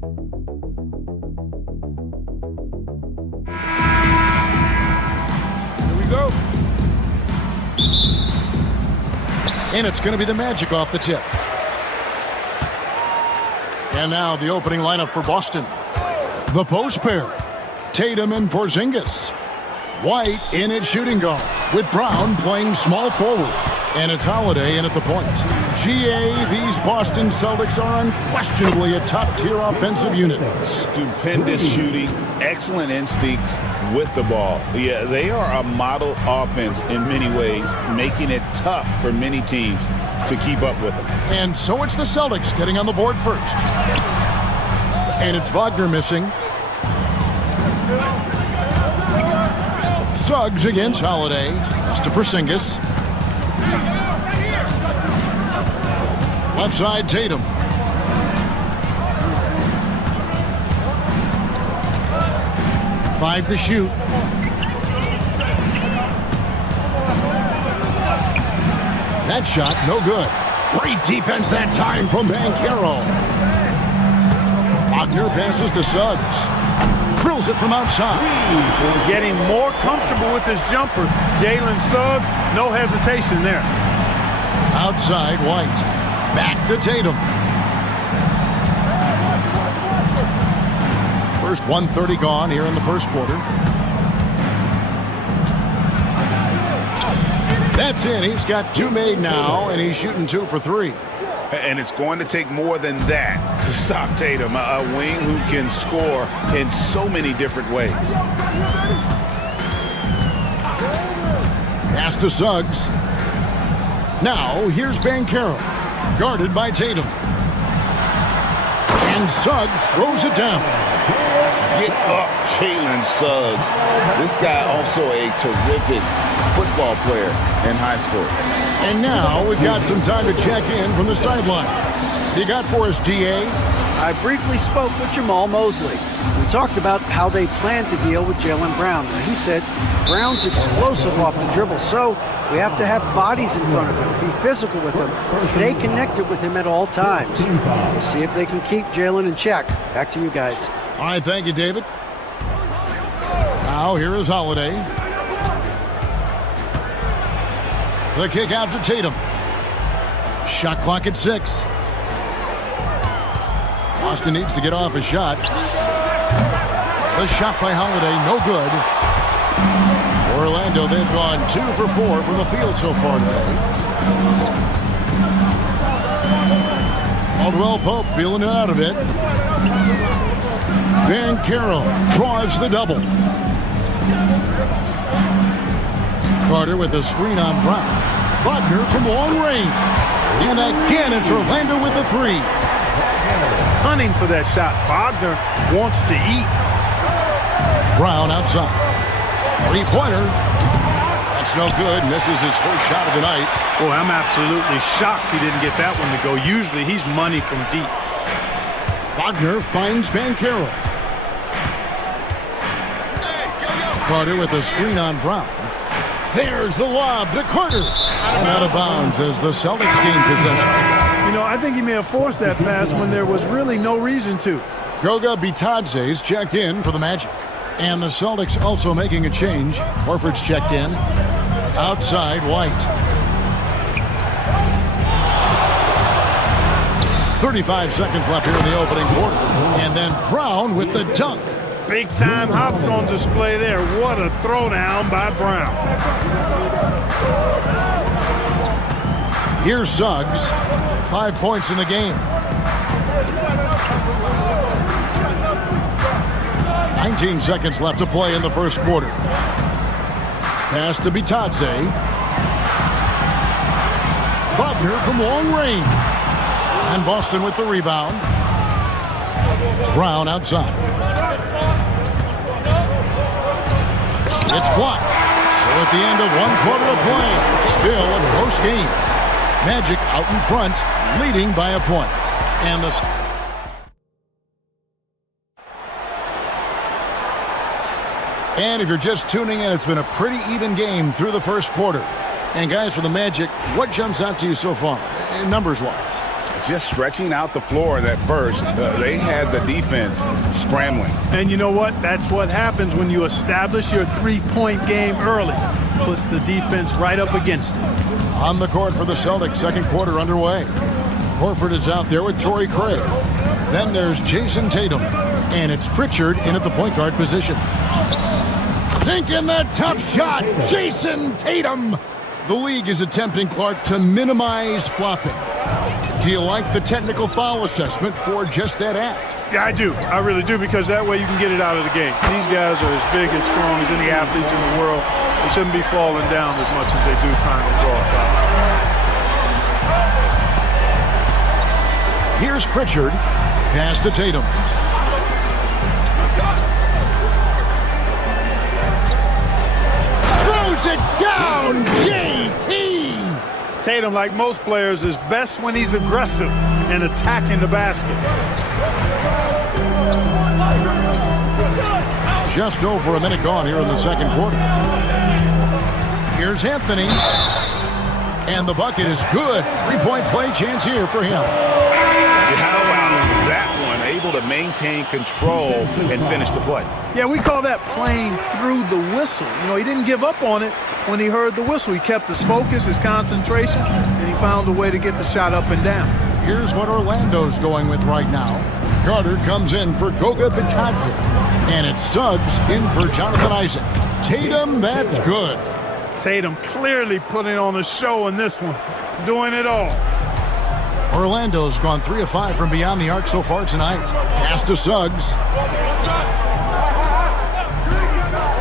Here we go. And it's going to be the Magic off the tip. And now the opening lineup for Boston. The post pair. Tatum and Porzingis. White in at shooting guard with Brown playing small forward. And it's Holiday in at the point. GA, these Boston Celtics are unquestionably a top-tier offensive unit. Stupendous shooting, excellent instincts with the ball. Yeah, they are a model offense in many ways, making it tough for many teams to keep up with them. And so it's the Celtics getting on the board first. And it's Wagner missing. Suggs against Holiday. Pass to Porzingis. Left side, Tatum. Five to shoot. That shot, no good. Great defense that time from Banchero. Wagner passes to Suggs. Drills it from outside. Getting more comfortable with his jumper. Jalen Suggs, no hesitation there. Outside, White. Back to Tatum. First 1:30 gone here in the first quarter. That's in. He's got two made now, and he's shooting 2 for 3. And it's going to take more than that to stop Tatum, a wing who can score in so many different ways. Pass to Suggs. Now, here's Banchero, guarded by Tatum. And Suggs throws it down. Get up, Jalen Suggs. This guy also a terrific football player in high school. And now we've got some time to check in from the sideline. You got for us, DA? I briefly spoke with Jamal Mosley. We talked about how they plan to deal with Jaylen Brown. He said Brown's explosive off the dribble, so we have to have bodies in front of him, be physical with him, stay connected with him at all times. We'll see if they can keep Jaylen in check. Back to you guys. All right, thank you, David. Now here is Holiday. The kick out to Tatum. Shot clock at 6. Boston needs to get off a shot. The shot by Holiday, no good. Orlando, they've gone 2 for 4 from the field so far today. Caldwell Pope feeling it out of it. Banchero draws the double. Carter with a screen on Brown. Wagner from long range. And again, it's Orlando with the 3. Hunting for that shot. Wagner wants to eat. Brown outside. 3-pointer. That's no good. Misses his first shot of the night. Boy, I'm absolutely shocked he didn't get that one to go. Usually he's money from deep. Wagner finds Banchero. Carter with a screen on Brown. There's the lob to Carter. And out of bounds as the Celtics gain possession. You know, I think he may have forced that pass when there was really no reason to. Goga Bitadze's checked in for the Magic. And the Celtics also making a change. Horford's checked in. Outside, White. 35 seconds left here in the opening quarter. And then Brown with the dunk. Big-time hops on display there. What a throwdown by Brown. Here's Suggs. 5 points in the game. 19 seconds left to play in the first quarter. Pass to Bitadze. Wagner from long range. And Boston with the rebound. Brown outside. It's blocked. So at the end of 1 quarter of play, still a close game. Magic out in front, leading by a point. And the... And if you're just tuning in, it's been a pretty even game through the first quarter. And guys, for the Magic, what jumps out to you so far, numbers-wise? just stretching out the floor at first. They had the defense scrambling. And you know what? That's what happens when you establish your three-point game early. Puts the defense right up against it. On the court for the Celtics, second quarter underway. Horford is out there with Torrey Craig. Then there's Jason Tatum. And it's Pritchard in at the point guard position. Sinking the tough shot, Jason Tatum. The league is attempting, Clark, to minimize flopping. Do you like the technical foul assessment for just that act? Yeah, I do. I really do, because that way you can get it out of the game. These guys are as big and strong as any athletes in the world. They shouldn't be falling down as much as they do trying to draw a foul. Here's Pritchard. Pass to Tatum. Throws it down, JT! Tatum, like most players, is best when he's aggressive and attacking the basket. Just over a minute gone here in the second quarter. Here's Anthony. And the bucket is good. Three-point play chance here for him. How about that one? Able to maintain control and finish the play. Yeah, we call that playing through the whistle. You know, he didn't give up on it when he heard the whistle. He kept his focus, his concentration, and he found a way to get the shot up and down. Here's what Orlando's going with right now. Carter comes in for Goga Bitadze. And it's Suggs in for Jonathan Isaac. Tatum, that's good. Tatum clearly putting on a show in this one, doing it all. Orlando's gone 3 of 5 from beyond the arc so far tonight. Pass to Suggs.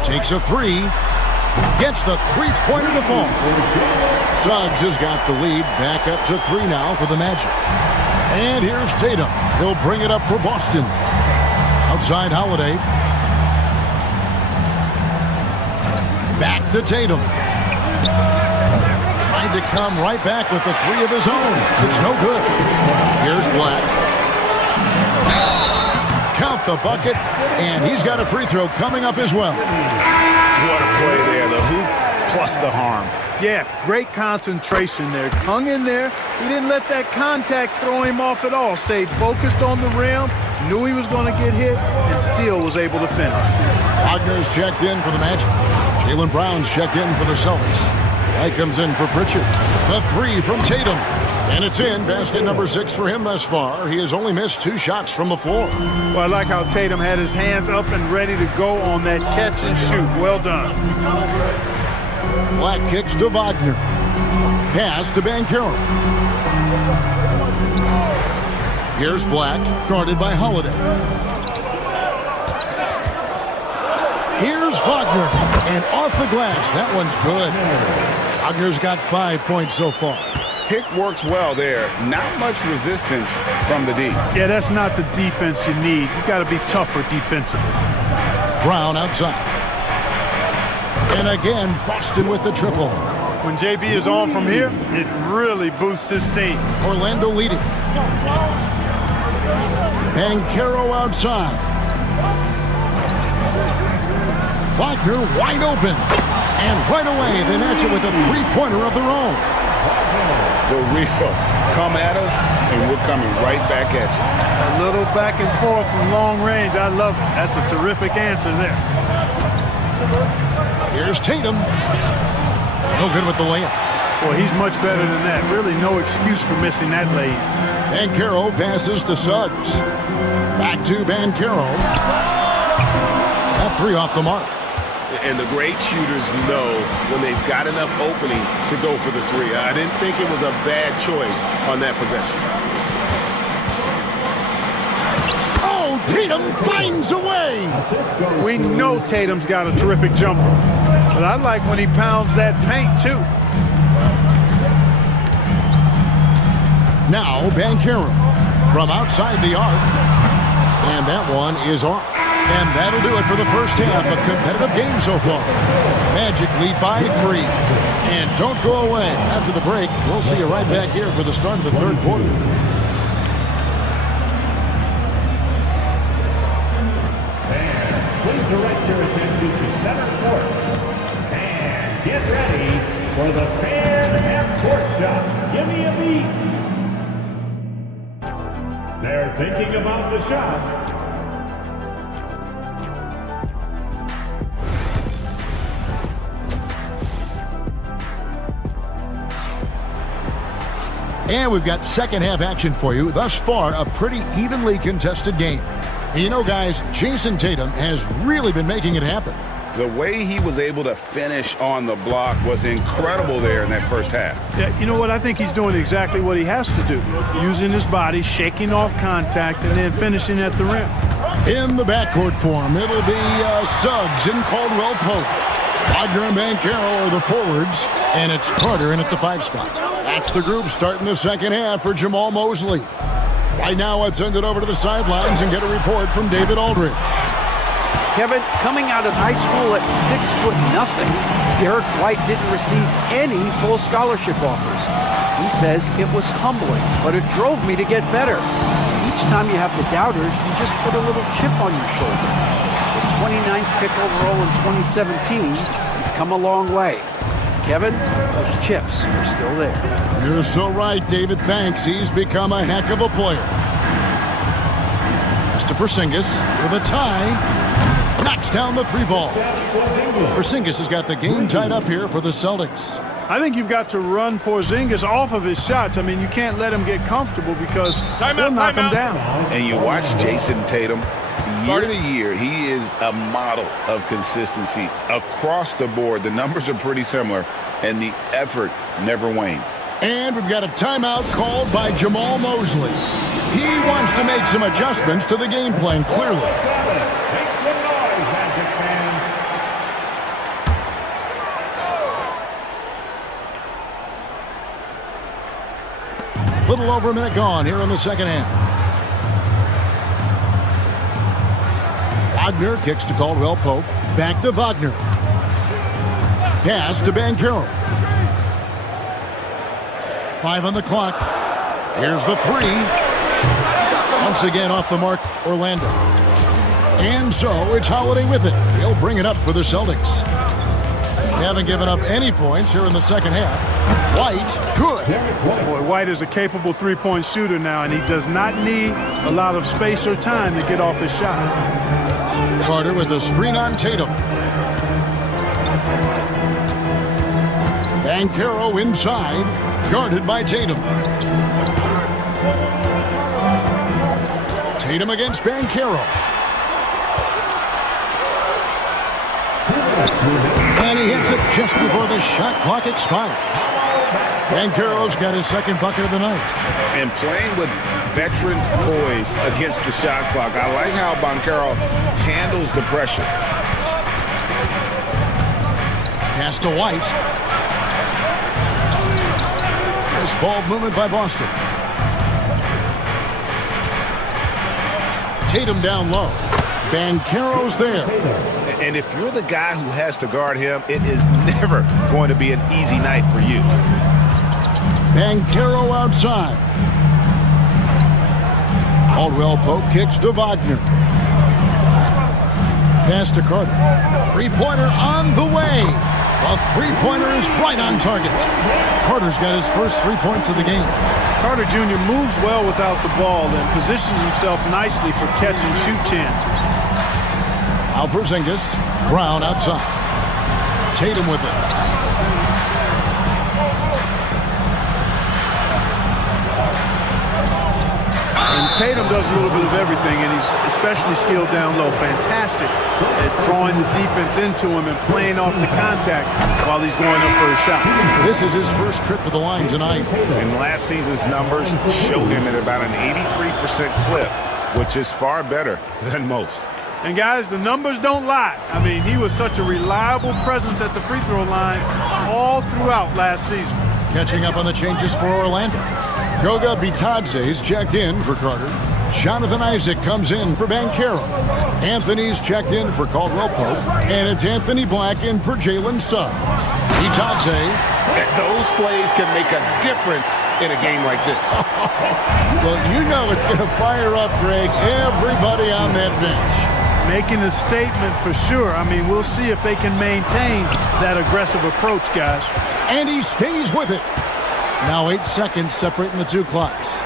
Takes a three. Gets the three-pointer to fall. Suggs has got the lead back up to 3 now for the Magic. And here's Tatum. He'll bring it up for Boston. Outside Holiday. Back to Tatum. Trying to come right back with the 3 of his own. It's no good. Here's Black. Count the bucket, and he's got a free throw coming up as well. What a play there. The hoop plus the harm. Yeah, great concentration there. Hung in there. He didn't let that contact throw him off at all. Stayed focused on the rim, knew he was going to get hit, and still was able to finish. Wagner's checked in for the Magic. Jaylen Brown's checked in for the Celtics. Light comes in for Pritchard. The 3 from Tatum. And it's in. Basket number 6 for him thus far. He has only missed 2 shots from the floor. Well, I like how Tatum had his hands up and ready to go on that catch and shoot. Well done. Black kicks to Wagner. Pass to Banchero. Here's Black, guarded by Holiday. Here's Wagner, and off the glass. That one's good. Wagner's got 5 points so far. Pick works well there. Not much resistance from the D. Yeah, that's not the defense you need. You got to be tougher defensively. Brown outside. And again, Boston with the triple. When JB is on from here, it really boosts his team. Orlando leading. Banchero outside. Wagner wide open. And right away, they match it with a three-pointer of their own. The real come at us, and we're coming right back at you. A little back and forth from long range. I love it. That's a terrific answer there. Here's Tatum. No good with the layup. Boy, he's much better than that. Really no excuse for missing that lay-in. Banchero passes to Suggs. Back to Banchero. That 3 off the mark. And the great shooters know when they've got enough opening to go for the 3. I didn't think it was a bad choice on that possession. Oh, Tatum finds a way. We know Tatum's got a terrific jumper, but I like when he pounds that paint too. Now Banchero from outside the arc. And that one is off. And that'll do it for the first half. A competitive game so far. Magic lead by 3. And don't go away. After the break, we'll see you right back here for the start of the third quarter. Please direct your attention to center court. And get ready for the fan half-court shot. Give me a beat. thinking about the shot. And we've got second half action for you. Thus far, a pretty evenly contested game. And you know, guys, Jason Tatum has really been making it happen. The way he was able to finish on the block was incredible there in that first half. Yeah, you know what? I think he's doing exactly what he has to do. Using his body, shaking off contact, and then finishing at the rim. In the backcourt form, it'll be Suggs and Caldwell Pope. Wagner and Banchero are the forwards, and it's Carter in at the 5 spot. That's the group starting the second half for Jamal Mosley. Right now, let's send it over to the sidelines and get a report from David Aldridge. Kevin, coming out of high school at 6'0", Derek White didn't receive any full scholarship offers. He says it was humbling, but it drove me to get better. Each time you have the doubters, you just put a little chip on your shoulder. The 29th pick overall in 2017, he's come a long way. Kevin, those chips are still there. You're so right, David. Thanks. He's become a heck of a player. Pass to Porzingis with a tie. Knocks down the 3 ball. Porzingis has got the game tied up here for the Celtics. I think you've got to run Porzingis off of his shots. I mean, you can't let him get comfortable because he'll knock him down. And you watch Jason Tatum. Year to year, he is a model of consistency across the board. The numbers are pretty similar, and the effort never wanes. And we've got a timeout called by Jamal Mosley. He wants to make some adjustments to the game plan, clearly. Make some noise, Magic fans. Little over a minute gone here in the second half. Wagner kicks to Caldwell Pope. Back to Wagner. Pass to Banchero. 5 on the clock. Here's the 3. Once again off the mark, Orlando. And so it's Holiday with it. He'll bring it up for the Celtics. They haven't given up any points here in the second half. White, good. Boy, White is a capable three-point shooter now, and he does not need a lot of space or time to get off his shot. Carter with a screen on Tatum. Banchero inside, guarded by Tatum. Tatum against Banchero. And he hits it just before the shot clock expires. Banchero's got his second bucket of the night. And playing with veteran poise against the shot clock. I like how Banchero handles the pressure. Pass to White. Nice ball movement by Boston. Tatum down low. Banchero's there. And if you're the guy who has to guard him, it is never going to be an easy night for you. Banchero outside. Caldwell Pope kicks to Wagner. Pass to Carter. Three-pointer on the way. A three-pointer is right on target. Carter's got his first 3 points of the game. Carter Jr. moves well without the ball and positions himself nicely for catch and shoot chances. Now Porzingis. Brown outside. Tatum with it. And Tatum does a little bit of everything, and he's especially skilled down low. Fantastic at drawing the defense into him and playing off the contact while he's going up for a shot. This is his first trip to the line tonight. And last season's numbers show him at about an 83% clip, which is far better than most. And guys, the numbers don't lie. I mean, he was such a reliable presence at the free throw line all throughout last season. Catching up on the changes for Orlando. Goga Bitadze's checked in for Carter. Jonathan Isaac comes in for Banchero. Anthony's checked in for Caldwell Pope. And it's Anthony Black in for Jalen Suggs. Bitadze. Those plays can make a difference in a game like this. Well, you know it's going to fire up, Greg, everybody on that bench. Making a statement for sure. I mean, we'll see if they can maintain that aggressive approach, guys. And he stays with it. Now 8 seconds separating the two clocks.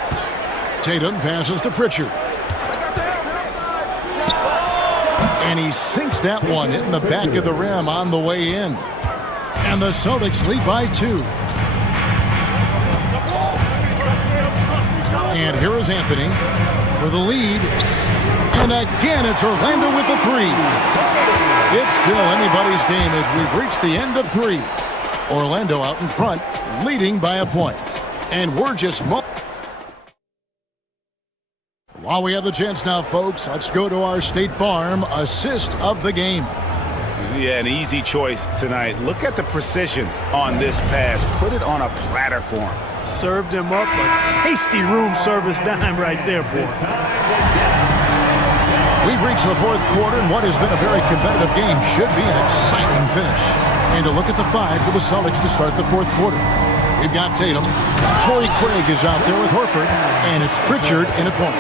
Tatum passes to Pritchard. And he sinks that one, hitting the back of the rim on the way in. And the Celtics lead by 2. And here is Anthony for the lead. And again, it's Orlando with the 3. It's still anybody's game as we've reached the end of 3. Orlando out in front, leading by a point. And we're just... While we have the chance now, folks, let's go to our State Farm assist of the game. Yeah, an easy choice tonight. Look at the precision on this pass. Put it on a platter for him. Served him up a tasty room service dime right there, boy. We've reached the 4th quarter, and what has been a very competitive game should be an exciting finish. And to look at the 5 for the Celtics to start the 4th quarter. We've got Tatum. Torrey Craig is out there with Horford, and it's Pritchard in at point.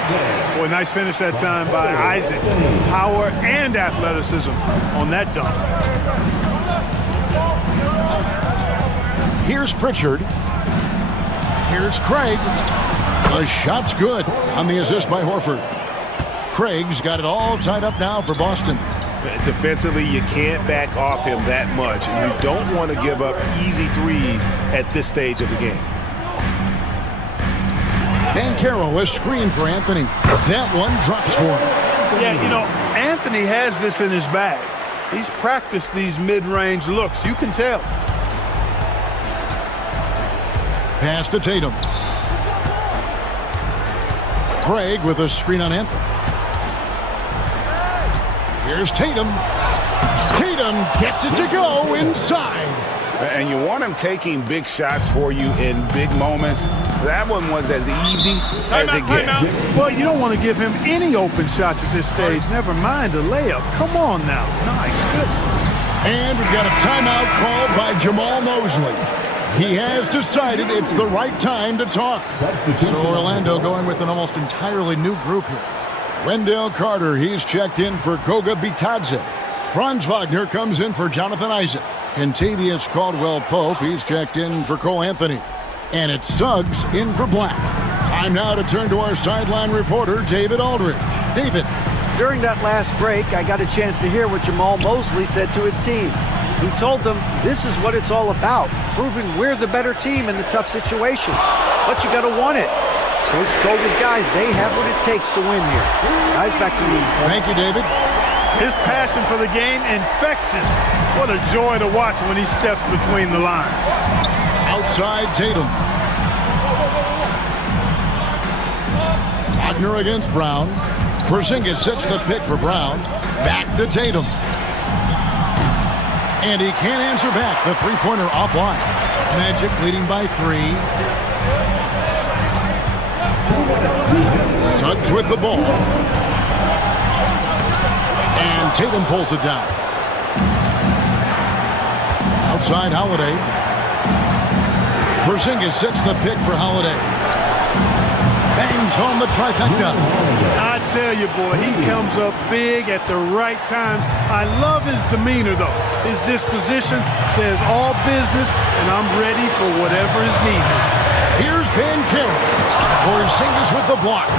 Boy, nice finish that time by Isaac. Power and athleticism on that dunk. Here's Pritchard. Here's Craig. The shot's good on the assist by Horford. Craig's got it all tied up now for Boston. Defensively, you can't back off him that much. You don't want to give up easy threes at this stage of the game. Banchero, a screen for Anthony. That one drops for him. Yeah, you know, Anthony has this in his bag. He's practiced these mid-range looks. You can tell. Pass to Tatum. Craig with a screen on Anthony. Here's Tatum. Tatum gets it to go inside. And you want him taking big shots for you in big moments. That one was as easy as it gets. Well, you don't want to give him any open shots at this stage. Never mind a layup. Come on now. Nice. Good. And we've got a timeout called by Jamal Mosley. He has decided it's the right time to talk. So Orlando going with an almost entirely new group here. Wendell Carter, he's checked in for Goga Bitadze. Franz Wagner comes in for Jonathan Isaac. Kentavious Caldwell-Pope, he's checked in for Cole Anthony. And it's Suggs in for Black. Time now to turn to our sideline reporter, David Aldridge. David. During that last break, I got a chance to hear what Jamal Mosley said to his team. He told them this is what it's all about, proving we're the better team in the tough situations. But you got to want it. Coach told his guys they have what it takes to win here. Guys, back to you. Thank you, David. His passion for the game infectious. What a joy to watch when he steps between the lines. Outside Tatum. Wagner against Brown. Porzingis sets the pick for Brown. Back to Tatum. And he can't answer back. The three-pointer offline. Magic leading by 3. Suggs with the ball. And Tatum pulls it down. Outside Holiday. Porzingis sets the pick for Holiday. Bangs on the trifecta. I tell you, boy, he comes up big at the right times. I love his demeanor, though. His disposition says all business, and I'm ready for whatever is needed. Here's Banchero. Porzingis with the block.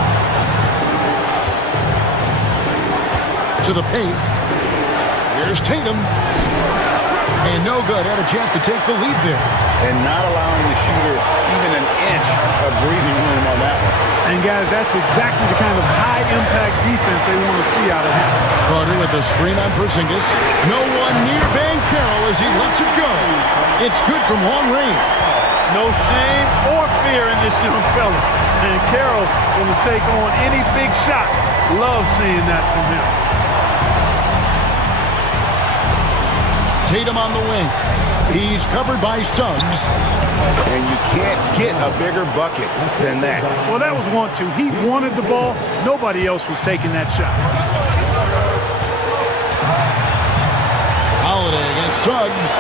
To the paint. Here's Tatum. And no good. Had a chance to take the lead there. And not allowing the shooter even an inch of breathing room on that one. And, guys, that's exactly the kind of high-impact defense they want to see out of him. Carter with a screen on Porzingis. No one near Banchero as he lets it go. It's good from long range. No shame or fear in this young fella. And Carroll going to take on any big shot. Love seeing that from him. Tatum on the wing. He's covered by Suggs. And you can't get a bigger bucket than that. Well, that was 1-2. He wanted the ball. Nobody else was taking that shot. Holiday against Suggs.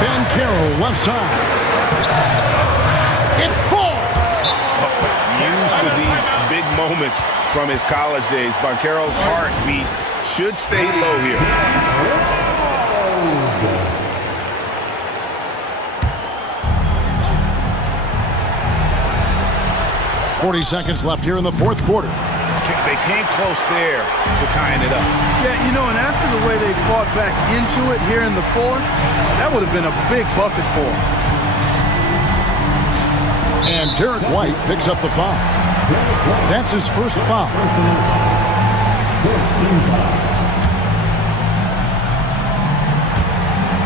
Banchero left side. It falls. Used to these big moments from his college days. Banchero's heartbeat should stay low here. 40 seconds left here in the 4th quarter. They came close there to tying it up. Yeah, you know, and after the way they fought back into it here in the fourth, that would have been a big bucket for them. And Derek White picks up the foul. That's his first foul.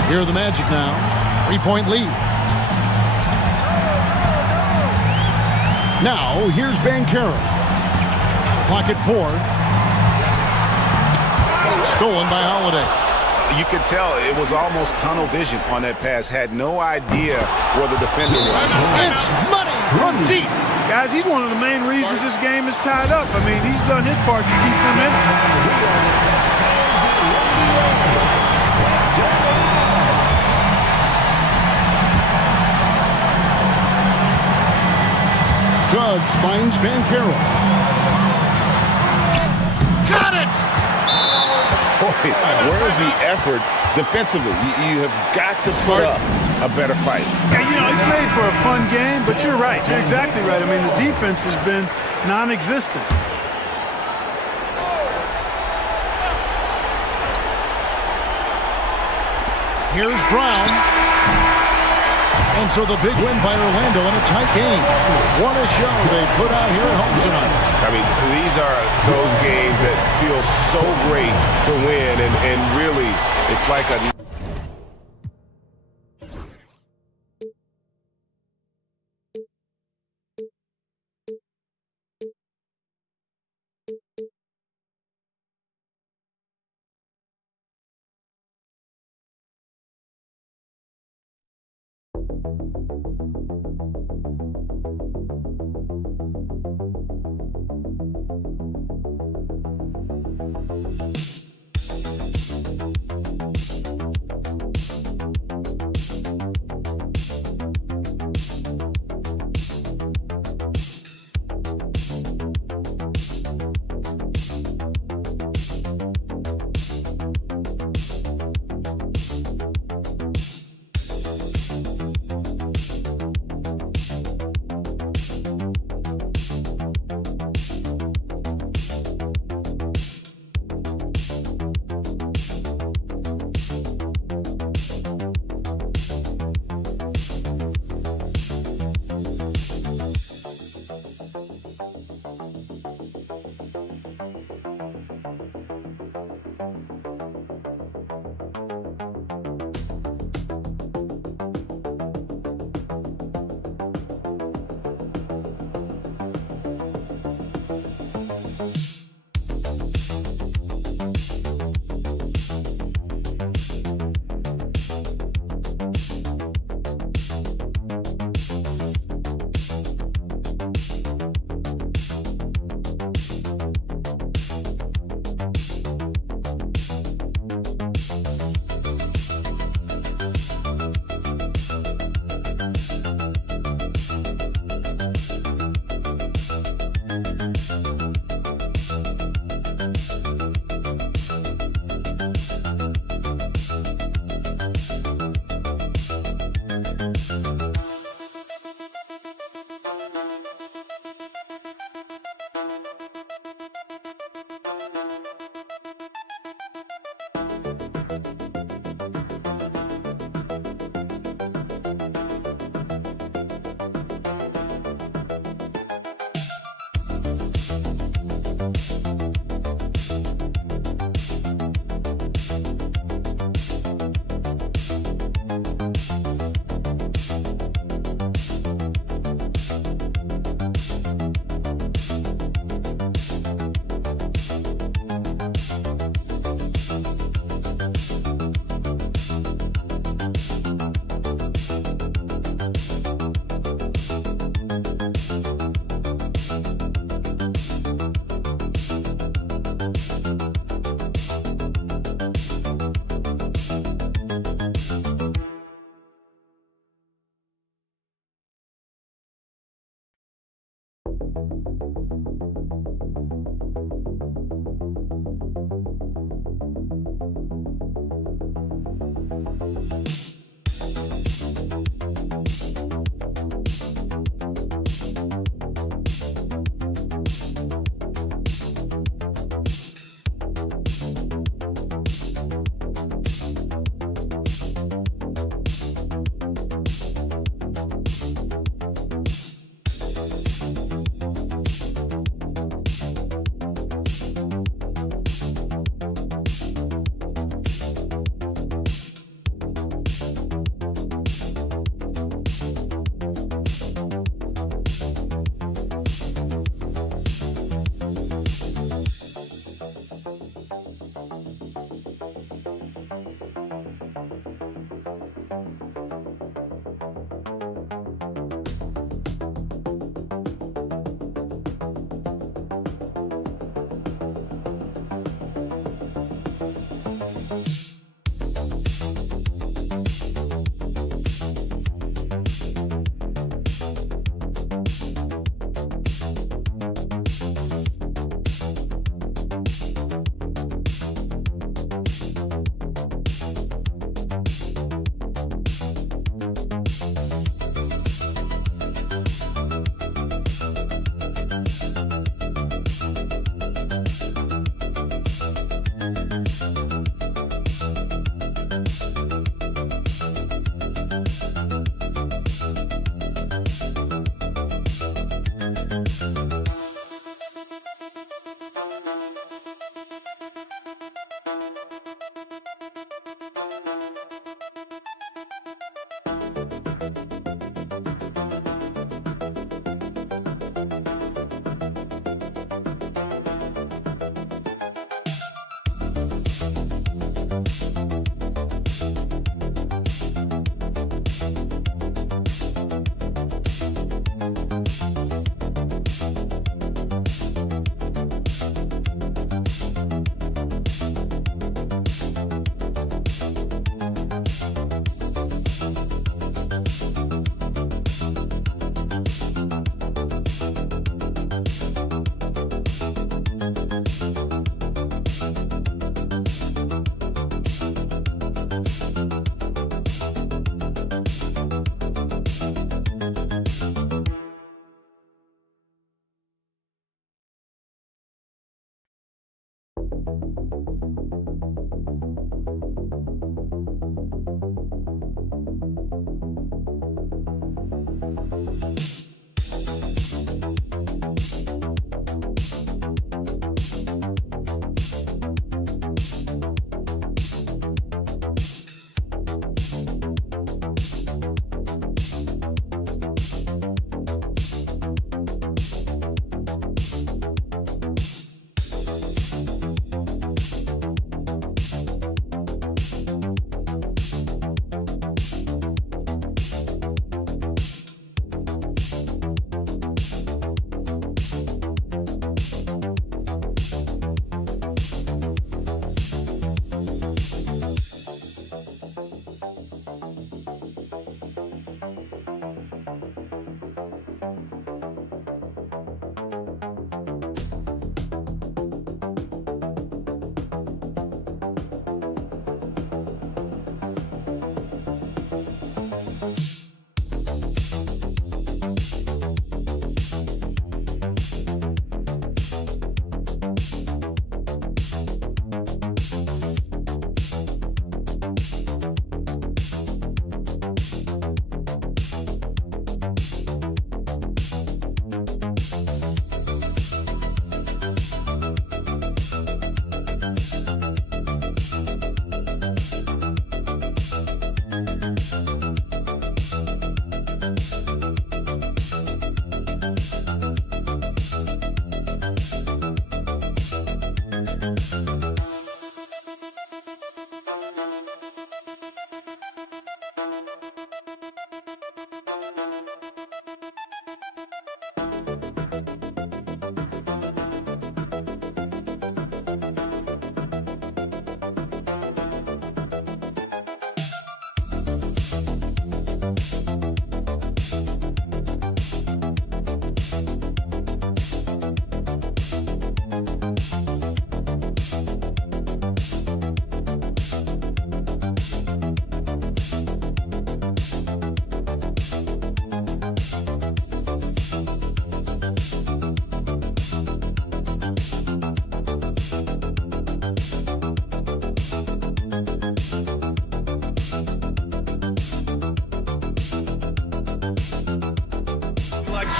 Here are the Magic now. 3-point lead. Now, here's Banchero. Clock at 4. Stolen by Holiday. You could tell it was almost tunnel vision on that pass. Had no idea where the defender was. It's money from deep. Guys, he's one of the main reasons this game is tied up. I mean, he's done his part to keep them in it. Suggs finds Banchero. Got it! Boy, where's the effort defensively? You have got to put up a better fight. Yeah, you know, it's made for a fun game, but you're right. You're exactly right. I mean, the defense has been non-existent. Here's Brown. And so the big win by Orlando in a tight game. What a show they put out here at home tonight. I mean, these are those games that feel so great to win, and really, it's like a...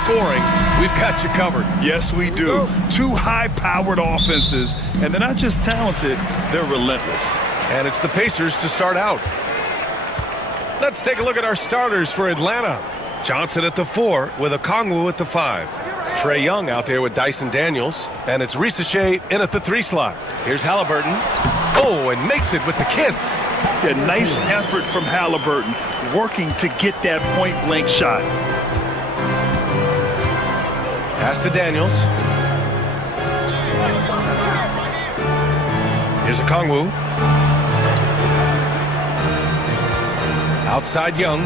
Scoring, we've got you covered. Yes, we do. Two high-powered offenses, and they're not just talented, they're relentless. And it's the Pacers to start out. Let's take a look at our starters for Atlanta. Johnson at the 4 with Okongwu at the 5. Trae Young out there with Dyson Daniels. And it's Ricochet in at the 3 slot. Here's Halliburton. Oh, and makes it with the kiss. Yeah, nice effort from Halliburton, working to get that point-blank shot. Pass to Daniels. Here's Okongwu. Outside Young.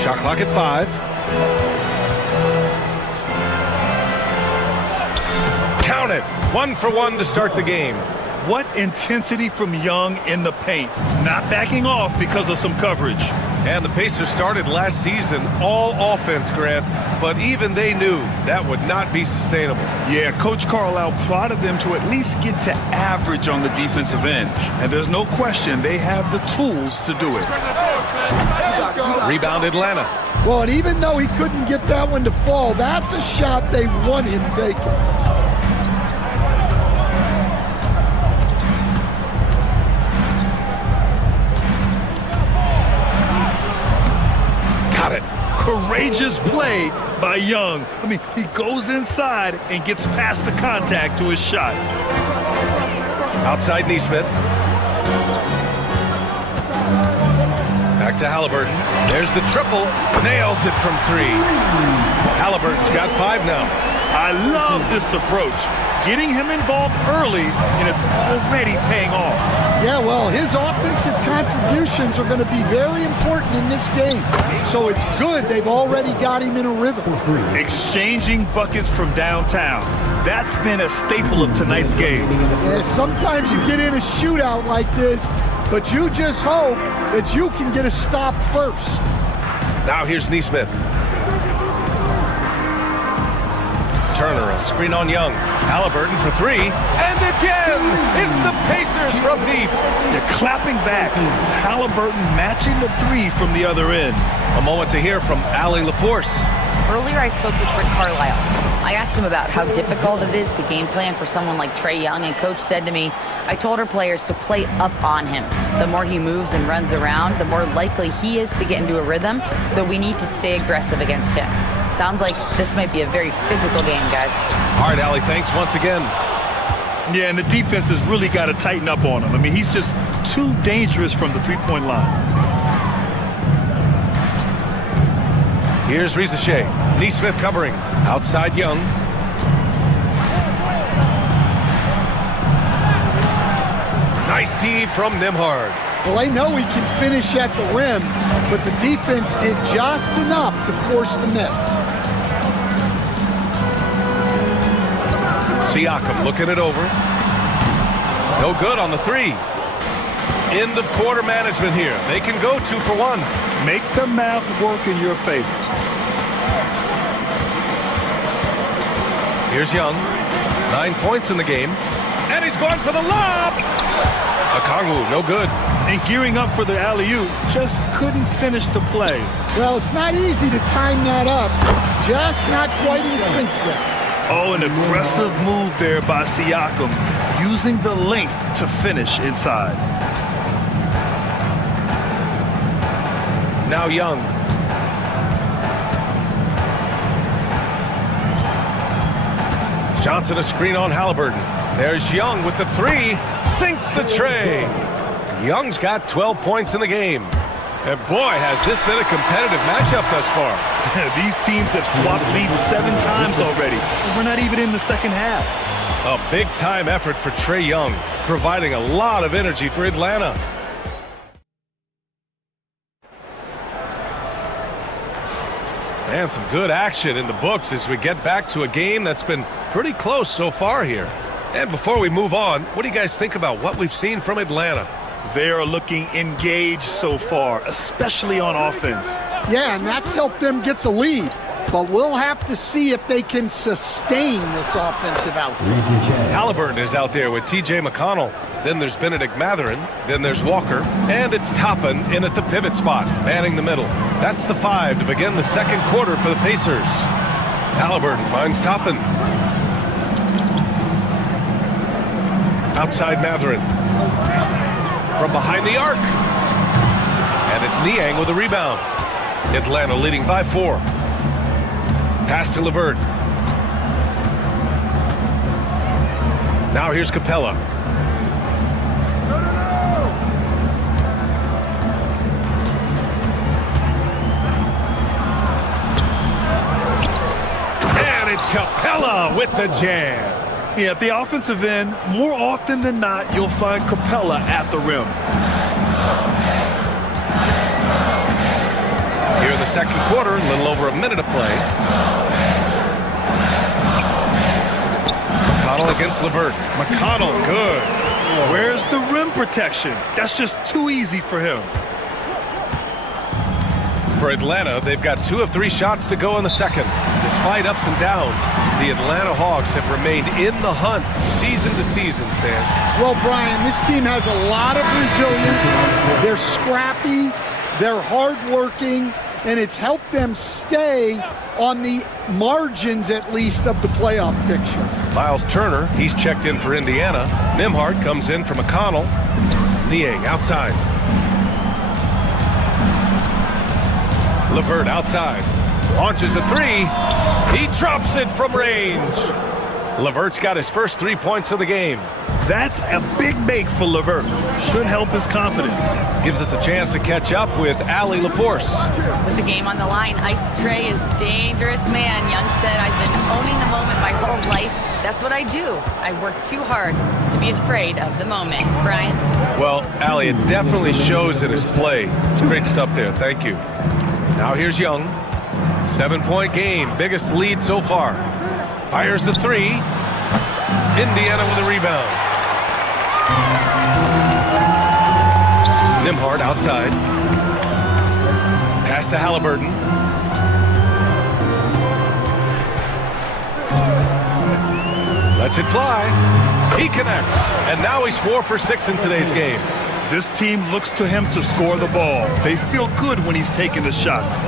Shot clock at 5. Count it. 1 for 1 to start the game. What intensity from Young in the paint. Not backing off because of some coverage. And the Pacers started last season all offense, Grant, but even they knew that would not be sustainable. Yeah, Coach Carlisle prodded them to at least get to average on the defensive end. And there's no question they have the tools to do it. Rebound Atlanta. Well, and even though he couldn't get that one to fall, that's a shot they want him taking. Courageous play by Young. I mean, he goes inside and gets past the contact to his shot. Outside Nesmith. Back to Halliburton. There's the triple. Nails it from 3. Halliburton's got 5 now. I love this approach. Getting him involved early, and it's already paying off. Yeah, well, his offensive contributions are going to be very important in this game. So it's good they've already got him in a rhythm. Exchanging buckets from downtown. That's been a staple of tonight's game. Yeah, sometimes you get in a shootout like this, but you just hope that you can get a stop first. Now here's Nesmith. Turner, a screen on Young. Halliburton for three. And again, it's the Pacers from deep. They're clapping back. Halliburton matching the three from the other end. A moment to hear from Allie LaForce. Earlier, I spoke with Rick Carlisle. I asked him about how difficult it is to game plan for someone like Trae Young, and Coach said to me, I told our players to play up on him. The more he moves and runs around, the more likely he is to get into a rhythm, so we need to stay aggressive against him. Sounds like this might be a very physical game, guys. All right, Allie, thanks once again. Yeah, and the defense has really got to tighten up on him. I mean, he's just too dangerous from the three-point line. Here's Rizachet. Neesmith covering. Outside Young. Nice D from Nembhard. Well, I know he can finish at the rim, but the defense did just enough to force the miss. Siakam looking it over. No good on the three. End of quarter management here. They can go 2 for 1. Make the math work in your favor. Here's Young. 9 points in the game. And he's going for the lob. Okongwu, no good. And gearing up for the alley-oop, just couldn't finish the play. Well, it's not easy to time that up. Just not quite in sync there. Oh, an aggressive move there by Siakam, using the length to finish inside. Now Young. Johnson a screen on Halliburton. There's Young with the three. Sinks the tray. Young's got 12 points in the game. And boy, has this been a competitive matchup thus far. These teams have swapped leads 7 times already. And we're not even in the second half. A big-time effort for Trae Young, providing a lot of energy for Atlanta. And some good action in the books as we get back to a game that's been pretty close so far here. And before we move on, what do you guys think about what we've seen from Atlanta? They are looking engaged so far, especially on offense. Yeah, and that's helped them get the lead. But we'll have to see if they can sustain this offensive output. Halliburton is out there with T.J. McConnell. Then there's Benedict Mathurin. Then there's Walker. And it's Toppin in at the pivot spot, manning the middle. That's the 5 to begin the second quarter for the Pacers. Halliburton finds Toppin. Outside Mathurin. From behind the arc. And it's Niang with a rebound. Atlanta leading by 4. Pass to LeVert. Now here's Capella. And it's Capella with the jam. Yeah, at the offensive end, more often than not, you'll find Capella at the rim. Here in the second quarter, a little over a minute of play. McConnell against LeVert. McConnell, good. Where's the rim protection? That's just too easy for him. For Atlanta, they've got 2 of 3 shots to go in the second. Despite ups and downs, the Atlanta Hawks have remained in the hunt season to season, Stan. Well, Brian, this team has a lot of resilience. They're scrappy, they're hardworking, and it's helped them stay on the margins, at least, of the playoff picture. Miles Turner, he's checked in for Indiana. Nembhard comes in for McConnell. Niang outside. LeVert outside. Launches a 3. He drops it from range. LeVert's got his first 3 points of the game. That's a big make for LeVert. Should help his confidence. Gives us a chance to catch up with Allie LaForce. With the game on the line, Ice Trae is dangerous man. Young said, I've been owning the moment my whole life. That's what I do. I work too hard to be afraid of the moment. Brian? Well, Allie, it definitely shows in his play. It's great stuff there. Thank you. Now here's Young. 7-point game. Biggest lead so far. Fires the 3. Indiana with a rebound. Nembhard outside. Pass to Halliburton. Lets it fly. He connects. And now he's 4 for 6 in today's game. This team looks to him to score the ball. They feel good when he's taking the shots.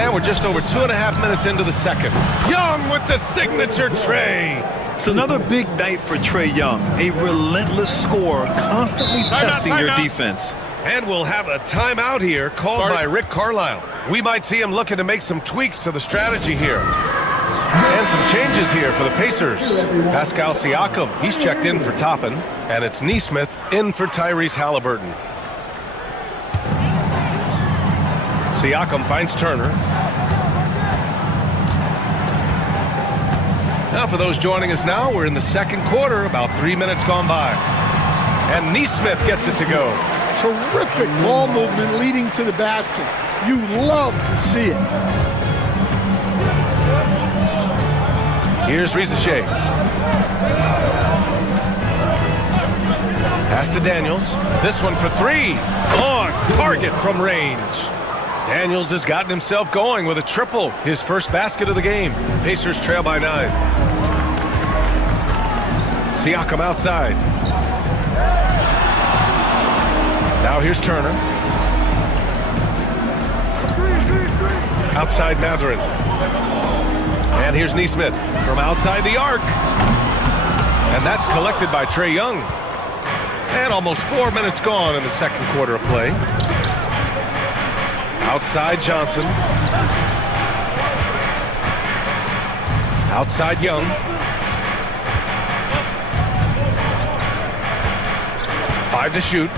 And we're just over 2.5 minutes into the second. Young with the signature tray. It's another big night for Trae Young. A relentless scorer, constantly testing your defense. And we'll have a timeout here called by Rick Carlisle. We might see him looking to make some tweaks to the strategy here. And some changes here for the Pacers. Pascal Siakam, he's checked in for Toppin. And it's Nesmith in for Tyrese Halliburton. Siakam finds Turner. Now for those joining us now, we're in the second quarter, about 3 minutes gone by. And Nesmith gets it to go. Terrific ball movement leading to the basket. You love to see it. Here's Rizachet. Pass to Daniels. This one for 3. On target from range. Daniels has gotten himself going with a triple. His first basket of the game. Pacers trail by 9. Siakam outside. Now here's Turner. Outside Mathurin. And here's Nesmith from outside the arc. And that's collected by Trae Young. And almost 4 minutes gone in the second quarter of play. Outside Johnson. Outside Young. Five to shoot.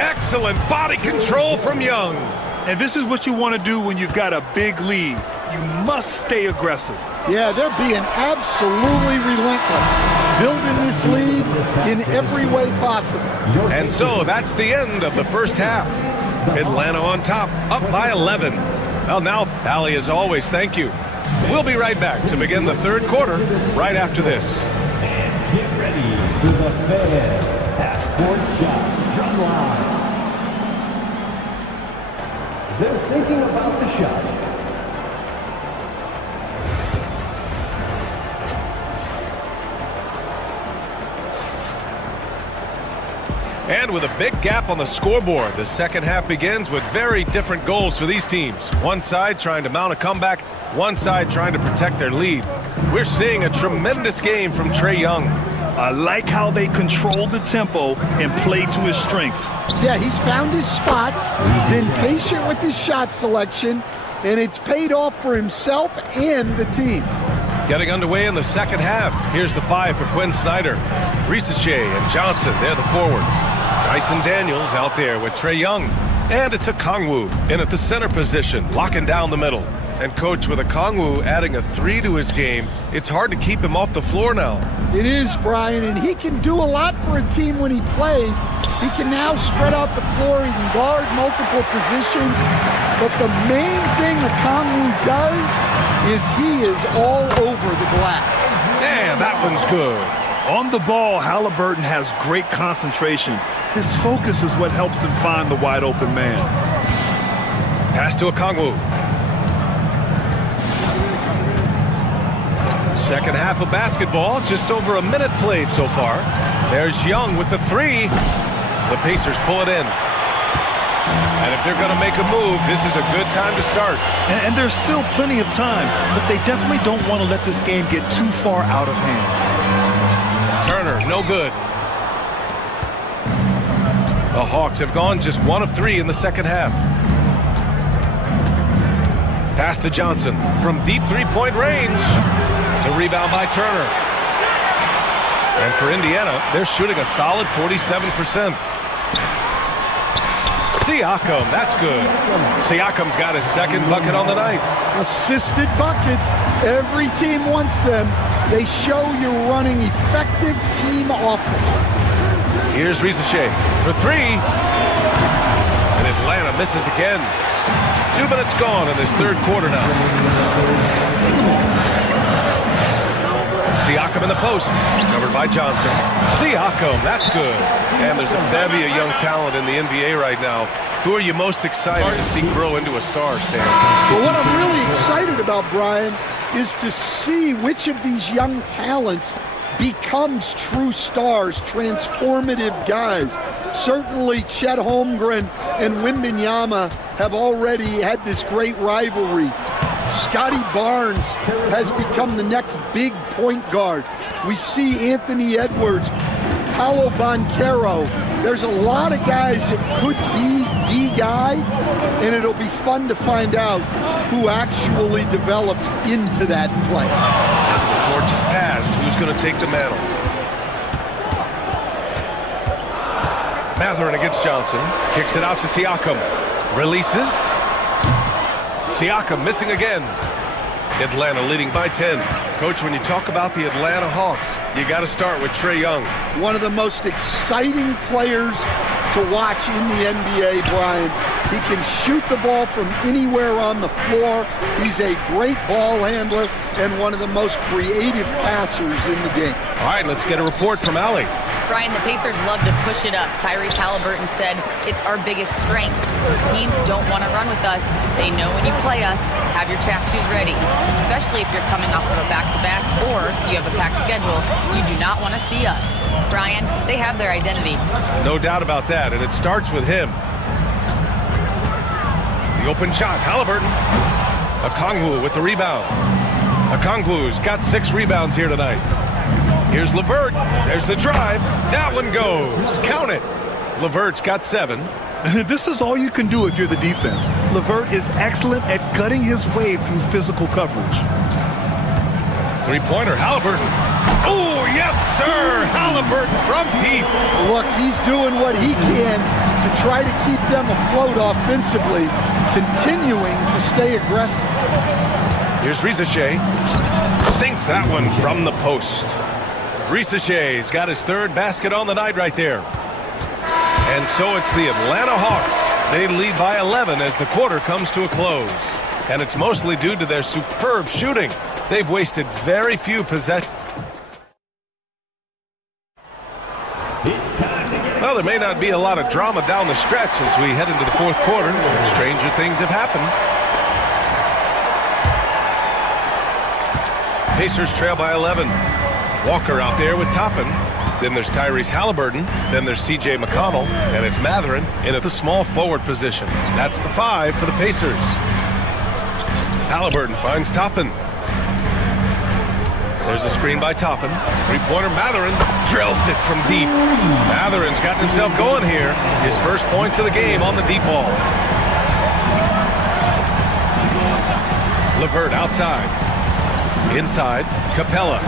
Excellent body control from Young. And this is what you want to do when you've got a big lead. You must stay aggressive. Yeah, they're being absolutely relentless, building this lead in every way possible. And so that's the end of the first half. Atlanta on top, up by 11. Well, now, Allie, as always, thank you. We'll be right back to begin the third quarter right after this. And get ready for the Fed half-court shot. Drum line. They're thinking about the shot. And with a big gap on the scoreboard, the second half begins with very different goals for these teams. One side trying to mount a comeback, one side trying to protect their lead. We're seeing a tremendous game from Trae Young. I like how they control the tempo and play to his strengths. Yeah, he's found his spots, been patient with his shot selection, and it's paid off for himself and the team. Getting underway in the second half. Here's the 5 for Quinn Snyder. Rizachet and Johnson, they're the forwards. Dyson Daniels out there with Trae Young. And it's Okongwu in at the center position, locking down the middle. And coach, with Okongwu adding a 3 to his game, it's hard to keep him off the floor now. It is, Brian, and he can do a lot for a team when he plays. He can now spread out the floor, he can guard multiple positions. But the main thing Okongwu does is he is all over the glass. And that one's good. On the ball, Halliburton has great concentration. His focus is what helps him find the wide open man. Pass to Okongwu. Second half of basketball, just over a minute played so far. There's Young with the 3. The Pacers pull it in. And if they're going to make a move, this is a good time to start. And there's still plenty of time, but they definitely don't want to let this game get too far out of hand. Turner, no good. The Hawks have gone just 1 of 3 in the second half. Pass to Johnson from deep three-point range. The rebound by Turner. And for Indiana, they're shooting a solid 47%. Siakam, that's good. Siakam's got his second bucket on the night. Assisted buckets. Every team wants them. They show you're running effective team offense. Here's Rizachet for 3. And Atlanta misses again. 2 minutes gone in this third quarter now. Siakam in the post, covered by Johnson. Siakam, that's good. And there's a bevy of young talent in the NBA right now. Who are you most excited to see grow into a star, Stan? Well, what I'm really excited about, Brian, is to see which of these young talents becomes true stars, transformative guys. Certainly Chet Holmgren and Wembanyama have already had this great rivalry. Scotty Barnes has become the next big point guard. We see Anthony Edwards, Paolo Banchero. There's a lot of guys that could be the guy, and it'll be fun to find out who actually develops into that play. As the torch is passed, who's going to take the mantle? Mathurin against Johnson. Kicks it out to Siakam. Releases. Siakam missing again. Atlanta leading by 10. Coach, when you talk about the Atlanta Hawks, you got to start with Trae Young. One of the most exciting players to watch in the NBA, Brian. He can shoot the ball from anywhere on the floor. He's a great ball handler and one of the most creative passers in the game. All right, let's get a report from Allie. Brian, the Pacers love to push it up. Tyrese Halliburton said, it's our biggest strength. Teams don't want to run with us. They know when you play us, have your track shoes ready, especially if you're coming off of a back-to-back or you have a packed schedule. You do not want to see us. Brian, they have their identity. No doubt about that, and it starts with him. The open shot, Halliburton. Okongwu with the rebound. Okongwu's got 6 rebounds here tonight. Here's LeVert. There's the drive. That one goes. Count it. LeVert's got 7. This is all you can do if you're the defense. LeVert is excellent at cutting his way through physical coverage. Three-pointer, Halliburton. Oh, yes, sir. Halliburton from deep. Look, he's doing what he can to try to keep them afloat offensively, continuing to stay aggressive. Here's Risache. Sinks that one from the post. Risache's got his 3rd basket on the night right there. And so it's the Atlanta Hawks. They lead by 11 as the quarter comes to a close. And it's mostly due to their superb shooting. They've wasted very few possessions. Well, there may not be a lot of drama down the stretch as we head into the 4th quarter. Stranger things have happened. Pacers trail by 11. Walker out there with Toppin. Then there's Tyrese Halliburton. Then there's T.J. McConnell. And it's Mathurin in at the small forward position. That's the 5 for the Pacers. Halliburton finds Toppin. There's a screen by Toppin. Three-pointer, Mathurin drills it from deep. Mathurin's got himself going here. His first point to the game on the deep ball. LeVert outside. Inside, Capella.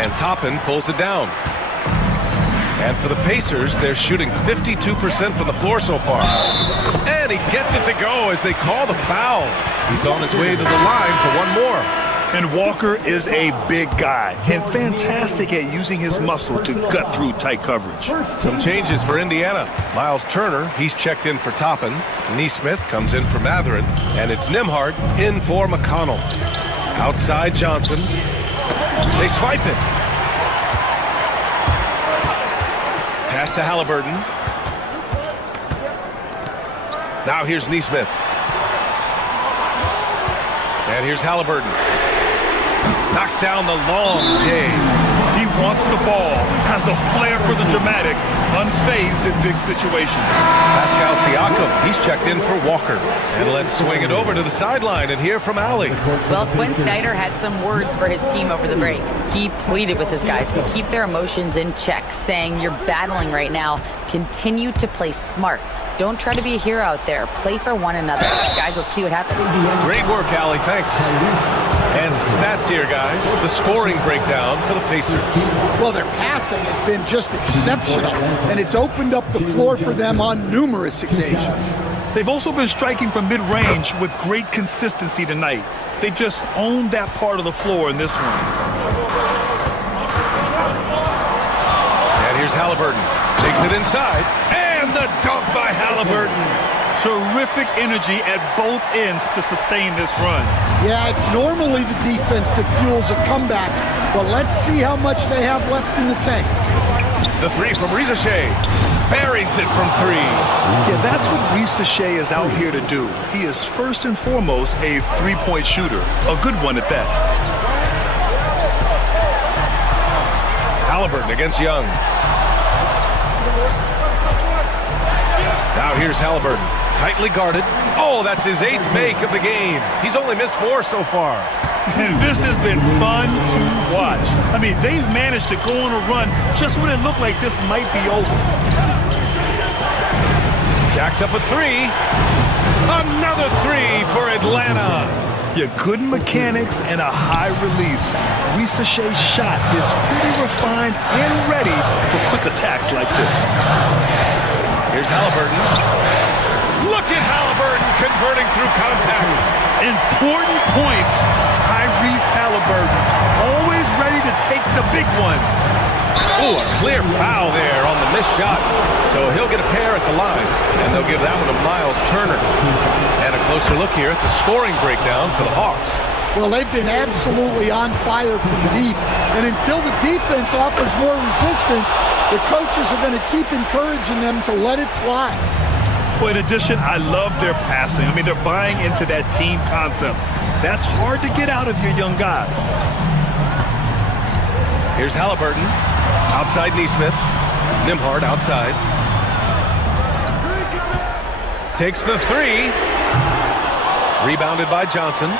And Toppin pulls it down. And for the Pacers, they're shooting 52% from the floor so far. And he gets it to go as they call the foul. He's on his way to the line for one more. And Walker is a big guy and fantastic at using his muscle to gut through tight coverage. Some changes for Indiana. Miles Turner, he's checked in for Toppin. Neesmith comes in for Mathurin. And it's Nembhard in for McConnell. Outside Johnson. They swipe it. Pass to Halliburton. Now here's Neesmith. And here's Halliburton. Knocks down the long J. He wants the ball, has a flair for the dramatic, unfazed in big situations. Pascal Siakam, he's checked in for Walker. And let's swing it over to the sideline and hear from Allie. Well, Quinn Snyder had some words for his team over the break. He pleaded with his guys to keep their emotions in check, saying, you're battling right now. Continue to play smart. Don't try to be a hero out there. Play for one another. Guys, let's see what happens. Great work, Allie. Thanks. And some stats here, guys. The scoring breakdown for the Pacers. Well, their passing has been just exceptional, and it's opened up the floor for them on numerous occasions. They've also been striking from mid-range with great consistency tonight. They just owned that part of the floor in this one. And here's Halliburton. Takes it inside. And the dunk by Halliburton. Terrific energy at both ends to sustain this run. Yeah, it's normally the defense that fuels a comeback, but let's see how much they have left in the tank. The 3 from Risache. buries it from 3. Yeah, that's what Risa Shea is out here to do. He is first and foremost a three-point shooter, a good one at that. Halliburton against Young. Now here's Halliburton, tightly guarded. Oh, that's his 8th make of the game. He's only missed 4 so far. And this has been fun to watch. I mean, they've managed to go on a run just when it looked like this might be over. Jacks up a 3. Another 3 for Atlanta. Yeah, good mechanics and a high release. Risa Shea's shot is pretty refined and ready for quick attacks like this. Here's Halliburton. Look at Halliburton converting through contact. Important points. Tyrese Halliburton, always ready to take the big one. Ooh, a clear foul there on the missed shot. So he'll get a pair at the line, and they'll give that one to Miles Turner. And a closer look here at the scoring breakdown for the Hawks. Well, they've been absolutely on fire from deep. And until the defense offers more resistance, the coaches are going to keep encouraging them to let it fly. Well, in addition, I love their passing. I mean, they're buying into that team concept. That's hard to get out of your young guys. Here's Halliburton. Outside Neesmith. Nimhard outside. Takes the 3. Rebounded by Johnson.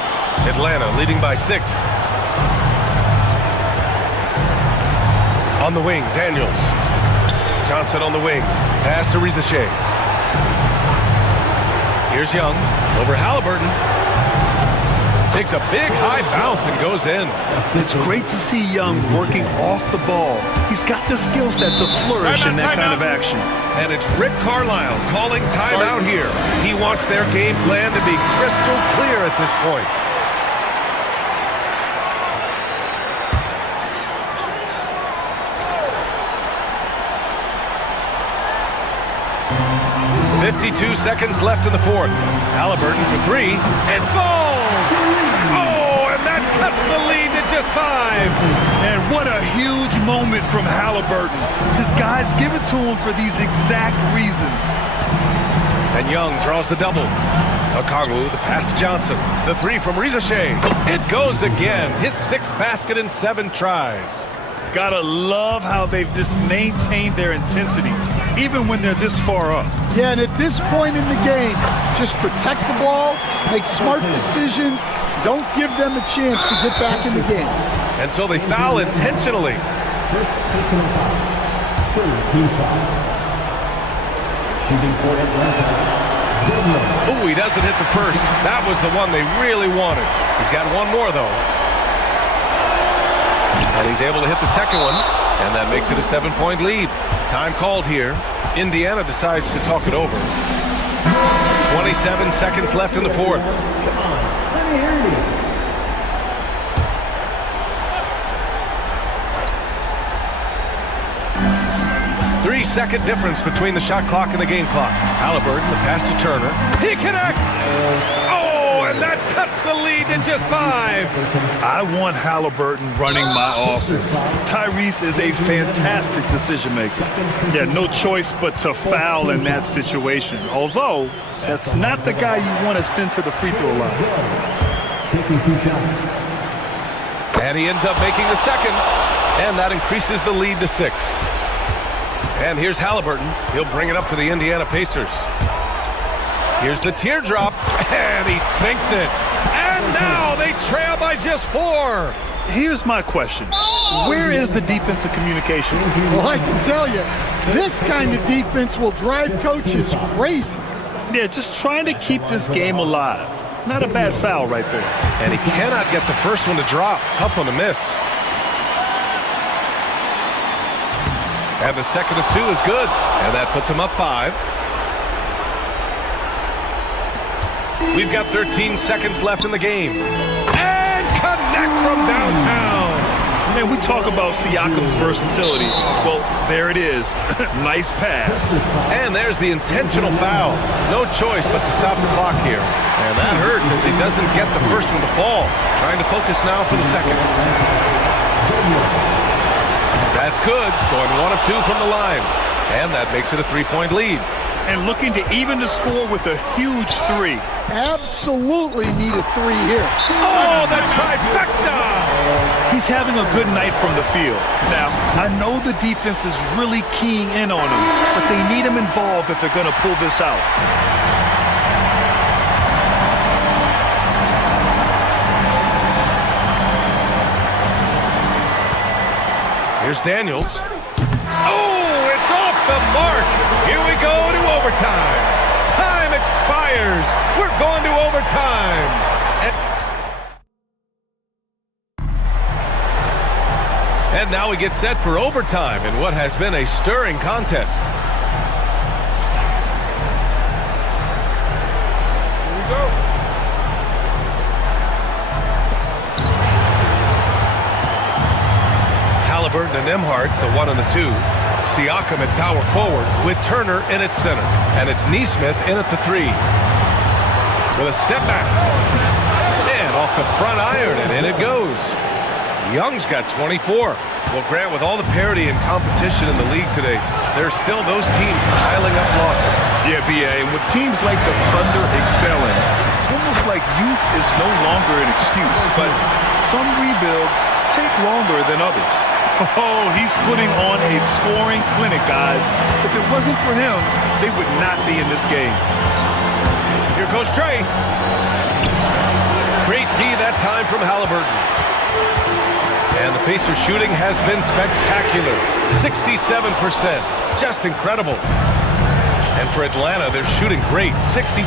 Atlanta leading by 6. On the wing, Daniels. Johnson on the wing. Pass to Risa Shea. Here's Young. Over Halliburton. Takes a big high bounce and goes in. It's great to see Young working off the ball. He's got the skill set to flourish in that kind of action. And it's Rick Carlisle calling timeout here. He wants their game plan to be crystal clear at this point. .52 seconds left in the 4th. Halliburton for 3. It falls! Oh, and that cuts the lead to just 5. And what a huge moment from Halliburton. His guys give it to him for these exact reasons. And Young draws the double. Okongwu, the pass to Johnson. The 3 from Risa Shea. It goes again. His 6th basket in 7 tries. Gotta love how they've just maintained their intensity, even when they're this far up. Yeah, and at this point in the game, just protect the ball, make smart decisions, don't give them a chance to get back in the game. And so they foul intentionally. First personal foul. Third team foul. Shooting for Atlanta. Ooh, he doesn't hit the first. That was the one they really wanted. He's got one more, though. And he's able to hit the second one, and that makes it a 7-point lead. Time called here. Indiana decides to talk it over. 27 seconds left in the 4th. Come on, let me hear you. 3-second difference between the shot clock and the game clock. Halliburton, the pass to Turner. He connects! Oh, and that cuts the lead to just 5. I want Halliburton running my offense. Tyrese is a fantastic decision maker. Yeah, no choice but to foul in that situation. Although, that's not the guy you want to send to the free throw line. Taking 2 shots. And he ends up making the second. And that increases the lead to 6. And here's Halliburton. He'll bring it up for the Indiana Pacers. Here's the teardrop, and he sinks it. And now they trail by just 4. Here's my question. Where is the defensive communication? Well, I can tell you, this kind of defense will drive coaches crazy. Yeah, just trying to keep this game alive. Not a bad foul right there. And he cannot get the first one to drop. Tough one to miss. And the second of 2 is good. And that puts him up 5. We've got 13 seconds left in the game. And connects from downtown. Man, we talk about Siakam's versatility. Well, there it is. Nice pass. And there's the intentional foul. No choice but to stop the clock here. And that hurts as he doesn't get the first one to fall. Trying to focus now for the second. That's good. Going 1 of 2 from the line. And that makes it a 3-point lead. And looking to even the score with a huge 3. Absolutely need a 3 here. Oh, the trifecta! He's having a good night from the field. Now, I know the defense is really keying in on him, but they need him involved if they're going to pull this out. Here's Daniels. Oh, it's off the mark. Here we go to overtime. Time expires. We're going to overtime. And now we get set for overtime in what has been a stirring contest. Here we go. Halliburton and Emhart, the 1 and the 2. Siakam at power forward with Turner in at center. And it's Neesmith in at the 3. With a step back. And off the front iron, and in it goes. Young's got 24. Well, Grant, with all the parity and competition in the league today, there's still those teams piling up losses. Yeah, B.A., and with teams like the Thunder excelling, it's almost like youth is no longer an excuse, but some rebuilds take longer than others. Oh, he's putting on a scoring clinic, guys. If it wasn't for him, they would not be in this game. Here goes Trey. Great D that time from Halliburton. And the Pacers shooting has been spectacular. 67%. Just incredible. And for Atlanta, they're shooting great. 62%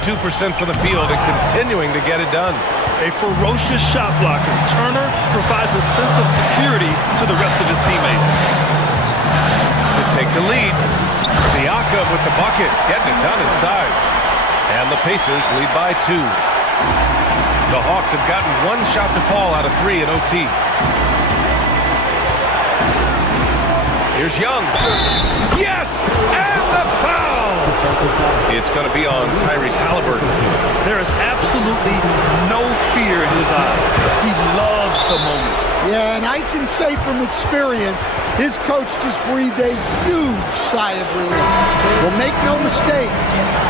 from the field and continuing to get it done. A ferocious shot blocker. Turner provides a sense of security to the rest of his teammates. To take the lead, Siakam with the bucket, getting it done inside. And the Pacers lead by 2. The Hawks have gotten 1 shot to fall out of 3 in OT. Here's Young. Yes! And the foul! It's going to be on Tyrese Halliburton. There is absolutely no fear in his eyes. He loves the moment. Yeah, and I can say from experience, his coach just breathed a huge sigh of relief. Well, make no mistake,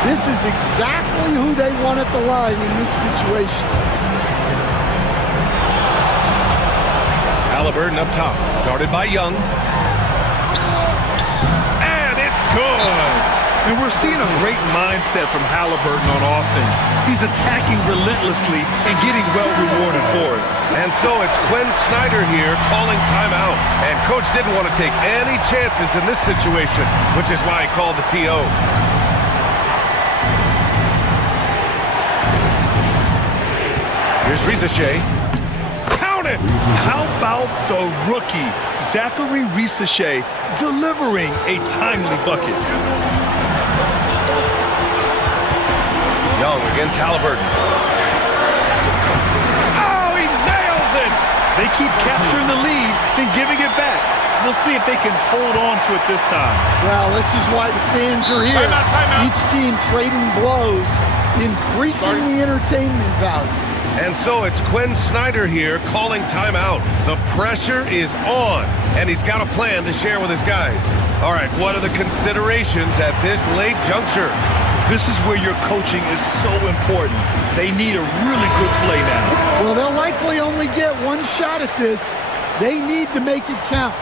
this is exactly who they want at the line in this situation. Halliburton up top, guarded by Young. Good. And we're seeing a great mindset from Halliburton on offense. He's attacking relentlessly and getting well rewarded for it. And so it's Quinn Snyder here calling timeout. And coach didn't want to take any chances in this situation, which is why he called the TO. Here's Risache. Count it! How about the rookie, Zachary Risache, delivering a timely bucket? Young against Halliburton. Oh, he nails it! They keep capturing the lead, then giving it back. We'll see if they can hold on to it this time. Well, this is why the fans are here. Timeout. Each team trading blows, increasing the entertainment value. And so it's Quinn Snyder here calling timeout. The pressure is on, and he's got a plan to share with his guys. All right, what are the considerations at this late juncture? This is where your coaching is so important. They need a really good play now. Well, they'll likely only get 1 shot at this. They need to make it count.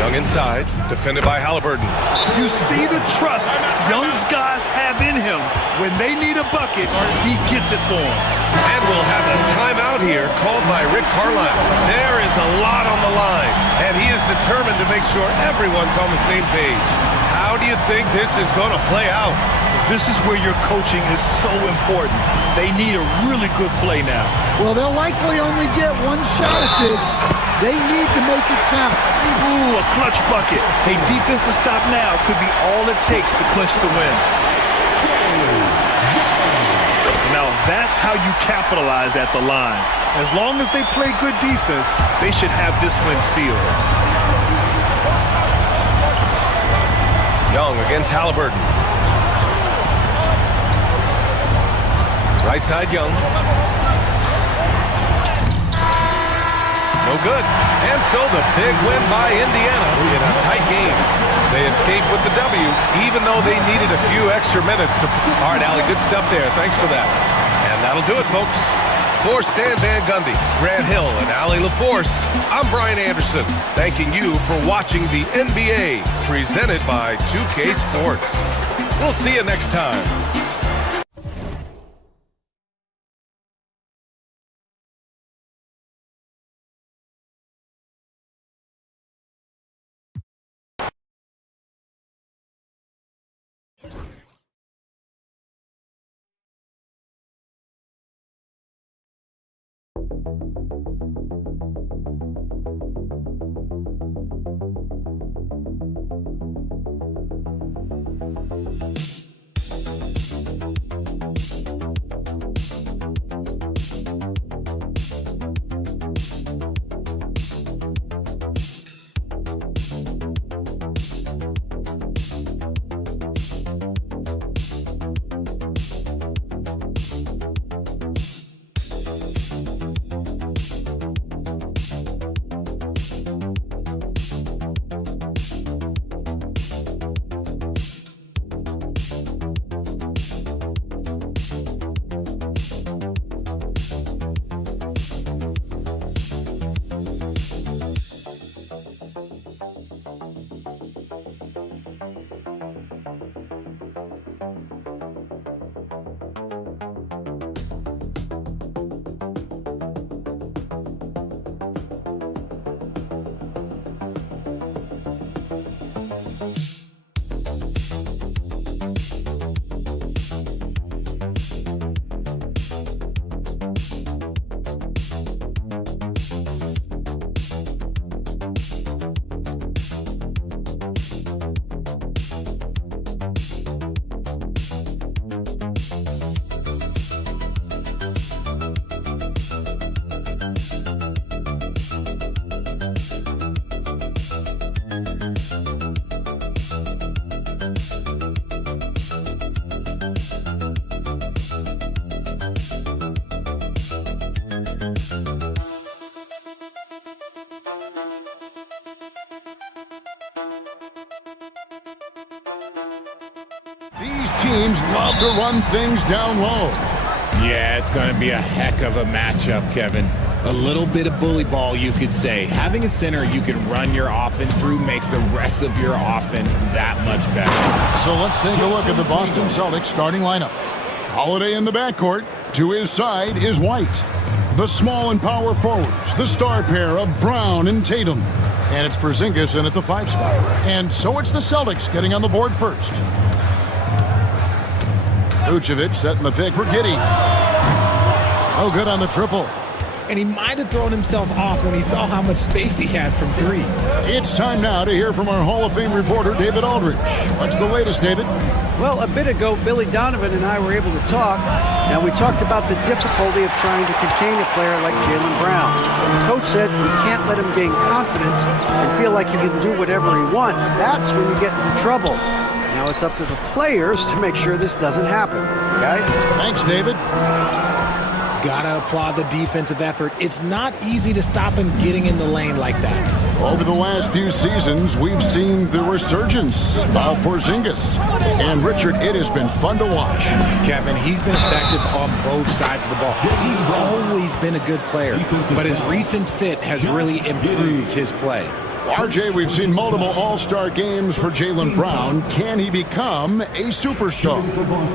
Young inside, defended by Halliburton. You see the trust Young's guys have in him. When they need a bucket, he gets it for them. And we'll have a timeout here called by Rick Carlisle. There is a lot on the line, and he is determined to make sure everyone's on the same page. How do you think this is going to play out? This is where your coaching is so important. They need a really good play now. Well, they'll likely only get 1 shot at this. They need to make it count. Ooh, a clutch bucket. A defensive stop now could be all it takes to clinch the win. Now that's how you capitalize at the line. As long as they play good defense, they should have this win sealed. Young against Halliburton. Right side, Young. No good. And so the big win by Indiana in a tight game. They escaped with the W, even though they needed a few extra minutes to... All right, Allie, good stuff there. Thanks for that. And that'll do it, folks. For Stan Van Gundy, Grant Hill, and Allie LaForce, I'm Brian Anderson, thanking you for watching the NBA, presented by 2K Sports. We'll see you next time. These teams love to run things down low. Yeah, it's going to be a heck of a matchup, Kevin. A little bit of bully ball, you could say. Having a center you can run your offense through makes the rest of your offense that much better. So let's take a look at the Boston Celtics starting lineup. Holiday in the backcourt. To his side is White. The small and power forwards, the star pair of Brown and Tatum. And it's Porzingis in at the 5 spot. And so it's the Celtics getting on the board first. Vucevic setting the pick for Giddey. Oh, good on the triple. And he might have thrown himself off when he saw how much space he had from 3. It's time now to hear from our Hall of Fame reporter, David Aldridge. What's the latest, David? Well, a bit ago, Billy Donovan and I were able to talk. Now, we talked about the difficulty of trying to contain a player like Jaylen Brown. The coach said we can't let him gain confidence and feel like he can do whatever he wants. That's when you get into trouble. Now it's up to the players to make sure this doesn't happen. Guys? Thanks, David. Gotta applaud the defensive effort. It's not easy to stop him getting in the lane like that. Over the last few seasons, we've seen the resurgence of Porzingis. And Richard, it has been fun to watch. Kevin, he's been effective on both sides of the ball. He's always been a good player, but his recent fit has really improved his play. RJ, we've seen multiple all-star games for Jaylen Brown. Can he become a superstar?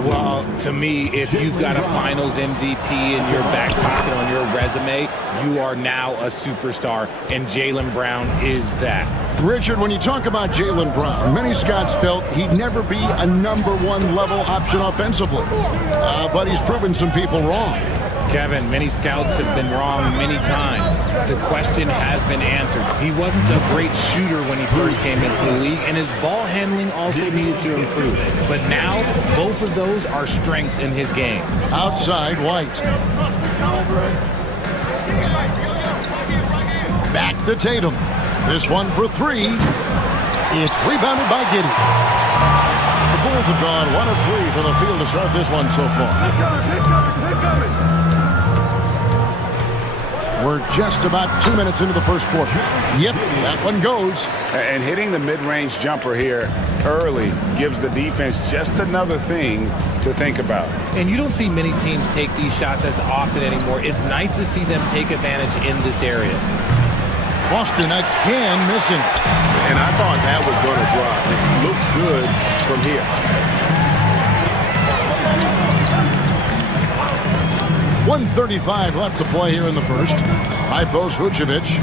Well, to me, if you've got a finals MVP in your back pocket on your resume, you are now a superstar, and Jaylen Brown is that. Richard, when you talk about Jaylen Brown, many scouts felt he'd never be a #1 level option offensively. But he's proven some people wrong. Kevin, many scouts have been wrong many times. The question has been answered. He wasn't a great shooter when he first came into the league, and his ball handling also needed to improve. But now, both of those are strengths in his game. Outside, White. Back to Tatum. This one for 3. It's rebounded by Giddey. The Bulls have gone 1 of 3 from the field to start this one so far. We're just about 2 minutes into the first quarter. Yep, that one goes. And hitting the mid-range jumper here early gives the defense just another thing to think about. And you don't see many teams take these shots as often anymore. It's nice to see them take advantage in this area. Boston again missing. And I thought that was going to drop. It looked good from here. 1:35 left to play here in the first. High post Vucevic.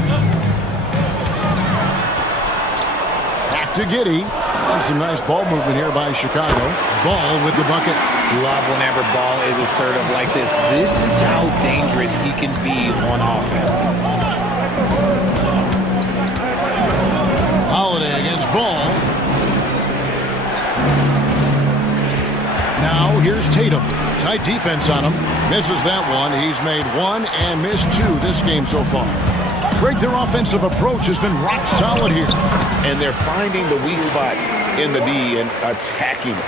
Back to Giddey. And some nice ball movement here by Chicago. Ball with the bucket. Love whenever Ball is assertive like this. This is how dangerous he can be on offense. Holiday against Ball. Now here's Tatum. Tight defense on him. Misses that one. He's made one and missed two this game so far. Greg, their offensive approach has been rock solid here. And they're finding the weak spots in the D and attacking it.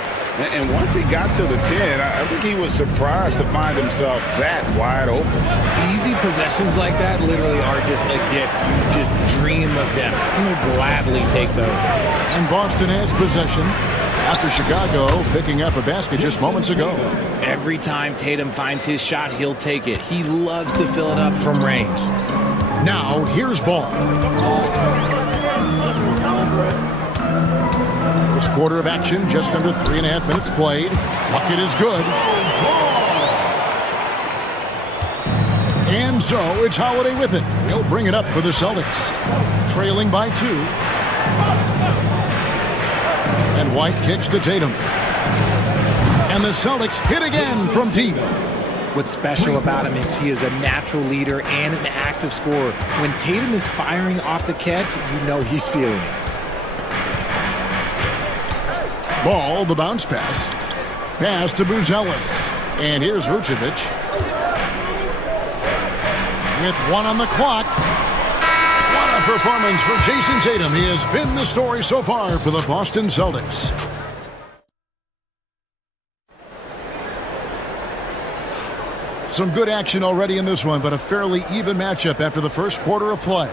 And once he got to the 10, I think he was surprised to find himself that wide open. Easy possessions like that literally are just a gift. You just dream of them. He'll gladly take those. And Boston has possession after Chicago picking up a basket just moments ago. Every time Tatum finds his shot, he'll take it. He loves to fill it up from range. Now here's Ball. First quarter of action, just under 3.5 minutes played. Bucket is good. And so it's Holiday with it. He'll bring it up for the Celtics. Trailing by 2. And White kicks to Tatum. And the Celtics hit again from deep. What's special about him is he is a natural leader and an active scorer. When Tatum is firing off the catch, you know he's feeling it. Ball, the bounce pass. Pass to Buzelis. And here's Vucevic. With one on the clock. What a performance for Jason Tatum. He has been the story so far for the Boston Celtics. Some good action already in this one, but a fairly even matchup after the first quarter of play.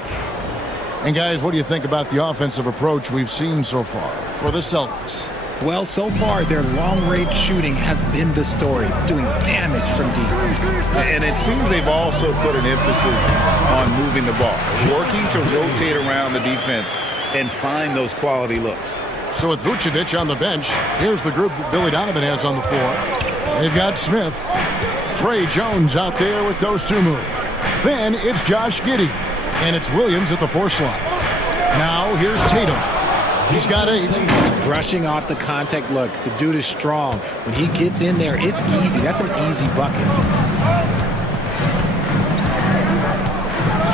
And guys, what do you think about the offensive approach we've seen so far for the Celtics? Well, so far, their long-range shooting has been the story, doing damage from deep. And it seems they've also put an emphasis on moving the ball, working to rotate around the defense and find those quality looks. So with Vucevic on the bench, here's the group that Billy Donovan has on the floor. They've got Smith. Trey Jones out there with Dosunmu. Then it's Josh Giddey. And it's Williams at the 4 slot. Now here's Tatum. He's got 8. Brushing off the contact look. The dude is strong. When he gets in there, it's easy. That's an easy bucket.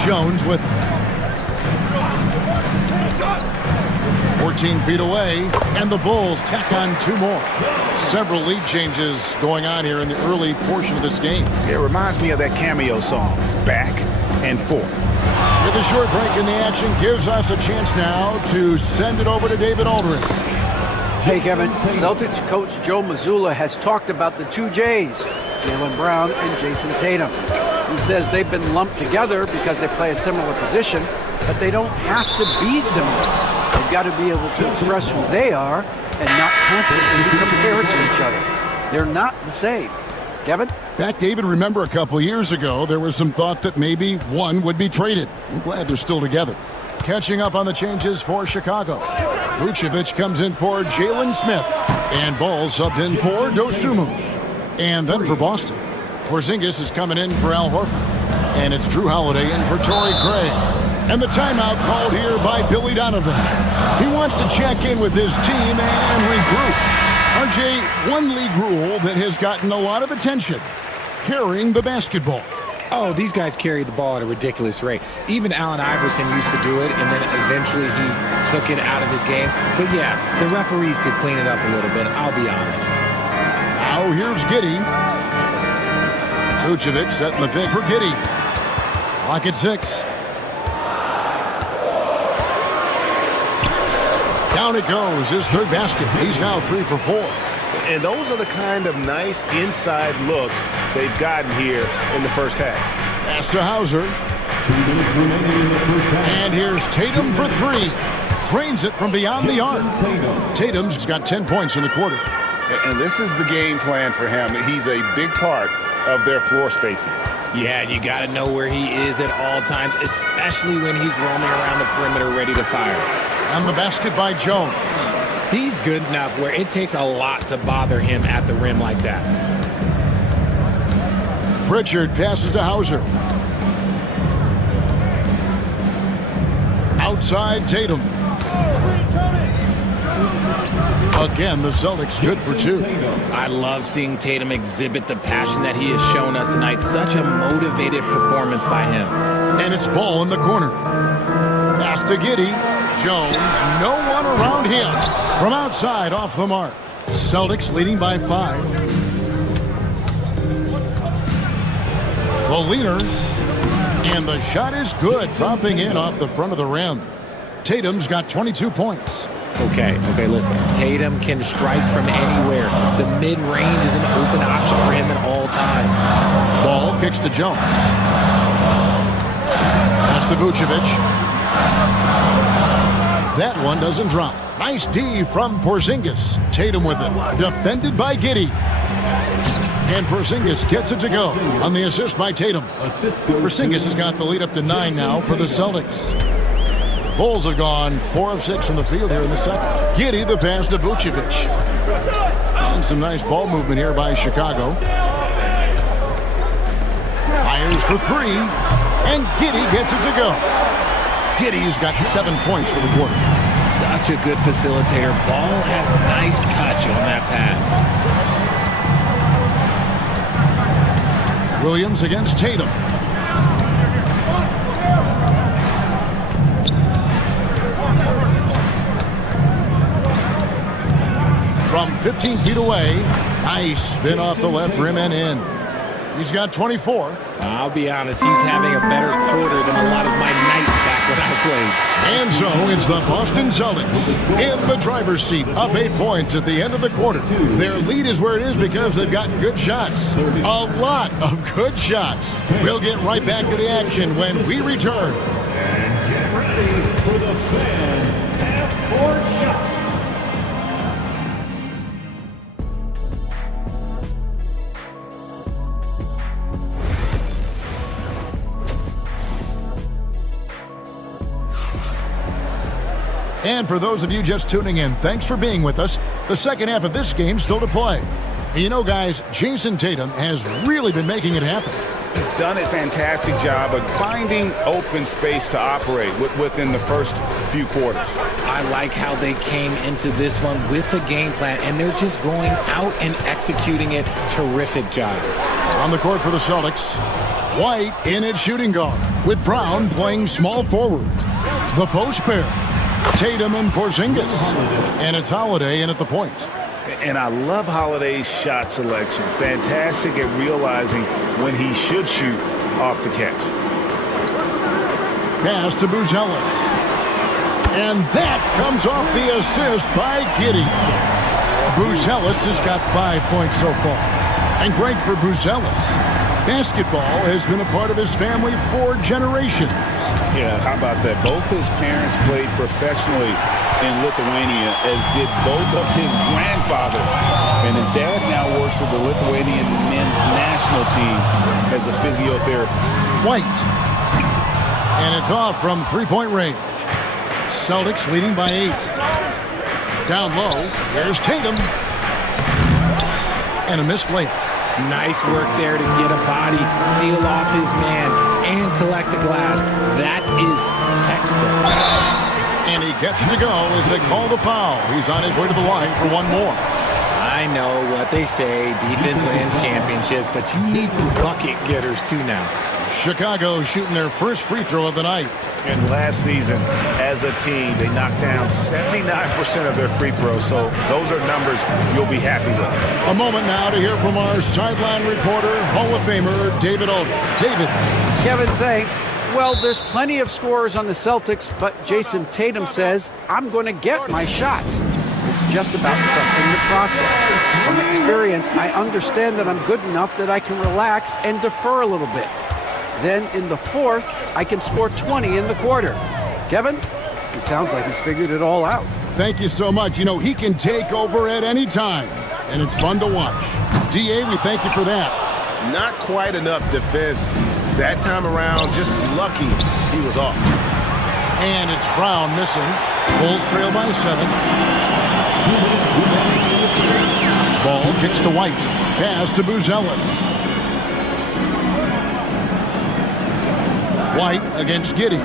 Jones with 14 feet away. And the Bulls tack on 2 more. Several lead changes going on here in the early portion of this game. It reminds me of that cameo song, Back and Forth. With a short break in the action, gives us a chance now to send it over to David Aldridge. Hey, Kevin. Celtics coach Joe Mazzulla has talked about the 2 J's, Jaylen Brown and Jason Tatum. He says they've been lumped together because they play a similar position, but they don't have to be similar. They've got to be able to express who they are and not constantly be compared to each other. They're not the same. Kevin? Back, David, remember a couple years ago, there was some thought that maybe one would be traded. I'm glad they're still together. Catching up on the changes for Chicago. Vucevic comes in for Jalen Smith. And Ball subbed in for Dosunmu. And then for Boston, Porzingis is coming in for Al Horford. And it's Drew Holiday in for Torrey Craig. And the timeout called here by Billy Donovan. He wants to check in with his team and regroup. RJ, one league rule that has gotten a lot of attention, carrying the basketball. Oh, these guys carry the ball at a ridiculous rate. Even Allen Iverson used to do it, and then eventually he took it out of his game. But yeah, the referees could clean it up a little bit, I'll be honest. Now here's Giddey. Vucevic setting the pick for Giddey. Clock at 6. Down it goes, his 3rd basket. He's now 3 for 4. And those are the kind of nice inside looks they've gotten here in the first half. Pass to Hauser. And here's Tatum for three. Drains it from beyond the arc. Tatum's got 10 points in the quarter. And this is the game plan for him. He's a big part of their floor spacing. Yeah, and you got to know where he is at all times, especially when he's roaming around the perimeter ready to fire. And the basket by Jones. He's good enough where it takes a lot to bother him at the rim like that. Pritchard passes to Hauser. Outside Tatum. Again, the Celtics good for two. I love seeing Tatum exhibit the passion that he has shown us tonight. Such a motivated performance by him. And it's ball in the corner. Pass to Giddey. Jones, no one around him. From outside, off the mark. Celtics leading by 5. The leaner. And the shot is good, dropping in off the front of the rim. Tatum's got 22 points. Okay, listen. Tatum can strike from anywhere. The mid-range is an open option for him at all times. Ball kicks to Jones. Pass to Vucevic. That one doesn't drop. Nice D from Porzingis. Tatum with it. Defended by Giddey. And Porzingis gets it to go on the assist by Tatum. Porzingis has got the lead up to 9 now for the Celtics. Bulls have gone 4 of 6 from the field here in the second. Giddey the pass to Vucevic. And some nice ball movement here by Chicago. Fires for 3. And Giddey gets it to go. Giddey's got 7 points for the quarter. Such a good facilitator. Ball has nice touch on that pass. Williams against Tatum. From 15 feet away, nice spin off the left rim and in. He's got 24. I'll be honest, he's having a better quarter than a lot of my nights back when I played. And so it's the Boston Celtics in the driver's seat, up 8 points at the end of the quarter. Their lead is where it is because they've gotten good shots. A lot of good shots. We'll get right back to the action when we return. And get ready for the fan half-court shot. And for those of you just tuning in, thanks for being with us. The second half of this game still to play. You know, guys, Jason Tatum has really been making it happen. He's done a fantastic job of finding open space to operate within the first few quarters. I like how they came into this one with a game plan, and they're just going out and executing it. Terrific job. On the court for the Celtics, White in at shooting guard, with Brown playing small forward. The post pair, Tatum and Porzingis. And it's Holiday in at the point. And I love Holiday's shot selection. Fantastic at realizing when he should shoot off the catch. Pass to Buzelis. And that comes off the assist by Giddey. Buzelis has got 5 points so far. And great for Buzelis. Basketball has been a part of his family for generations. Yeah, how about that? Both his parents played professionally in Lithuania, as did both of his grandfathers. And his dad now works with the Lithuanian men's national team as a physiotherapist. White. And it's off from three-point range. Celtics leading by 8. Down low, here's Tatum. And a missed layup. Nice work there to get a body, seal off his man, and collect the glass. That is textbook. And he gets it to go as they call the foul. He's on his way to the line for one more. I know what they say, defense wins championships, but you need some bucket getters too now. Chicago shooting their first free throw of the night. And last season, as a team, they knocked down 79% of their free throws. So those are numbers you'll be happy with. A moment now to hear from our sideline reporter, Hall of Famer David Alden. David. Kevin, thanks. Well, there's plenty of scorers on the Celtics, but Jason Tatum says, I'm going to get my shots. It's just about trusting the process. From experience, I understand that I'm good enough that I can relax and defer a little bit. Then in the fourth, I can score 20 in the quarter. Kevin, it sounds like he's figured it all out. Thank you so much. You know, he can take over at any time, and it's fun to watch. D.A., we thank you for that. Not quite enough defense that time around. Just lucky he was off. And it's Brown missing. Bulls trail by 7. Ball kicks to White. Pass to Buzelis. White against Giddey.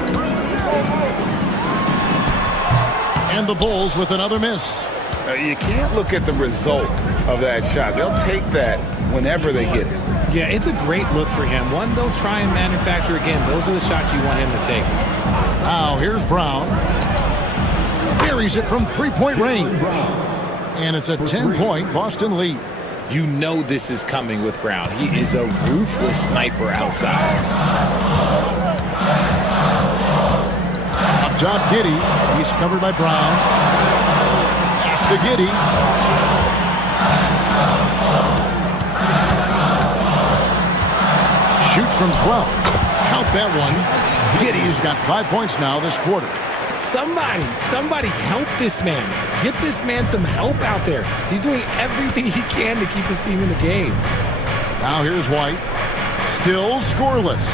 And the Bulls with another miss. You can't look at the result of that shot. They'll take that whenever they get it. Yeah, it's a great look for him. One they'll try and manufacture again. Those are the shots you want him to take. Now here's Brown. Buries it from three-point range. And it's a 10-point Boston lead. You know this is coming with Brown. He is a ruthless sniper outside. Up top, Giddey. He's covered by Brown. Pass to Giddey. Shoots from 12. Count that one. Giddey's got 5 points now this quarter. Somebody help this man. Get this man some help out there. He's doing everything he can to keep his team in the game. Now here's White. Still scoreless.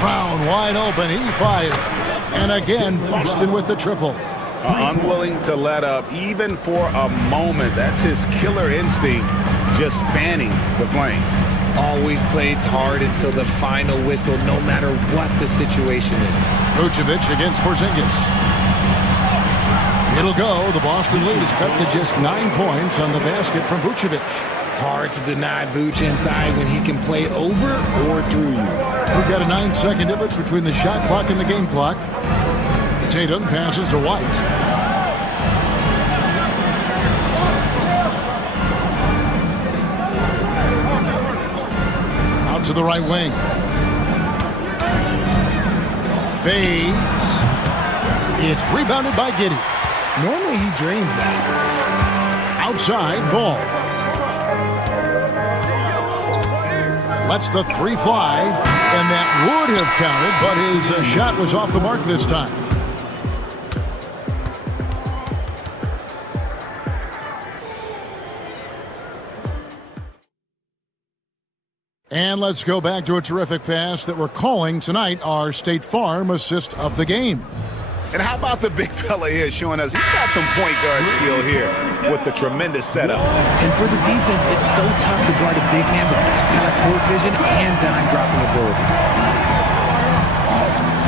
Brown wide open. He fires. And again, Boston with the triple. Unwilling to let up even for a moment. That's his killer instinct, just fanning the flame. Always plays hard until the final whistle, no matter what the situation is. Vucevic against Porzingis. It'll go. The Boston lead is cut to just 9 points on the basket from Vucevic. Hard to deny Vuce inside when he can play over or through you. We've got a 9-second difference between the shot clock and the game clock. Tatum passes to White. Out to the right wing. Fades. It's rebounded by Giddey. Normally he drains that. Outside ball. Lets the three fly, and that would have counted, but his shot was off the mark this time. And let's go back to a terrific pass that we're calling tonight our State Farm assist of the game. And how about the big fella here showing us he's got some point guard skill here with the tremendous setup. And for the defense, it's so tough to guard a big man with that kind of court vision and dime dropping ability.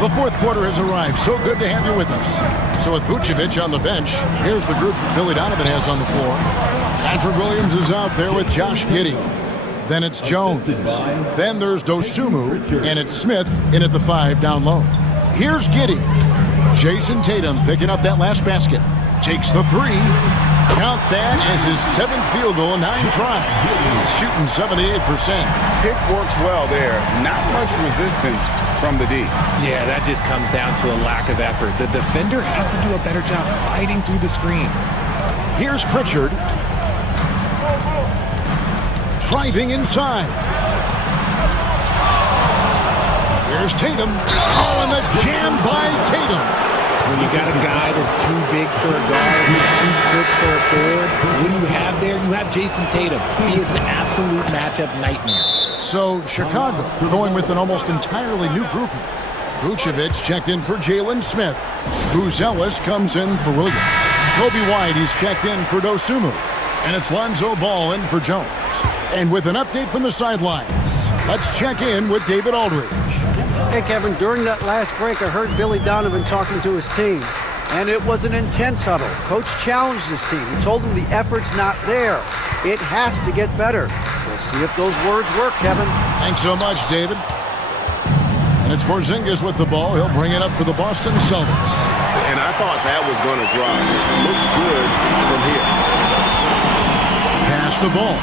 The fourth quarter has arrived. So good to have you with us. So with Vucevic on the bench, here's the group Billy Donovan has on the floor. Patrick Williams is out there with Josh Giddey. Then it's Jones. Then there's Dosunmu, and it's Smith in at the 5 down low. Here's Giddey. Jason Tatum picking up that last basket. Takes the 3. Count that as his 7th field goal in 9 tries. He's shooting 78%. Pick works well there. Not much resistance from the D. Yeah, that just comes down to a lack of effort. The defender has to do a better job fighting through the screen. Here's Pritchard. Driving inside. Here's Tatum. Oh, and the jam by Tatum. When you got a guy that's too big for a guard, who's too quick for a forward, what do you have there? You have Jason Tatum. He is an absolute matchup nightmare. So Chicago going with an almost entirely new grouping. Vucevic checked in for Jalen Smith. Buzelis comes in for Williams. Kobe White, he's checked in for Dosunmu. And it's Lonzo Ball in for Jones. And with an update from the sidelines, let's check in with David Aldridge. Hey, Kevin, during that last break, I heard Billy Donovan talking to his team, and it was an intense huddle. Coach challenged his team. He told them the effort's not there. It has to get better. We'll see if those words work, Kevin. Thanks so much, David. And it's Porzingis with the ball. He'll bring it up for the Boston Celtics. And I thought that was going to drop. It looked good from here. Pass the ball.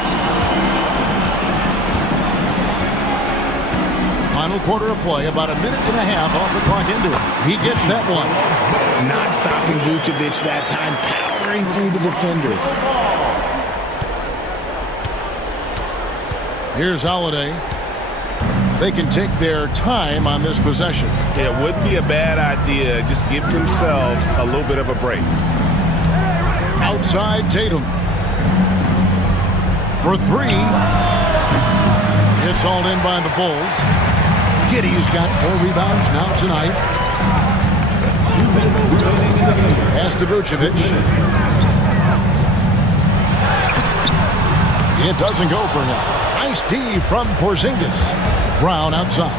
Final quarter of play, about a minute and a half off the clock into it. He gets that one. Not stopping Vucevic that time, powering through the defenders. Here's Holiday. They can take their time on this possession. It wouldn't be a bad idea. Just give themselves a little bit of a break. Outside Tatum. For three. It's all in by the Bulls. Giddey's got 4 rebounds now tonight. Pass to Vucevic. It doesn't go for him. Nice D from Porzingis. Brown outside.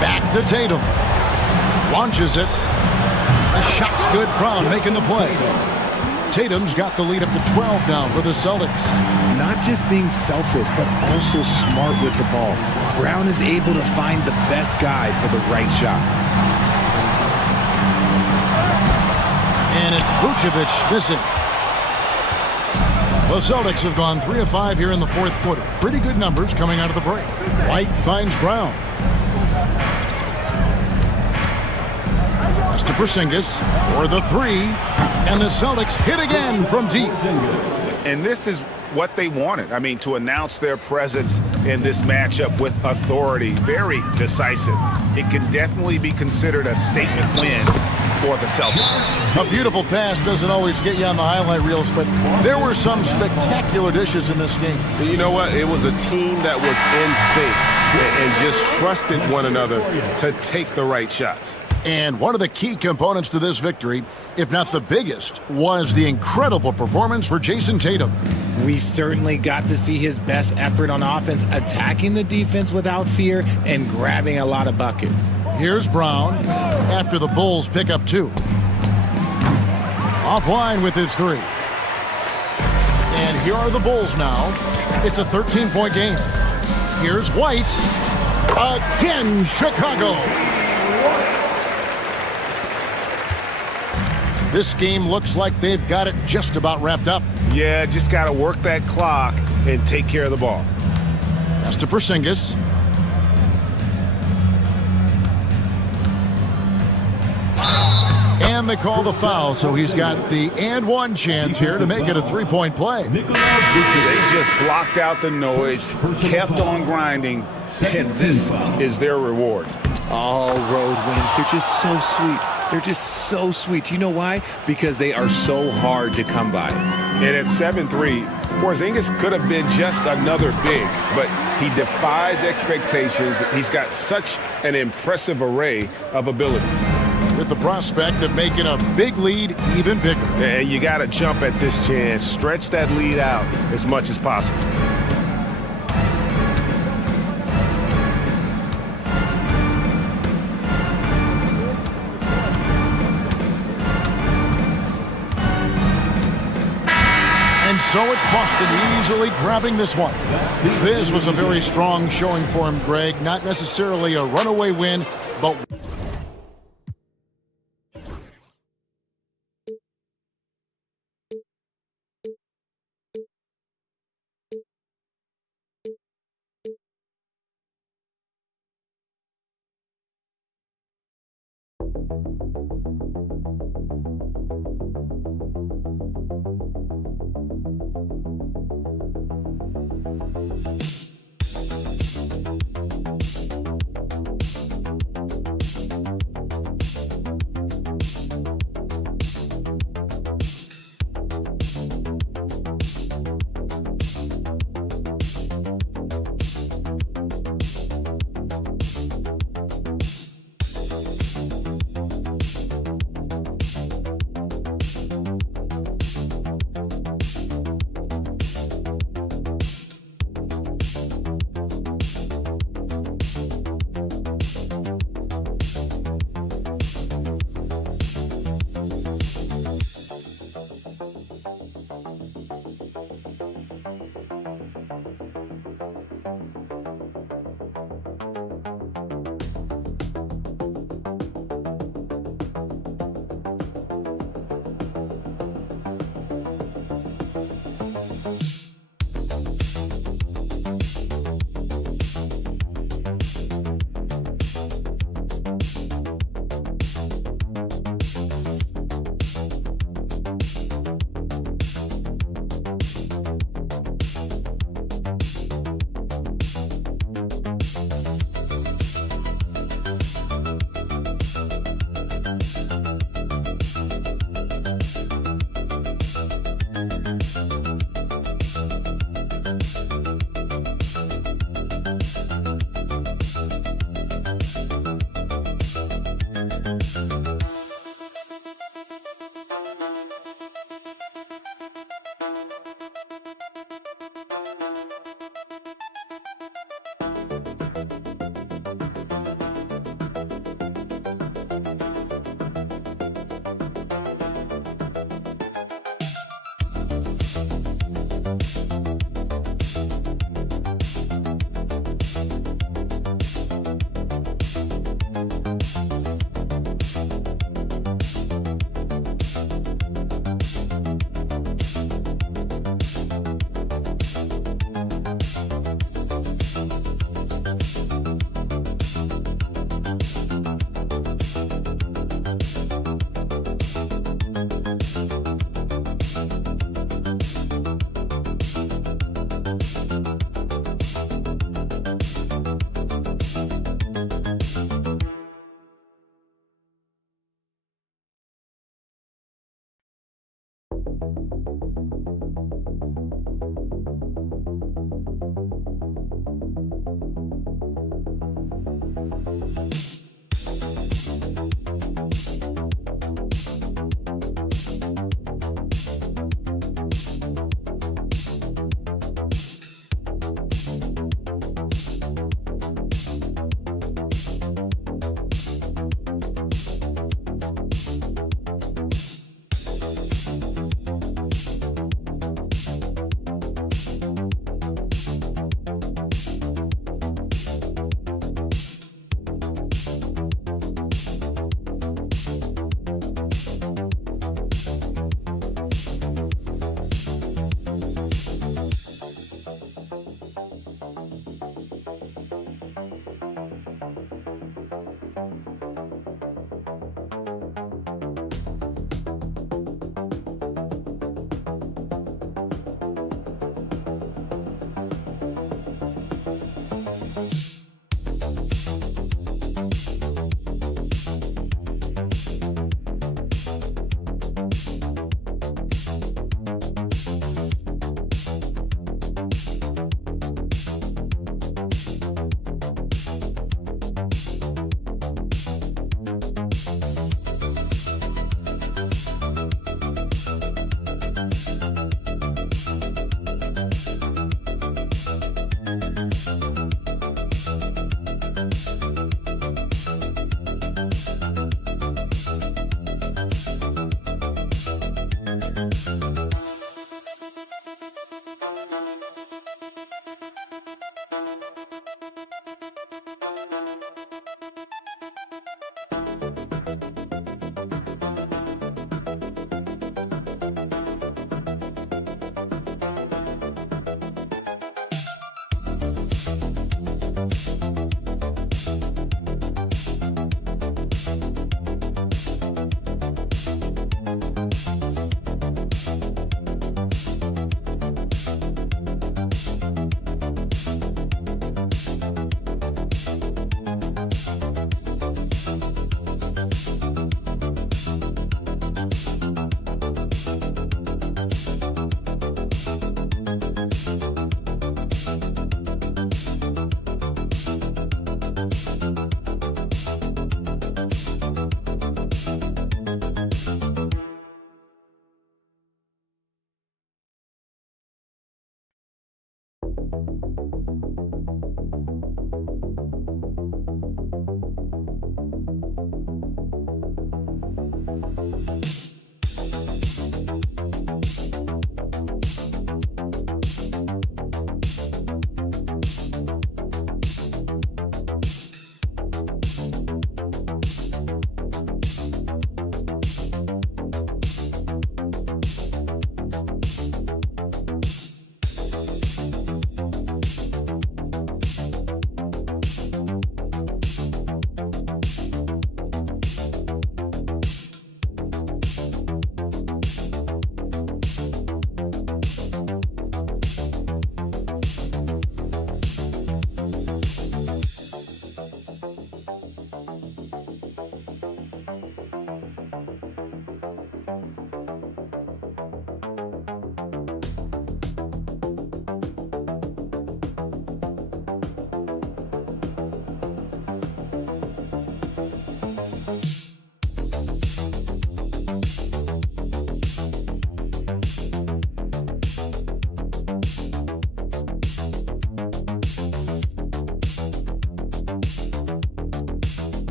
Back to Tatum. Launches it. The shot's good. Brown making the play. Tatum's got the lead up to 12 now for the Celtics. Not just being selfish, but also smart with the ball. Brown is able to find the best guy for the right shot. And it's Vucevic missing. The Celtics have gone 3 of 5 here in the fourth quarter. Pretty good numbers coming out of the break. White finds Brown. Pass to Porzingis for the 3. And the Celtics hit again from deep. And this is what they wanted. I mean, to announce their presence in this matchup with authority. Very decisive. It can definitely be considered a statement win for the Celtics. A beautiful pass doesn't always get you on the highlight reels, but there were some spectacular dishes in this game. You know what? It was a team that was in sync and just trusted one another to take the right shots. And one of the key components to this victory, if not the biggest, was the incredible performance for Jason Tatum. We certainly got to see his best effort on offense, attacking the defense without fear and grabbing a lot of buckets. Here's Brown after the Bulls pick up 2. Offline with his 3. And here are the Bulls now. It's a 13-point game. Here's White. Again, Chicago. This game looks like they've got it just about wrapped up. Yeah, just got to work that clock and take care of the ball. Pass to Porzingis. And they call the foul, so he's got the and one chance here to make it a 3-point play. They just blocked out the noise, kept on grinding, and this is their reward. All road wins. They're just so sweet. They're just so sweet. You know why? Because they are so hard to come by. And at 7-3, Porzingis could have been just another big, but he defies expectations. He's got such an impressive array of abilities. With the prospect of making a big lead even bigger. And you got to jump at this chance, stretch that lead out as much as possible. And so it's Boston easily grabbing this one. This was a very strong showing for him, Greg. Not necessarily a runaway win, but...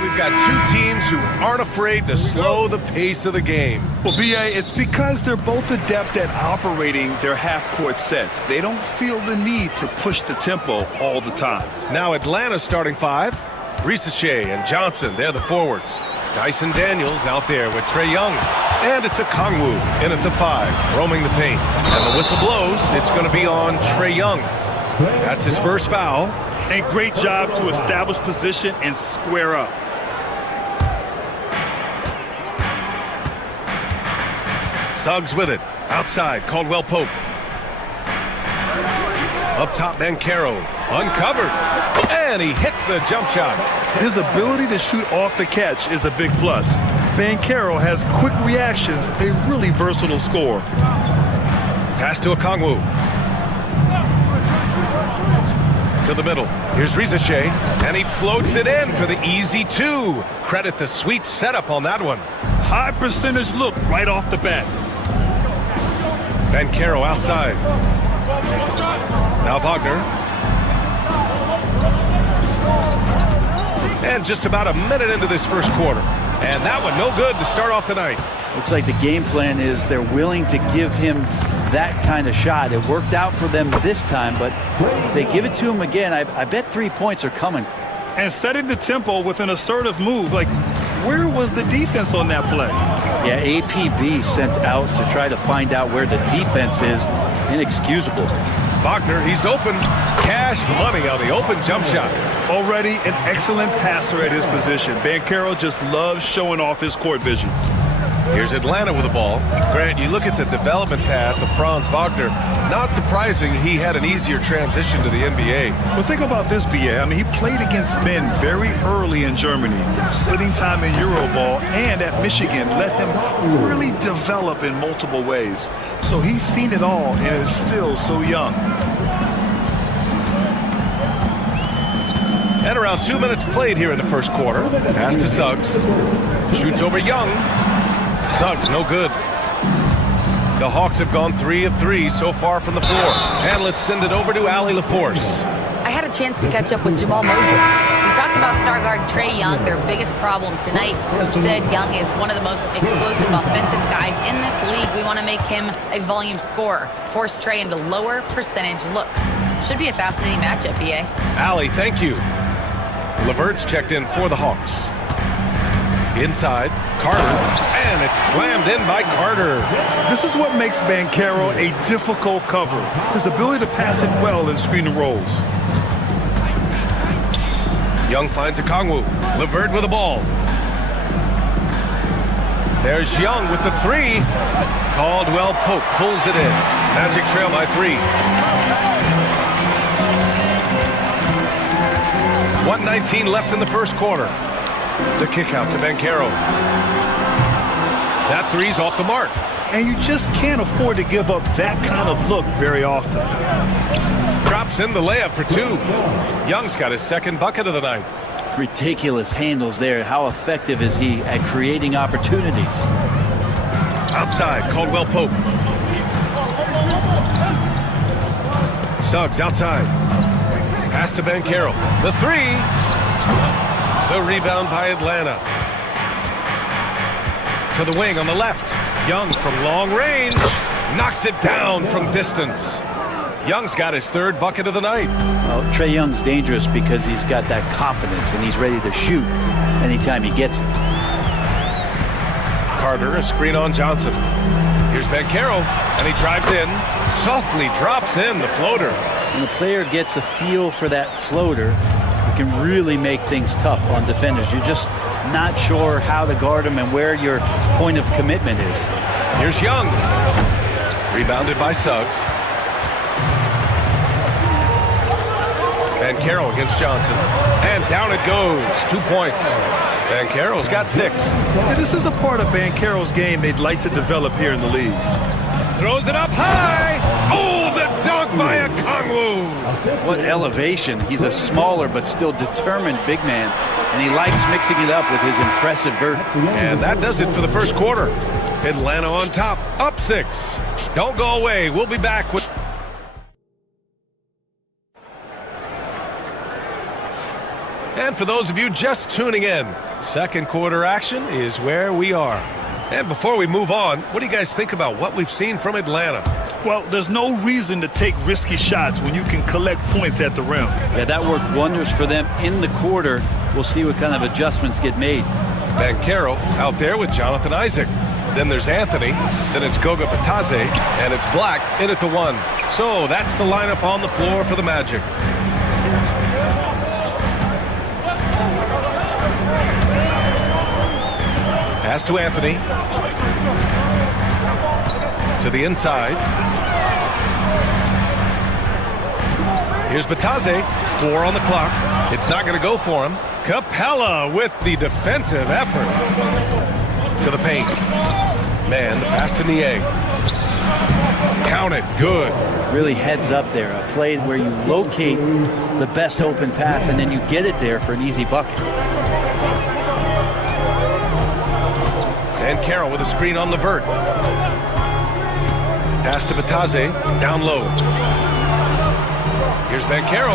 We've got two teams who aren't afraid to slow the pace of the game. Well, B.A., it's because they're both adept at operating their half-court sets. They don't feel the need to push the tempo all the time. Now Atlanta's starting five. Ricochet and Johnson, they're the forwards. Dyson Daniels out there with Trae Young. And it's a Kongwu in at the 5, roaming the paint. And the whistle blows. It's going to be on Trae Young. That's his first foul. And great job to establish position and square up. Suggs with it. Outside, Caldwell Pope. Up top, Banchero. Uncovered. And he hits the jump shot. His ability to shoot off the catch is a big plus. Banchero has quick reactions, a really versatile scorer. Pass to Okongwu. To the middle. Here's Ricochet. And he floats it in for the easy 2. Credit the sweet setup on that one. High percentage look right off the bat. Banchero outside. Now Wagner. And just about a minute into this first quarter. And that one no good to start off tonight. Looks like the game plan is they're willing to give him that kind of shot. It worked out for them this time, but if they give it to him again, I bet 3 points are coming. And setting the tempo with an assertive move. Like, where was the defense on that play? Yeah, APB sent out to try to find out where the defense is. Inexcusable. Wagner, he's open. Cash money on the open jump shot. Already an excellent passer at his position. Banchero just loves showing off his court vision. Here's Atlanta with the ball. Grant, you look at the development path of Franz Wagner. Not surprising he had an easier transition to the NBA. Well, think about this, B.A. I mean, he played against men very early in Germany, splitting time in Euroball, and at Michigan let him really develop in multiple ways. So he's seen it all and is still so young. And around 2 minutes played here in the first quarter. Pass to Suggs. Shoots over Young. Suggs, no good. The Hawks have gone 3 of 3 so far from the floor. And let's send it over to Allie LaForce. I had a chance to catch up with Jamal Mosley. We talked about star guard Trae Young, their biggest problem tonight. Coach said Young is one of the most explosive offensive guys in this league. We want to make him a volume scorer, force Trae into lower percentage looks. Should be a fascinating matchup, B.A. Allie, thank you. LeVert's checked in for the Hawks. Inside, Carter, and it's slammed in by Carter. This is what makes Banchero a difficult cover. His ability to pass it well in screen and rolls. Young finds Okongwu. LeVert with the ball. There's Young with the 3. Caldwell Pope pulls it in. Magic trail by 3. 1:19 left in the first quarter. The kick out to Banchero. That 3's off the mark. And you just can't afford to give up that kind of look very often. Drops in the layup for 2. Young's got his second bucket of the night. Ridiculous handles there. How effective is he at creating opportunities? Outside, Caldwell Pope. Suggs outside. Pass to Banchero. The 3. The rebound by Atlanta. To the wing on the left. Young from long range. Knocks it down from distance. Young's got his third bucket of the night. Well, Trae Young's dangerous because he's got that confidence and he's ready to shoot anytime he gets it. Carter, a screen on Johnson. Here's Banchero, and he drives in. Softly drops in the floater. When the player gets a feel for that floater, it can really make things tough on defenders. You're just not sure how to guard them and where your point of commitment is. Here's Young. Rebounded by Suggs. Banchero against Johnson. And down it goes. 2 points. Banchero's got 6. Yeah, this is a part of Banchero's game they'd like to develop here in the league. Throws it up high. Oh, the dunk by a Kongwu. What elevation. He's a smaller but still determined big man, and he likes mixing it up with his impressive vert. And that does it for the first quarter. Atlanta on top, up 6. Don't go away. We'll be back with... And for those of you just tuning in, second quarter action is where we are. And before we move on, what do you guys think about what we've seen from Atlanta? Well, there's no reason to take risky shots when you can collect points at the rim. Yeah, that worked wonders for them in the quarter. We'll see what kind of adjustments get made. Banchero out there with Jonathan Isaac. Then there's Anthony. Then it's Goga Batadze. And it's Black in at the 1. So that's the lineup on the floor for the Magic. Pass to Anthony. To the inside. Here's Batadze. 4 on the clock. It's not going to go for him. Capella with the defensive effort. To the paint. Man, the pass to Niang. Count it. Good. Really heads up there. A play where you locate the best open pass and then you get it there for an easy bucket. And Carroll with a screen on Levert. Pass to Batadze, down low. Here's Banchero.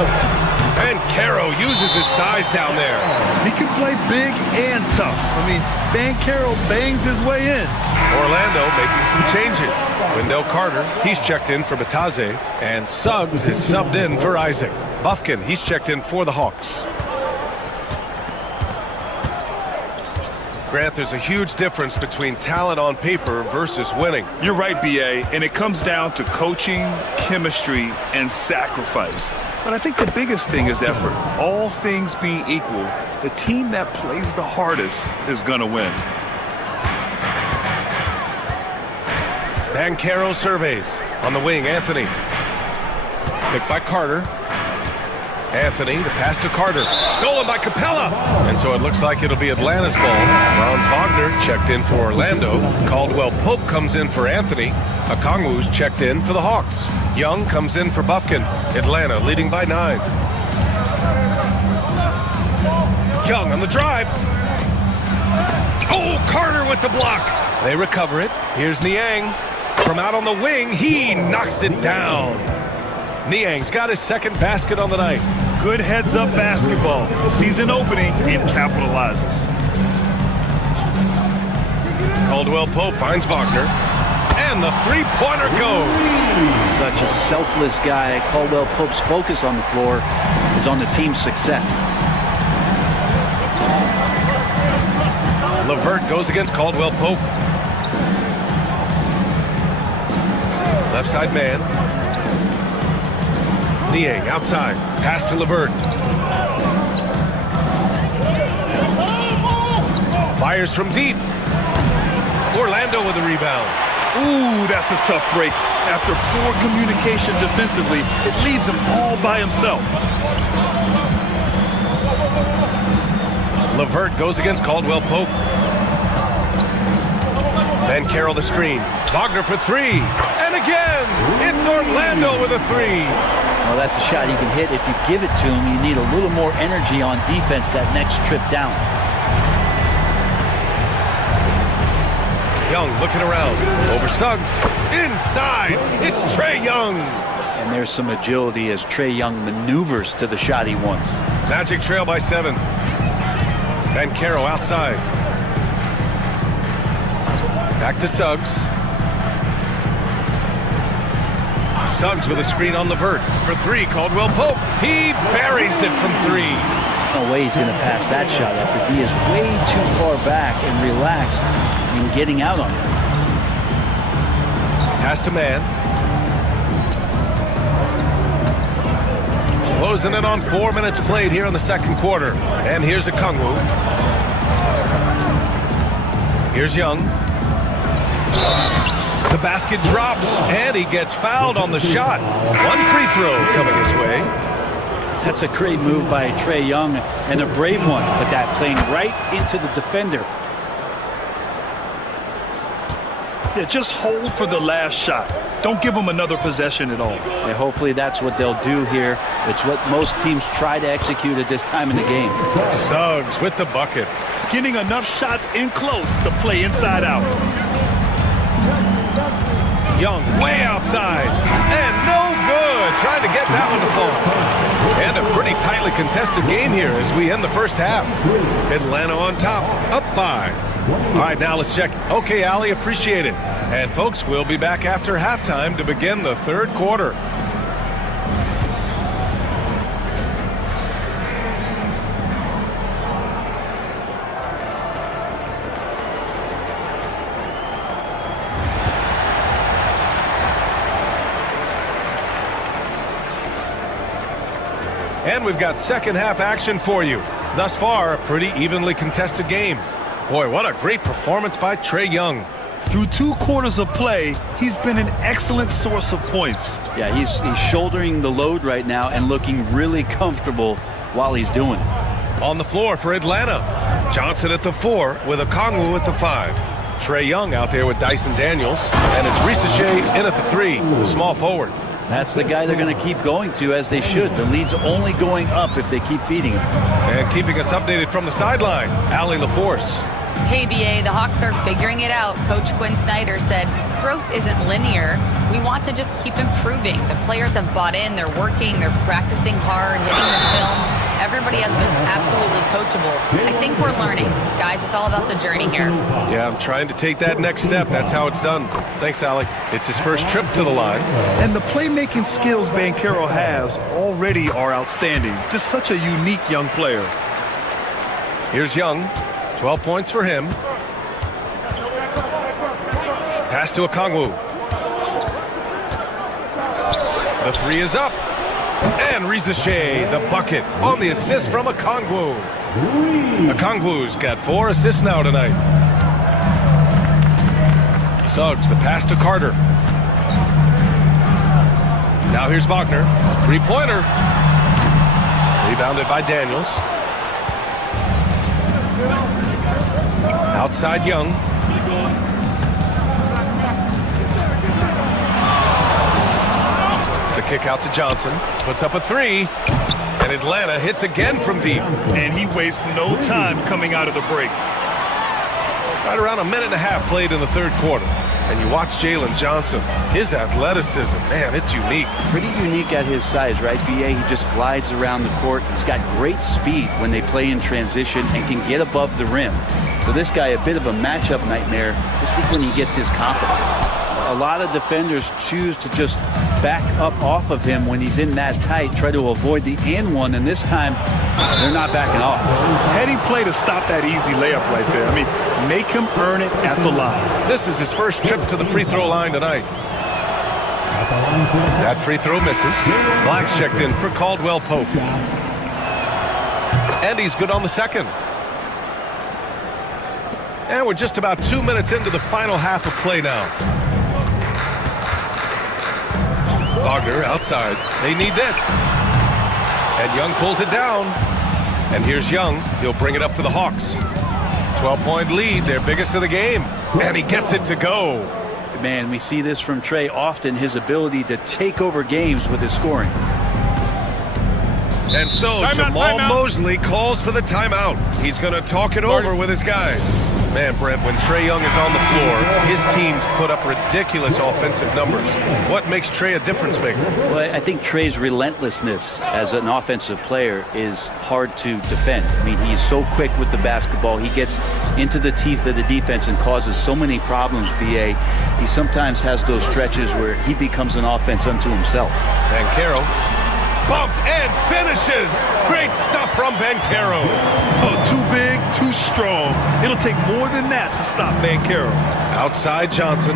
Banchero uses his size down there. He can play big and tough. I mean, Banchero bangs his way in. Orlando making some changes. Wendell Carter, he's checked in for Batadze. And Suggs is subbed in for Isaac. Bufkin, he's checked in for the Hawks. Grant, there's a huge difference between talent on paper versus winning. You're right, B.A., and it comes down to coaching, chemistry, and sacrifice. But I think the biggest thing is effort. All things being equal, the team that plays the hardest is going to win. Banchero surveys. On the wing, Anthony. Picked by Carter. Anthony, the pass to Carter. Stolen by Capella. And so it looks like it'll be Atlanta's ball. Franz Wagner checked in for Orlando. Caldwell Pope comes in for Anthony. Okongwu's checked in for the Hawks. Young comes in for Bufkin. Atlanta leading by 9. Young on the drive. Oh, Carter with the block. They recover it. Here's Niang. From out on the wing, he knocks it down. Niang's got his second basket on the night. Good heads-up basketball. Sees an opening and capitalizes. Caldwell Pope finds Wagner. And the three-pointer goes. Such a selfless guy. Caldwell Pope's focus on the floor is on the team's success. Levert goes against Caldwell Pope. Left side man. Niang outside. Pass to Levert. Fires from deep. Orlando with the rebound. Ooh, that's a tough break. After poor communication defensively, it leaves him all by himself. Levert goes against Caldwell Pope. Then Carroll the screen. Wagner for 3. And again, it's Orlando with a 3. Well, that's a shot he can hit. If you give it to him, you need a little more energy on defense that next trip down. Young looking around. Over Suggs. Inside. It's Trae Young. And there's some agility as Trae Young maneuvers to the shot he wants. Magic trail by 7. Banchero outside. Back to Suggs. Suggs with a screen on Levert. For 3, Caldwell Pope. He buries it from 3. No way he's going to pass that shot up. The D is way too far back and relaxed in getting out on it. Pass to man. Closing in on 4 minutes played here in the second quarter. And here's Okongwu. Here's Young. The basket drops, and he gets fouled on the shot. 1 free throw coming his way. That's a great move by Trae Young and a brave one, but that playing right into the defender. Yeah, just hold for the last shot. Don't give them another possession at all. And hopefully that's what they'll do here. It's what most teams try to execute at this time in the game. Suggs with the bucket. Getting enough shots in close to play inside out. Young way outside. And no good. Trying to get that one to fall. And a pretty tightly contested game here as we end the first half. Atlanta on top, up 5. All right, now let's check. Okay, Allie, appreciate it. And folks, we'll be back after halftime to begin the third quarter. And we've got second half action for you. Thus far, a pretty evenly contested game. Boy, what a great performance by Trae Young. Through 2 quarters of play, he's been an excellent source of points. Yeah, he's shouldering the load right now and looking really comfortable while he's doing it. On the floor for Atlanta, Johnson at the 4 with Okongwu at the 5. Trae Young out there with Dyson Daniels. And it's Ricochet in at the 3, the small forward. That's the guy they're going to keep going to, as they should. The lead's only going up if they keep feeding him. And keeping us updated from the sideline, Allie LaForce. Hey, BA, the Hawks are figuring it out. Coach Quinn Snyder said, growth isn't linear. We want to just keep improving. The players have bought in. They're working. They're practicing hard, hitting the film. Everybody has been absolutely coachable. I think we're learning. Guys, it's all about the journey here. Yeah, I'm trying to take that next step. That's how it's done. Thanks, Allie. It's his first trip to the line. And the playmaking skills Banchero has already are outstanding. Just such a unique young player. Here's Young. 12 points for him. Pass to Okongwu. The 3 is up. And Ricochet, the bucket, on the assist from Okongwu. Okongwu's got 4 assists now tonight. Suggs, the pass to Carter. Now here's Wagner. 3-pointer. Rebounded by Daniels. Outside Young. The kick out to Johnson. Puts up a 3. And Atlanta hits again from deep. And he wastes no time coming out of the break. Right around a minute and a half played in the third quarter. And you watch Jalen Johnson. His athleticism, man, it's unique. Pretty unique at his size, right, BA? He just glides around the court. He's got great speed when they play in transition and can get above the rim. So this guy, a bit of a matchup nightmare, just think when he gets his confidence. A lot of defenders choose to just back up off of him when he's in that tight, try to avoid the and one, and this time they're not backing off. Heady play to stop that easy layup right there. I mean, make him earn it at the line. This is his first trip to the free throw line tonight. That free throw misses. Black's checked in for Caldwell Pope. And he's good on the second. And we're just about 2 minutes into the final half of play now. Wagner outside. They need this. And Young pulls it down. And here's Young. He'll bring it up for the Hawks. 12-point lead, their biggest of the game. And he gets it to go. Man, we see this from Trae often, his ability to take over games with his scoring. And so Jamal Mosley calls for the timeout. He's going to talk it over with his guys. Man, Brent, when Trae Young is on the floor, his teams put up ridiculous offensive numbers. What makes Trae a difference maker? Well, I think Trae's relentlessness as an offensive player is hard to defend. I mean, he's so quick with the basketball. He gets into the teeth of the defense and causes so many problems, BA. He sometimes has those stretches where he becomes an offense unto himself. Banchero bumped and finishes. Great stuff from Banchero. Oh, too big, too strong. It'll take more than that to stop Banchero. Outside Johnson.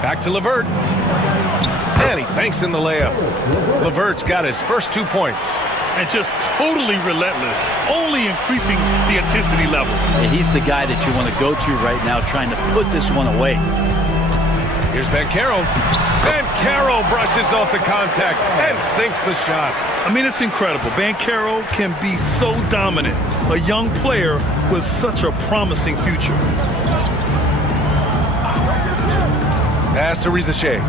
Back to LeVert. And he banks in the layup. LeVert's got his first 2 points. And just totally relentless, only increasing the intensity level. And he's the guy that you want to go to right now trying to put this one away. Here's Banchero. Banchero brushes off the contact and sinks the shot. I mean, it's incredible. Banchero can be so dominant. A young player with such a promising future. Pass to Rizache.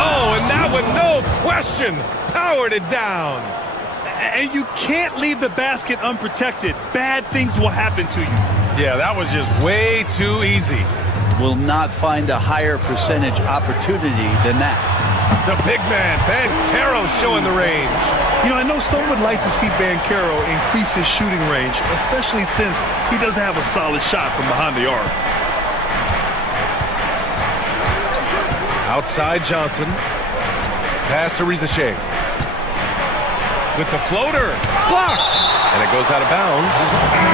Oh, and that one, no question, powered it down. And you can't leave the basket unprotected. Bad things will happen to you. Yeah, that was just way too easy. Will not find a higher percentage opportunity than that. The big man, Banchero, showing the range. You know, I know some would like to see Banchero increase his shooting range, especially since he doesn't have a solid shot from behind the arc. Outside Johnson. Pass to Rizache. With the floater. Blocked. And it goes out of bounds.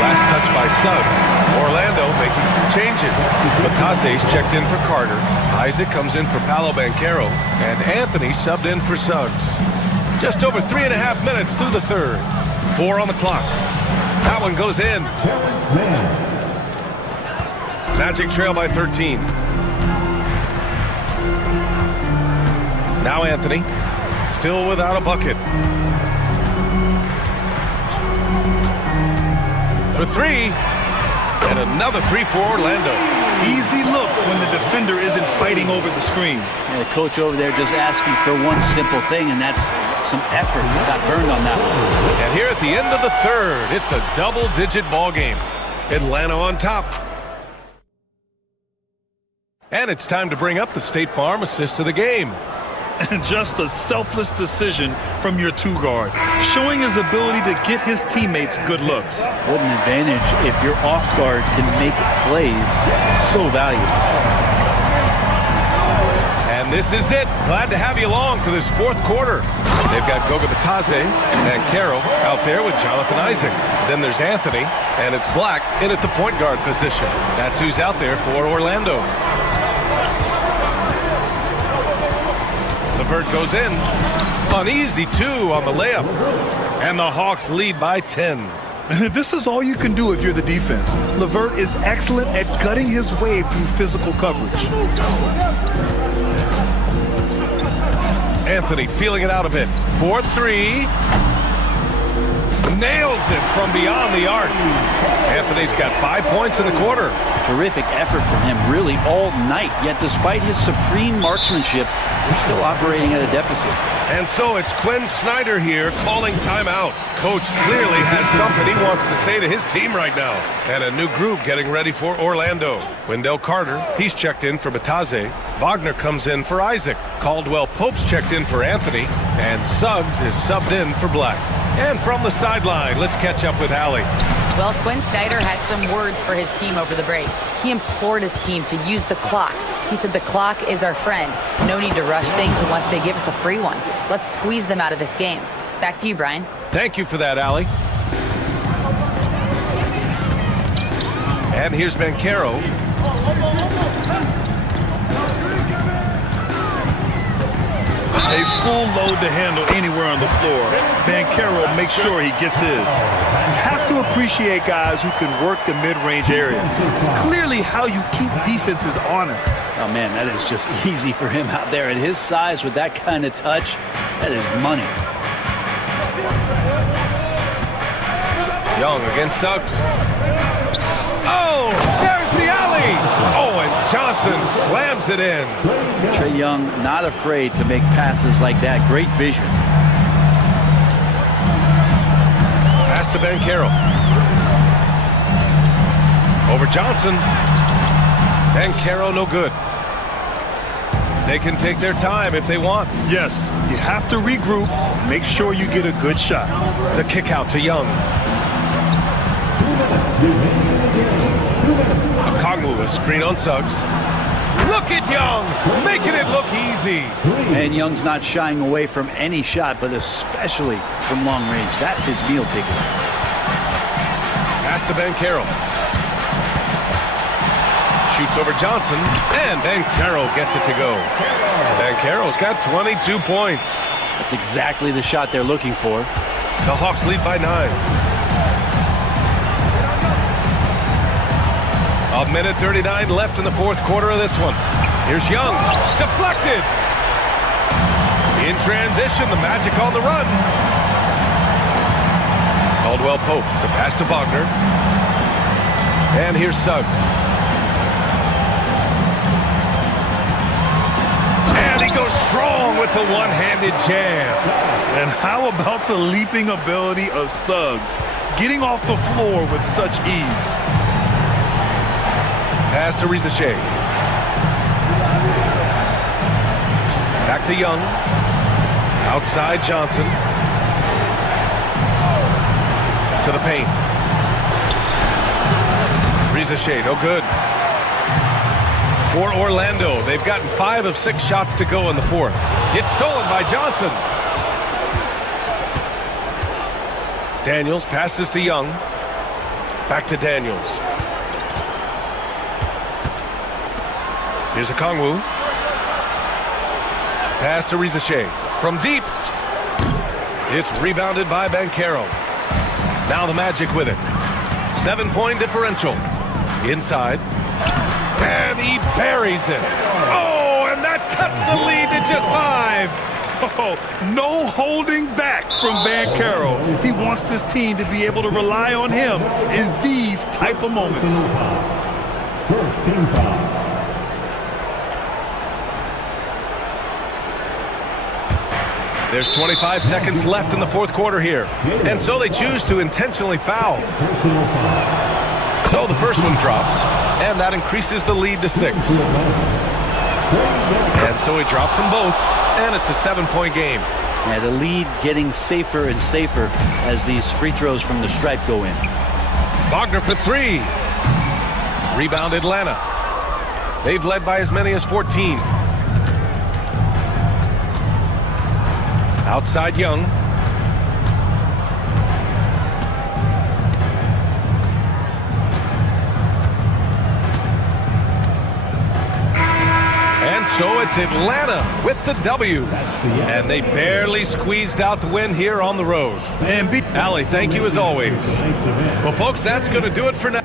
Last touch by Suggs. Orlando making some changes. Batase's checked in for Carter. Isaac comes in for Paolo Banchero. And Anthony subbed in for Suggs. Just over 3.5 minutes through the third. 4 on the clock. That one goes in. Magic trail by 13. Now Anthony, still without a bucket. For 3, and another 3 for Orlando. Easy look when the defender isn't fighting over the screen. And the coach over there just asking for one simple thing, and that's some effort. Got burned on that one. And here at the end of the third, it's a double-digit ball game. Atlanta on top. And it's time to bring up the State Farm assist of the game. And just a selfless decision from your two-guard, showing his ability to get his teammates good looks. What an advantage if your off-guard can make plays so valuable. And this is it. Glad to have you along for this fourth quarter. They've got Goga Batase and Caro out there with Jonathan Isaac. Then there's Anthony, and it's Black in at the point guard position. That's who's out there for Orlando. LeVert goes in. An easy 2 on the layup. And the Hawks lead by 10. This is all you can do if you're the defense. LeVert is excellent at gutting his way through physical coverage. Anthony feeling it out a bit. 4-3. Nails it from beyond the arc. Anthony's got 5 points in the quarter. Terrific effort from him really all night. Yet despite his supreme marksmanship, they're still operating at a deficit. And so it's Quinn Snyder here calling timeout. Coach clearly has something he wants to say to his team right now. And a new group getting ready for Orlando. Wendell Carter, he's checked in for Batase. Wagner comes in for Isaac. Caldwell Pope's checked in for Anthony. And Suggs is subbed in for Black. And from the sideline, let's catch up with Allie. Well, Quinn Snyder had some words for his team over the break. He implored his team to use the clock. He said the clock is our friend. No need to rush things unless they give us a free one. Let's squeeze them out of this game. Back to you, Brian. Thank you for that, Allie. And here's Banchero. A full load to handle anywhere on the floor. Banchero makes sure he gets his. You have to appreciate guys who can work the mid-range area. It's clearly how you keep defenses honest. Oh, man, that is just easy for him out there. At his size with that kind of touch, that is money. Young against Suggs. Oh, there's the alley. Oh, and Johnson slams it in. Trae Young not afraid to make passes like that. Great vision. Pass to Banchero. Over Johnson. Banchero no good. They can take their time if they want. Yes, you have to regroup. Make sure you get a good shot. The kick out to Young. Okongwu, a screen on Suggs. Look at Young, making it look easy. And Young's not shying away from any shot, but especially from long range. That's his meal ticket. Pass to Banchero. Shoots over Johnson, and Banchero gets it to go. Banchero's got 22 points. That's exactly the shot they're looking for. The Hawks lead by 9. A minute 39 left in the fourth quarter of this one. Here's Young. Deflected. In transition, the Magic on the run. Caldwell Pope, the pass to Wagner. And here's Suggs. And he goes strong with the one-handed jam. And how about the leaping ability of Suggs, getting off the floor with such ease? Pass to Rizachet. Back to Young. Outside Johnson. To the paint. Rizachet, no good. For Orlando, they've gotten 5 of 6 shots to go in the fourth. It's stolen by Johnson. Daniels passes to Young. Back to Daniels. Here's a Kongwu. Pass to Rizachet. From deep. It's rebounded by Banchero. Now the Magic with it. 7-point differential. Inside. And he buries it. Oh, and that cuts the lead to just 5. Oh, no holding back from Banchero. He wants this team to be able to rely on him in these type of moments. First team foul. There's 25 seconds left in the fourth quarter here. And so they choose to intentionally foul. So the first one drops, and that increases the lead to 6. And so he drops them both, and it's a 7-point game. Yeah, the lead getting safer and safer as these free throws from the stripe go in. Wagner for 3. Rebound Atlanta. They've led by as many as 14. Outside Young. And so it's Atlanta with the W. And they barely squeezed out the win here on the road. And Allie, thank you as always. Well, folks, that's going to do it for now.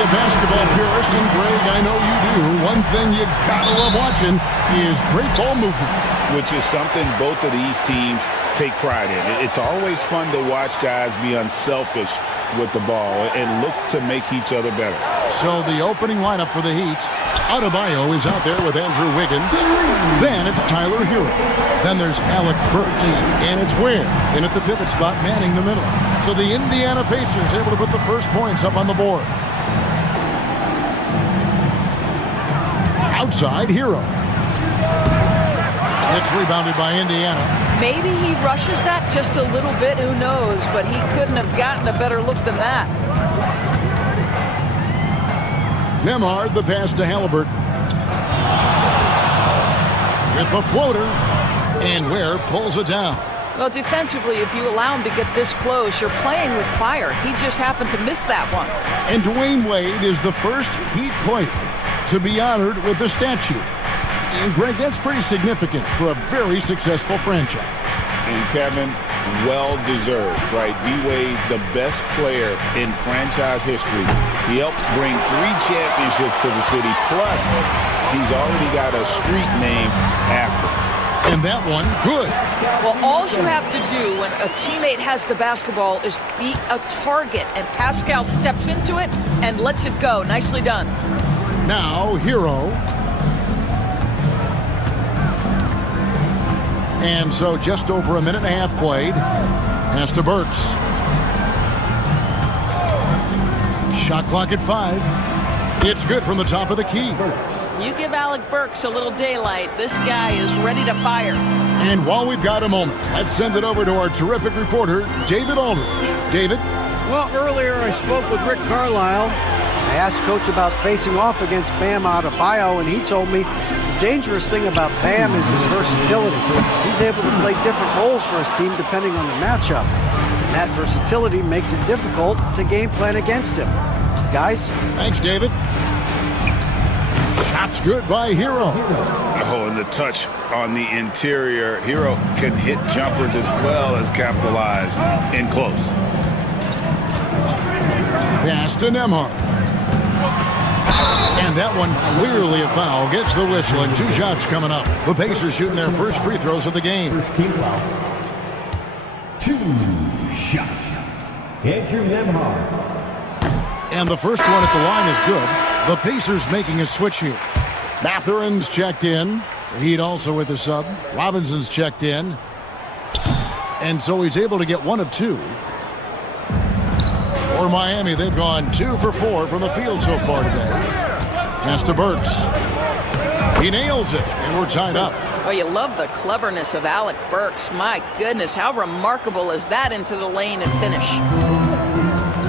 a basketball purist, and Greg, I know you do, one thing you gotta love watching is great ball movement. Which is something both of these teams take pride in. It's always fun to watch guys be unselfish with the ball and look to make each other better. So the opening lineup for the Heat, Adebayo is out there with Andrew Wiggins. Then it's Tyler Hero. Then there's Alec Burks. And it's Ware in at the pivot spot, manning the middle. So the Indiana Pacers able to put the first points up on the board. Outside, Hero. It's rebounded by Indiana. Maybe he rushes that just a little bit, who knows, but he couldn't have gotten a better look than that. Nembhard, the pass to Halliburton. With the floater, and Ware pulls it down. Well, defensively, if you allow him to get this close, you're playing with fire. He just happened to miss that one. And Dwayne Wade is the first Heat player to be honored with a statue. And Greg, that's pretty significant for a very successful franchise. And Kevin, well-deserved, right? D-Wade, the best player in franchise history. He helped bring 3 championships to the city, plus he's already got a street named after him. And that one, good. Well, all you have to do when a teammate has the basketball is beat a target, and Pascal steps into it and lets it go. Nicely done. Now, Hero. And so just over a minute and a half played. Pass to Burks. Shot clock at 5. It's good from the top of the key. You give Alec Burks a little daylight. This guy is ready to fire. And while we've got a moment, let's send it over to our terrific reporter, David Aldridge. David? Well, earlier I spoke with Rick Carlisle. I asked Coach about facing off against Bam Adebayo, and he told me the dangerous thing about Bam is his versatility. He's able to play different roles for his team depending on the matchup. And that versatility makes it difficult to game plan against him. Guys? Thanks, David. Shot's good by Hero. Oh, and the touch on the interior. Hero can hit jumpers as well as capitalize in close. Pass to Nembhard. And that one clearly a foul. Gets the whistle, and 2 shots coming up. The Pacers shooting their first free throws of the game. First team foul. 2 shots. Andrew Nembhard. And the first one at the line is good. The Pacers making a switch here. Mathurin's checked in. The Heat also with the sub. Robinson's checked in. And so he's able to get 1 of 2. For Miami, they've gone 2 for 4 from the field so far today. Pass to Burks. He nails it, and we're tied up. Oh, you love the cleverness of Alec Burks. My goodness, how remarkable is that into the lane and finish?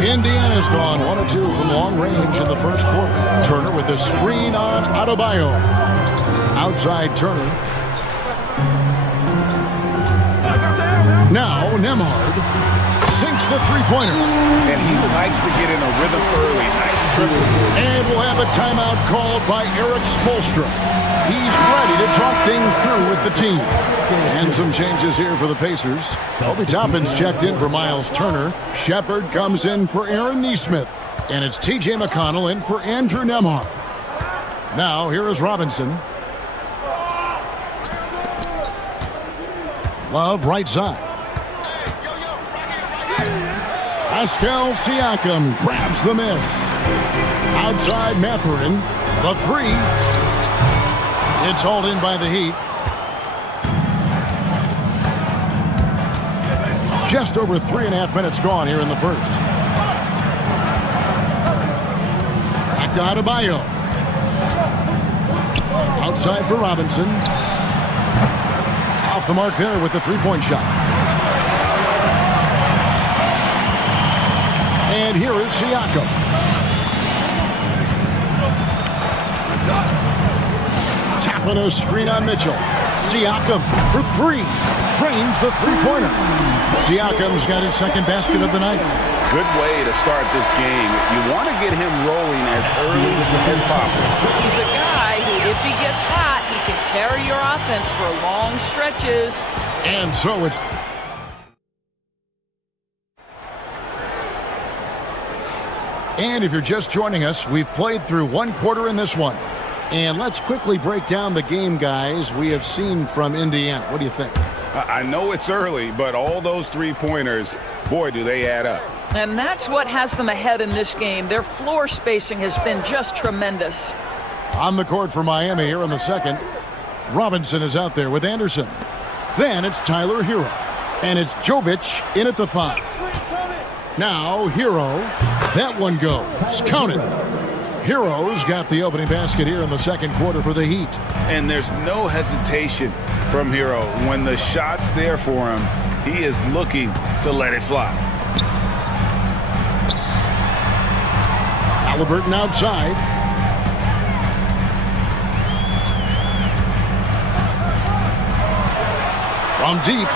Indiana's gone 1 of 2 from long range in the first quarter. Turner with a screen on Adebayo. Outside Turner. Now Nembhard sinks the three-pointer. And he likes to get in a rhythm early. Nice triple. And we'll have a timeout called by Eric Spoelstra. He's ready to talk things through with the team. And some changes here for the Pacers. Obi Toppin's checked in for Miles Turner. Shepard comes in for Aaron Nesmith. And it's T.J. McConnell in for Andrew Nembhard. Now here is Robinson. Love right side. Pascal Siakam grabs the miss. Outside Mathurin. The 3. It's hauled in by the Heat. Just over 3.5 minutes gone here in the first. Back to Adebayo. Outside for Robinson. Off the mark there with the three-point shot. And here is Siakam. Tapping a screen on Mitchell. Siakam for 3. Drains the three-pointer. Siakam's got his second basket of the night. Good way to start this game. You want to get him rolling as early as possible. He's a guy who, if he gets hot, he can carry your offense for long stretches. And so it's... And if you're just joining us, we've played through one quarter in this one. And let's quickly break down the game, guys, we have seen from Indiana. What do you think? I know it's early, but all those three-pointers, boy, do they add up. And that's what has them ahead in this game. Their floor spacing has been just tremendous. On the court for Miami here in the second. Robinson is out there with Anderson. Then it's Tyler Hero. And it's Jovic in at the 5. Now Hero. That one goes. Count it. Hero's got the opening basket here in the second quarter for the Heat. And there's no hesitation from Hero. When the shot's there for him, he is looking to let it fly. Halliburton outside. From deep.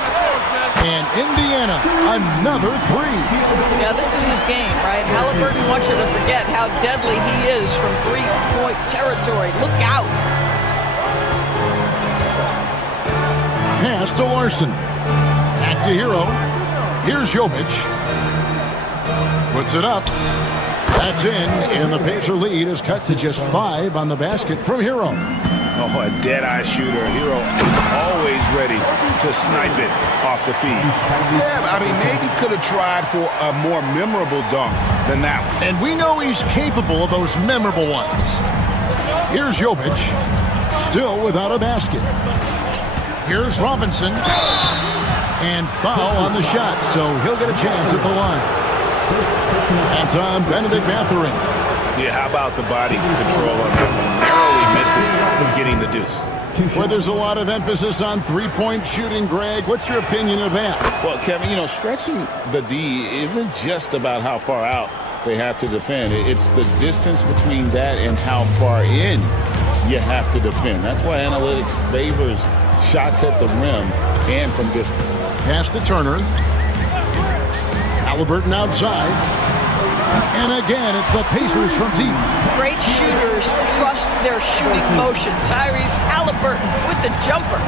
And Indiana, another 3. Yeah, this is his game, right? Halliburton wants you to forget how deadly he is from three-point territory. Look out. Pass to Larson. Back to Hero. Here's Jovic. Puts it up. That's in, and the Pacer lead is cut to just 5 on the basket from Hero. Oh, a dead-eye shooter. Hero is always ready to snipe it off the feed. Yeah, I mean, maybe could have tried for a more memorable dunk than that one. And we know he's capable of those memorable ones. Here's Jovic, still without a basket. Here's Robinson, and foul on the shot, so he'll get a chance at the line. That's on Benedict Mathurin. Yeah, how about the body control on that one? Narrowly misses getting the deuce. Where there's a lot of emphasis on three-point shooting, Greg. What's your opinion of that? Well, Kevin, you know, stretching the D isn't just about how far out they have to defend. It's the distance between that and how far in you have to defend. That's why analytics favors shots at the rim and from distance. Pass to Turner. Halliburton outside. And again, it's the Pacers from deep. Great shooters trust their shooting motion. Tyrese Halliburton with the jumper.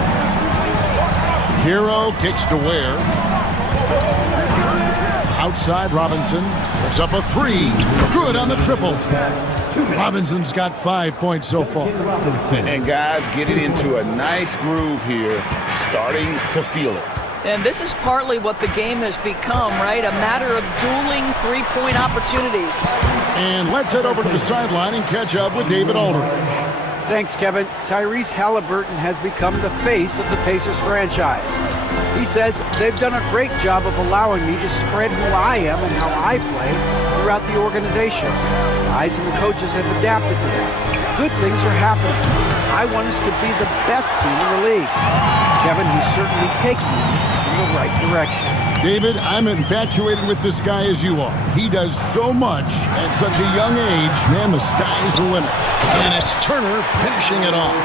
Hero kicks to Ware. Outside Robinson. Puts up a 3. Good on the triple. Robinson's got 5 points so far. And guys getting into a nice groove here, starting to feel it. And this is partly what the game has become, right? A matter of dueling three-point opportunities. And let's head over to the sideline and catch up with David Aldridge. Thanks, Kevin. Tyrese Halliburton has become the face of the Pacers franchise. He says they've done a great job of allowing me to spread who I am and how I play throughout the organization. Guys and the coaches have adapted to that. Good things are happening. I want us to be the best team in the league. Kevin, he's certainly taking me in the right direction. David, I'm infatuated with this guy as you are. He does so much at such a young age. Man, the sky's the limit. And it's Turner finishing it off.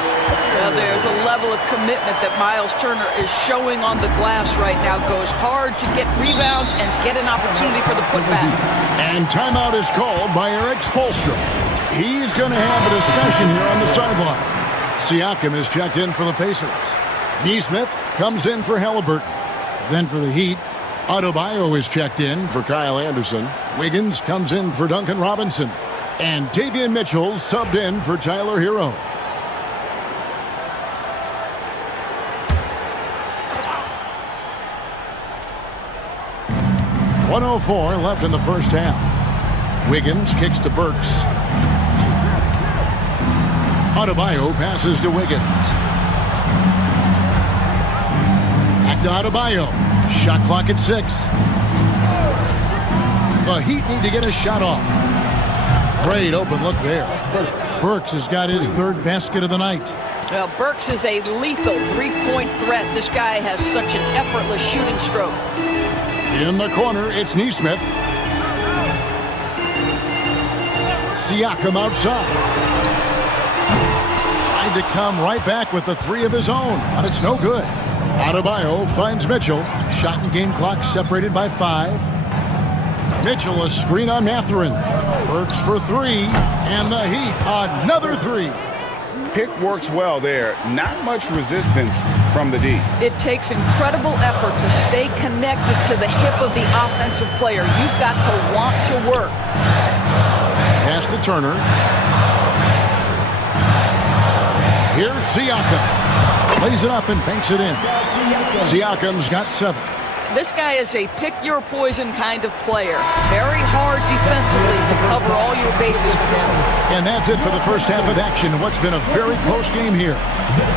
Well, there's a level of commitment that Miles Turner is showing on the glass right now. Goes hard to get rebounds and get an opportunity for the putback. And timeout is called by Eric Spoelstra. He's going to have a discussion here on the sideline. Siakam is checked in for the Pacers. Nesmith comes in for Halliburton. Then for the Heat, Adebayo is checked in for Kyle Anderson. Wiggins comes in for Duncan Robinson. And Davion Mitchell subbed in for Tyler Hero. .104 left in the first half. Wiggins kicks to Burks. Adebayo passes to Wiggins. Back to Adebayo. Shot clock at 6. The Heat need to get a shot off. Great open look there. Burks has got his third basket of the night. Well, Burks is a lethal three-point threat. This guy has such an effortless shooting stroke. In the corner, it's Nesmith. Siakam outside. Tried to come right back with the 3 of his own, but it's no good. Adebayo finds Mitchell. Shot and game clock separated by 5. Mitchell a screen on Mathurin. Burks for 3, and the Heat another 3. Pick works well there. Not much resistance from the D. It takes incredible effort to stay connected to the hip of the offensive player. You've got to want to work. to Turner. Here's Siakam. Plays it up and banks it in. Siakam's got 7. This guy is a pick-your-poison kind of player. Very hard defensively to cover all your bases with him. And that's it for the first half of action. What's been a very close game here.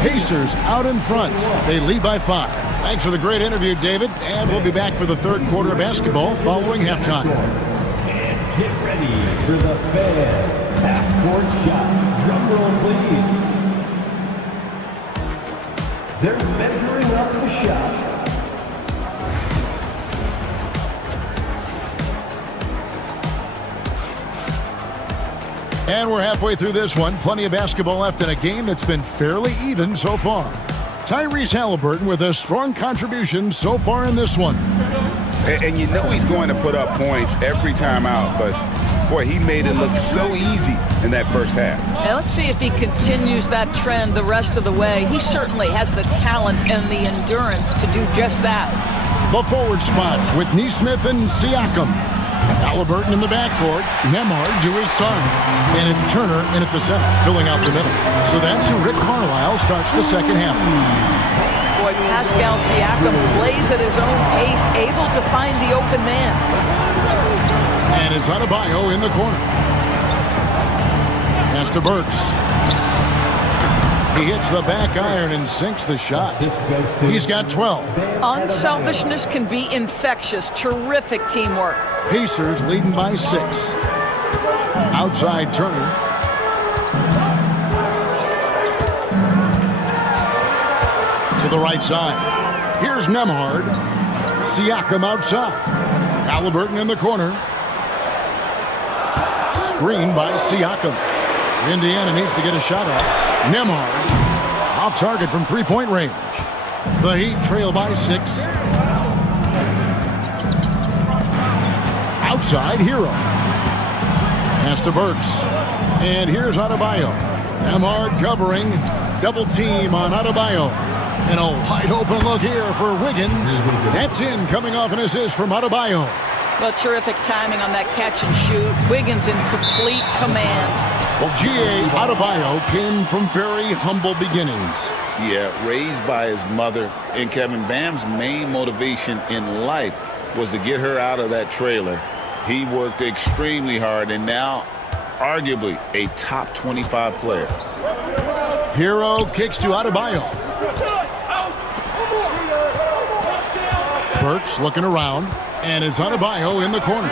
Pacers out in front. They lead by 5. Thanks for the great interview, David. And we'll be back for the third quarter of basketball following halftime. And get ready for the Fed half-court shot. Drum roll, please. They're measuring up the shot. And we're halfway through this one. Plenty of basketball left in a game that's been fairly even so far. Tyrese Halliburton with a strong contribution so far in this one. And you know he's going to put up points every time out, but boy, he made it look so easy in that first half. And let's see if he continues that trend the rest of the way. He certainly has the talent and the endurance to do just that. The forward spots with Nesmith and Siakam. Halliburton in the backcourt, Nembhard to his son. And it's Turner in at the center, filling out the middle. So that's who Rick Carlisle starts the second half. Boy, Pascal Siakam plays at his own pace, able to find the open man. And it's Adebayo in the corner. Pass to Burks. He hits the back iron and sinks the shot. He's got 12. Unselfishness can be infectious. Terrific teamwork. Pacers leading by 6. Outside Turner. To the right side. Here's Nembhard. Siakam outside. Halliburton in the corner. Screen by Siakam. Indiana needs to get a shot off. Nembhard off target from three-point range. The Heat trail by 6. Outside Hero. Pass to Burks. And here's Adebayo. Nembhard covering. Double team on Adebayo. And a wide open look here for Wiggins. That's in, coming off an assist from Adebayo. Well, terrific timing on that catch and shoot. Wiggins in complete command. Well, G.A. Adebayo came from very humble beginnings. Yeah, raised by his mother. And Kevin, Bam's main motivation in life was to get her out of that trailer. He worked extremely hard and now arguably a top 25 player. Hero kicks to Adebayo. Burks looking around. And it's Adebayo in the corner.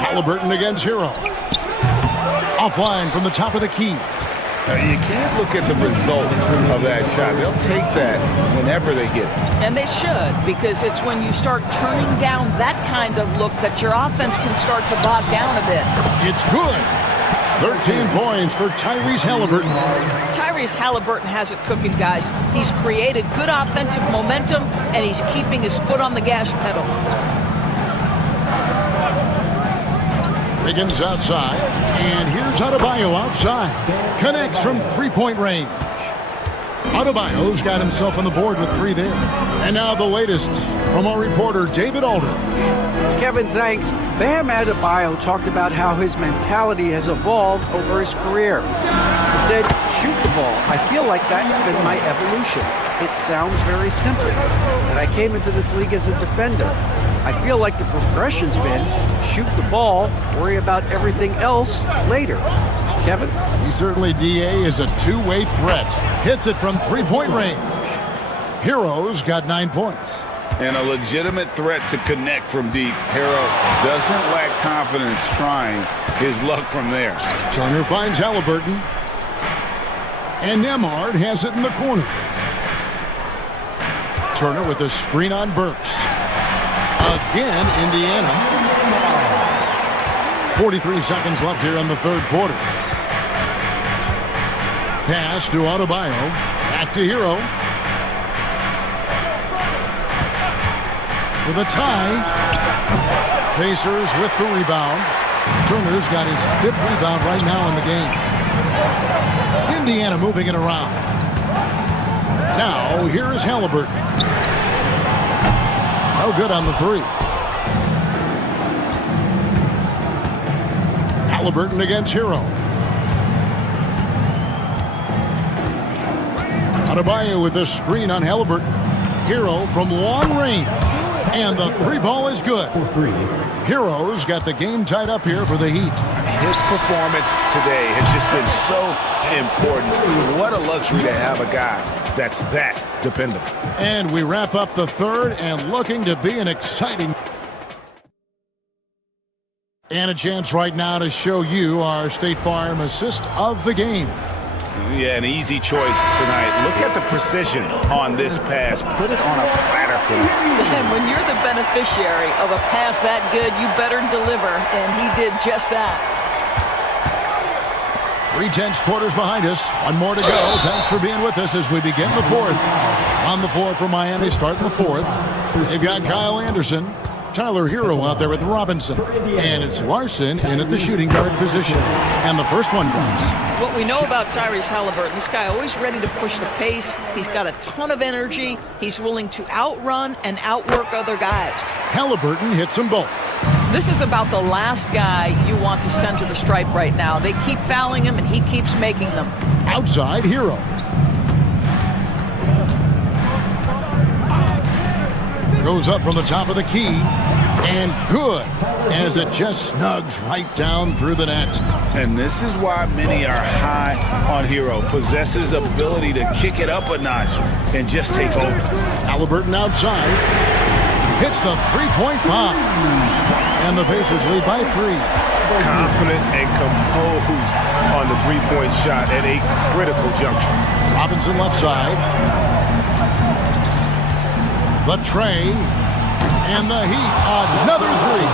Halliburton against Hero. Offline from the top of the key. You can't look at the result of that shot. They'll take that whenever they get it. And they should, because it's when you start turning down that kind of look that your offense can start to bog down a bit. It's good. 13 points for Tyrese Halliburton. Tyrese Halliburton has it cooking, guys. He's created good offensive momentum, and he's keeping his foot on the gas pedal. Wiggins outside, and here's Adebayo outside. Connects from three-point range. Adebayo's got himself on the board with 3 there. And now the latest from our reporter, David Aldridge. Kevin, thanks. Bam Adebayo talked about how his mentality has evolved over his career. He said, shoot the ball. I feel like that's been my evolution. It sounds very simple, but I came into this league as a defender. I feel like the progression's been shoot the ball, worry about everything else later. Kevin? He certainly, D.A., is a two-way threat. Hits it from three-point range. Hero's got 9 points. And a legitimate threat to connect from deep. Hero doesn't lack confidence trying his luck from there. Turner finds Halliburton. And Nembhard has it in the corner. Turner with a screen on Burks. Again, Indiana. 43 seconds left here in the third quarter. Pass to Adebayo. Back to Hero. For the tie. Pacers with the rebound. Turner's got his 5th rebound right now in the game. Indiana moving it around. Now, here is Halliburton. No good on the 3. Halliburton against Hero. Adebayo with a screen on Halliburton. Hero from long range. And the three ball is good. Hero's got the game tied up here for the Heat. His performance today has just been so important. What a luxury to have a guy that's that dependable. And we wrap up the third and looking to be an exciting. And a chance right now to show you our State Farm assist of the game. Yeah, an easy choice tonight. Look at the precision on this pass. Put it on a platter for him. And when you're the beneficiary of a pass that good, you better deliver, and he did just that. 3/10 quarters behind us. One more to go. Thanks for being with us as we begin the fourth. On the floor for Miami, starting the fourth. They've got Kyle Anderson, Tyler Hero out there with Robinson. And it's Larson in at the shooting guard position. And the first one drops. What we know about Tyrese Halliburton, this guy always ready to push the pace. He's got a ton of energy. He's willing to outrun and outwork other guys. Halliburton hits them both. This is about the last guy you want to send to the stripe right now. They keep fouling him, and he keeps making them. Outside, Hero. Goes up from the top of the key. And good, as it just snugs right down through the net. And this is why many are high on Hero. Possesses ability to kick it up a notch and just take over. Halliburton outside. Hits the three-point bomb. And the Pacers lead by 3. Confident and composed on the three-point shot at a critical juncture. Robinson left side. The tray. And the Heat, another 3.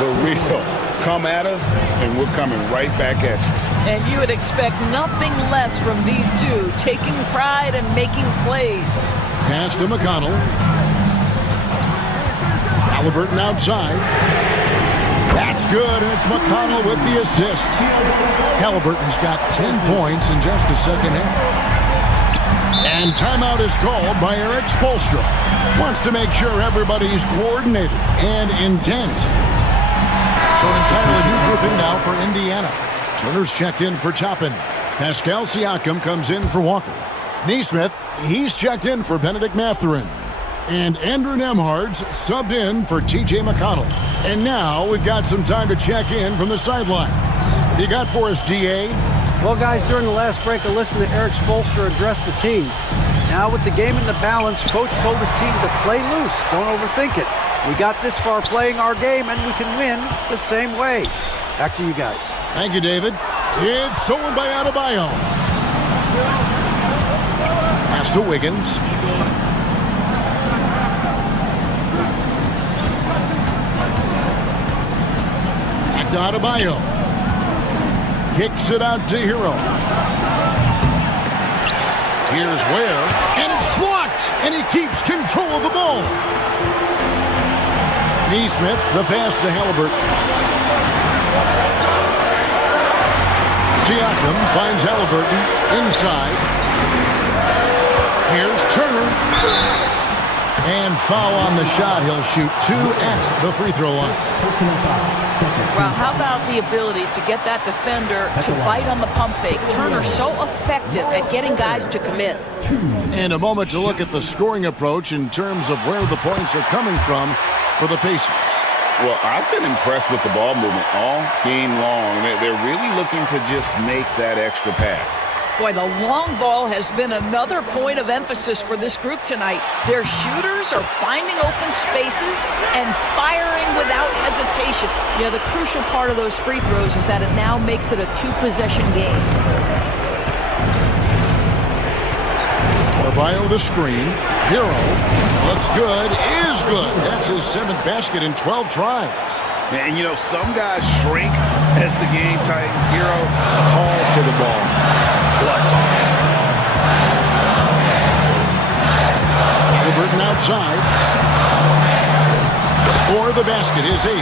The real. Come at us, and we're coming right back at you. And you would expect nothing less from these two, taking pride and making plays. Pass to McConnell. Halliburton outside. That's good, and it's McConnell with the assist. Halliburton's got 10 points in just the second half. And timeout is called by Eric Spoelstra. Wants to make sure everybody's coordinated and intent. So an entirely new grouping now for Indiana. Turner's checked in for Toppin. Pascal Siakam comes in for Walker. Neesmith, he's checked in for Benedict Mathurin. And Andrew Nemhard's subbed in for T.J. McConnell. And now we've got some time to check in from the sidelines. What you got for us, D.A.? Well, guys, during the last break, I listened to Eric Spoelstra address the team. Now, with the game in the balance, Coach told his team to play loose. Don't overthink it. We got this far playing our game, and we can win the same way. Back to you guys. Thank you, David. It's stolen by Adebayo. Pass to Wiggins. Back to Adebayo. Kicks it out to Hero. Here's Ware, and it's blocked, and he keeps control of the ball. Neesmith, the pass to Halliburton. Siakam finds Halliburton inside. Here's Turner. And foul on the shot. He'll shoot 2 at the free throw line. Well, how about the ability to get that defender to bite on the pump fake? Turner's so effective at getting guys to commit. And a moment to look at the scoring approach in terms of where the points are coming from for the Pacers. Well, I've been impressed with the ball movement all game long. They're really looking to just make that extra pass. Boy, the long ball has been another point of emphasis for this group tonight. Their shooters are finding open spaces and firing without hesitation. Yeah, the crucial part of those free throws is that it now makes it a 2-possession game. Adebayo the screen. Hero looks good, is good. That's his 7th basket in 12 tries. And, you know, some guys shrink as the game tightens. Hero calls for the ball. Clutch. Halliburton outside. Score the basket is 8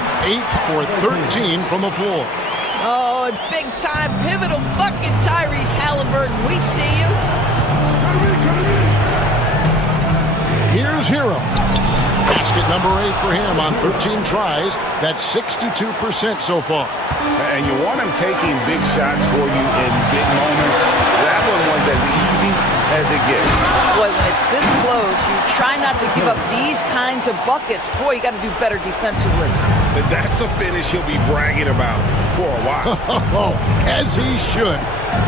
for 13 from the floor. Oh, big-time pivotal bucket, Tyrese Halliburton. We see you. Here's Hero. Basket number 8 for him on 13 tries. That's 62% so far. And you want him taking big shots for you in big moments. That one was as easy as it gets. Boy, when it's this close, you try not to give up these kinds of buckets. Boy, you got to do better defensively. But that's a finish he'll be bragging about for a while. As he should.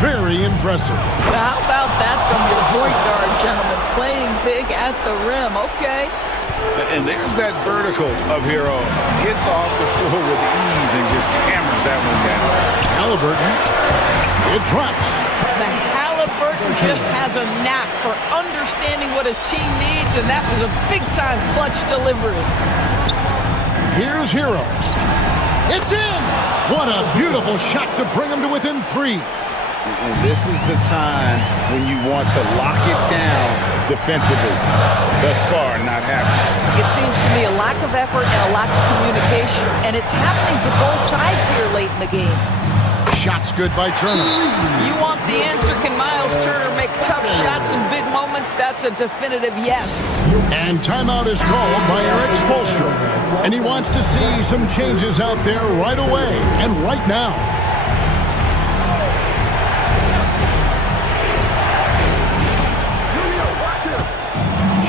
Very impressive. Now, how about that from your point guard, gentlemen? Playing big at the rim. Okay. And there's that vertical of Hero. Gets off the floor with ease and just hammers that one down. Halliburton. It drops. The Halliburton just has a knack for understanding what his team needs, and that was a big-time clutch delivery. Here's Hero. It's in! What a beautiful shot to bring him to within 3. And this is the time when you want to lock it down defensively. Thus far, not happening. It seems to me a lack of effort and a lack of communication, and it's happening to both sides here late in the game. Shot's good by Turner. You want the answer? Can Miles Turner make tough shots in big moments? That's a definitive yes. And timeout is called by Eric Spoelstra. And he wants to see some changes out there right away and right now.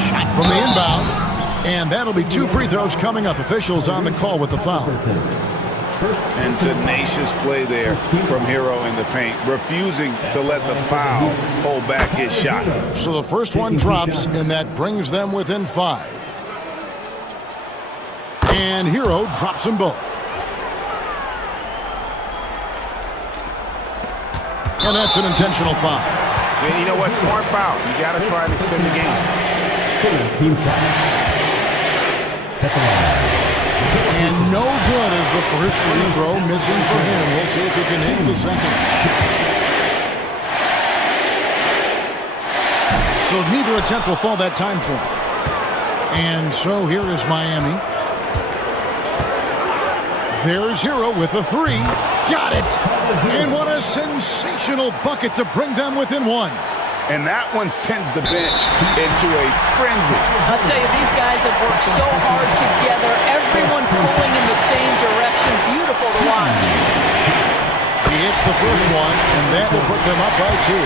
Shot from the inbound. And that'll be 2 free throws coming up. Officials on the call with the foul. And tenacious play there from Hero in the paint, refusing to let the foul hold back his shot. So the first one drops, and that brings them within 5. And Hero drops them both. And that's an intentional foul. And you know what? Smart foul. You got to try and extend the game. Team foul. And no good is the first free throw missing for him. We'll see if he can hit the second. So neither attempt will fall that time for him. And so here is Miami. There's Hero with a 3. Got it! And what a sensational bucket to bring them within 1. And that one sends the bench into a frenzy. I'll tell you, these guys have worked so hard together. Everyone pulling in the same direction. Beautiful to watch. He hits the first one, and that will put them up by 2.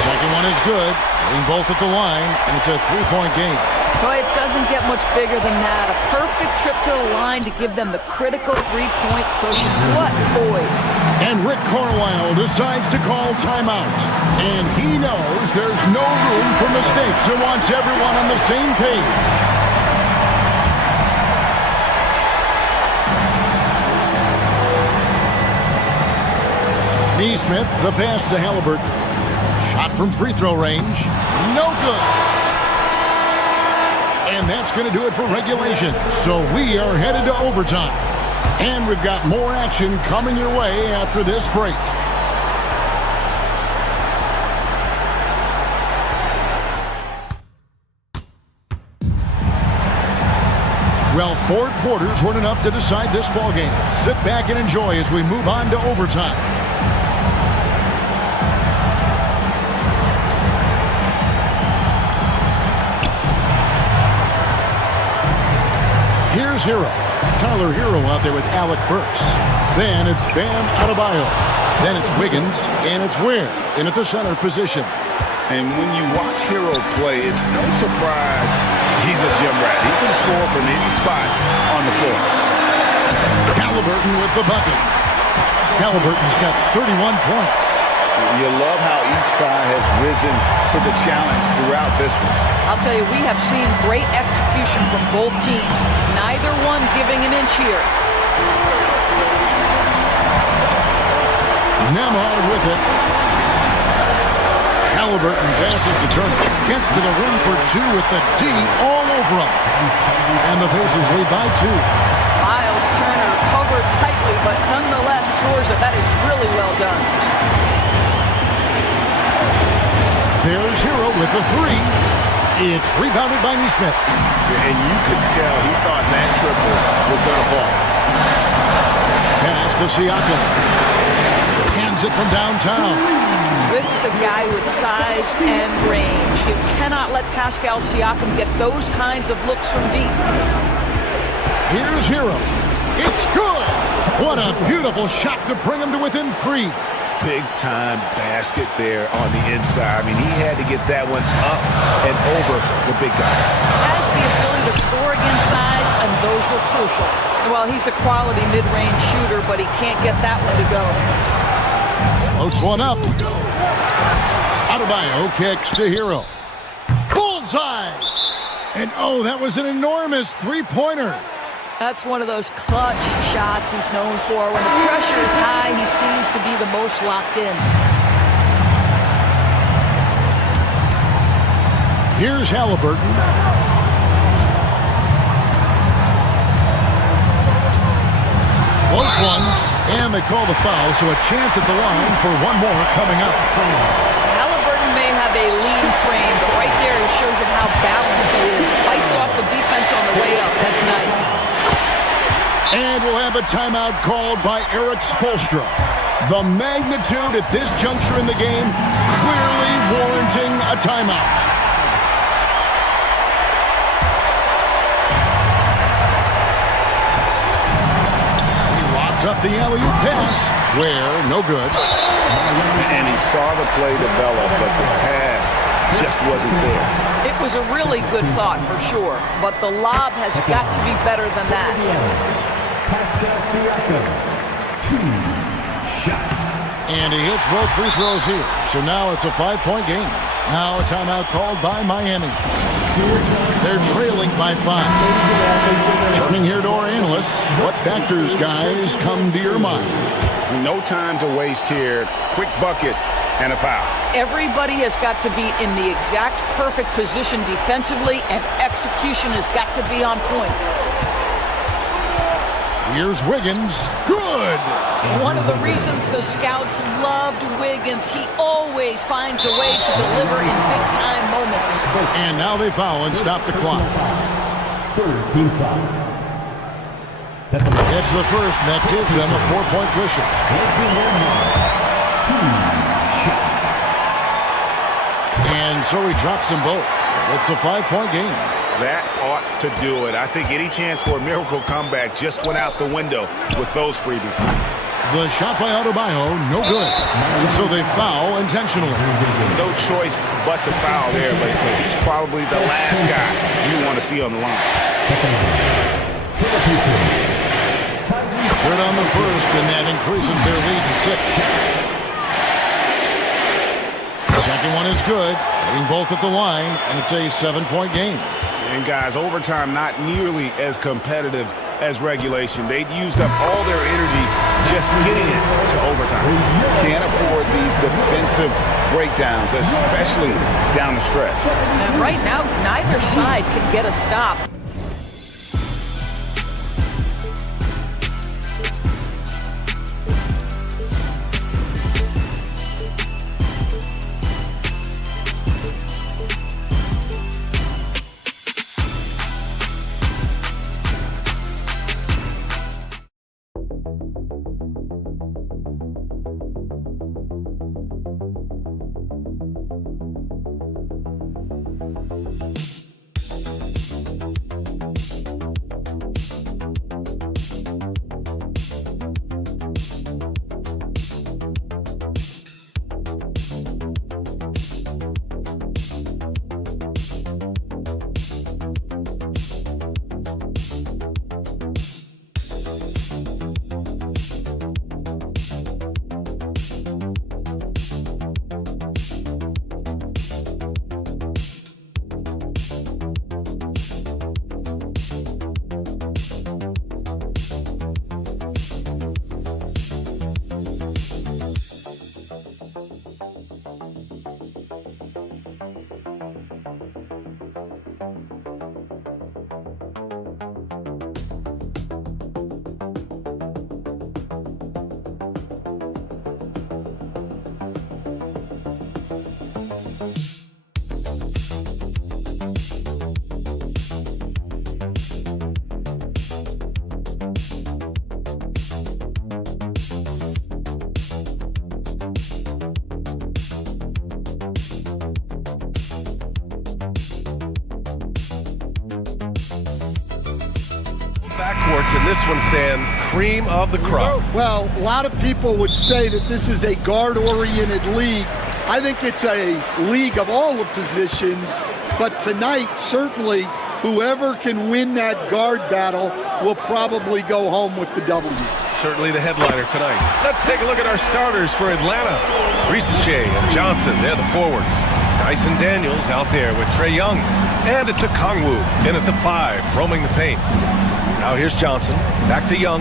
Second one is good. Hitting both at the line, and it's a 3-point game. Boy, it doesn't get much bigger than that. A perfect trip to the line to give them the critical 3-point cushion. What boys? And Rick Carlisle decides to call timeout. And he knows there's no room for mistakes and wants everyone on the same page. Neesmith, the pass to Halliburton. Shot from free throw range. No good. And that's going to do it for regulation. So we are headed to overtime. And we've got more action coming your way after this break. Well, 4 quarters weren't enough to decide this ballgame. Sit back and enjoy as we move on to overtime. Here's Hero. Tyler Hero out there with Alec Burks. Then it's Bam Adebayo. Then it's Wiggins, and it's Ware in at the center position. And when you watch Hero play, it's no surprise he's a gym rat. He can score from any spot on the floor. Halliburton with the bucket. Halliburton's got 31 points. You love how each side has risen to the challenge throughout this one. I'll tell you, we have seen great execution from both teams. Neither one giving an inch here. Nemhard with it. Halliburton passes to Turner. Gets to the rim for 2 with the D all over him. And the Pacers lead by 2. Miles Turner covered tightly, but nonetheless scores it. That is really well done. There's Hero with the 3. It's rebounded by Neesmith. And you could tell he thought that triple was going to fall. Pass to Siakam. Sends it from downtown. This is a guy with size and range. You cannot let Pascal Siakam get those kinds of looks from deep. Here's Hero. It's good. What a beautiful shot to bring him to within 3. Big-time basket there on the inside. I mean, he had to get that one up and over the big guy. Has the ability to score against size, and those were crucial. Well, he's a quality mid-range shooter, but he can't get that one to go. Floats one up. Adebayo kicks to Hero. Bullseye! And oh, that was an enormous three-pointer. That's one of those clutch shots he's known for. When the pressure is high, he seems to be the most locked in. Here's Halliburton. Floats one, and they call the foul, so a chance at the line for one more coming up. Halliburton may have a lean frame, but right there it shows you how balanced he is. Fights off the defense on the way up. That's nice. And we'll have a timeout called by Eric Spoelstra. The magnitude at this juncture in the game clearly warranting a timeout. He locks up the alley-oop pass. Where? No good. And he saw the play develop, but the pass just wasn't there. It was a really good thought for sure, but the lob has got to be better than that. Pascal Siakam, 2 shots. And he hits both free throws here. So now it's a 5-point game. Now a timeout called by Miami. They're trailing by 5. Turning here to our analysts, what factors, guys, come to your mind? No time to waste here. Quick bucket and a foul. Everybody has got to be in the exact perfect position defensively, and execution has got to be on point. Here's Wiggins. Good! One of the reasons the scouts loved Wiggins, he always finds a way to deliver in big-time moments. And now they foul and stop the clock. Third team foul. It's the first, and that gives them a 4-point cushion. 2 shots. And so he drops them both. It's a 5-point game. That ought to do it. I think any chance for a miracle comeback just went out the window with those freebies. The shot by Adebayo, no good. So they foul intentionally. No choice but to foul there, but he's probably the last guy you want to see on the line. Third on the first, and that increases their lead to 6. Second one is good, hitting both at the line, and it's a 7-point game. And guys, overtime not nearly as competitive as regulation. They'd used up all their energy just getting it to overtime. Can't afford these defensive breakdowns, especially down the stretch. And right now, neither side can get a stop. in this one, Stan. Cream of the crop. Well, a lot of people would say that this is a guard-oriented league. I think it's a league of all the positions, but tonight, certainly, whoever can win that guard battle will probably go home with the W. Certainly the headliner tonight. Let's take a look at our starters for Atlanta. Risache and Johnson, they're the forwards. Dyson Daniels out there with Trae Young. And it's a Kongwu in at the 5, roaming the paint. Now here's Johnson. Back to Young.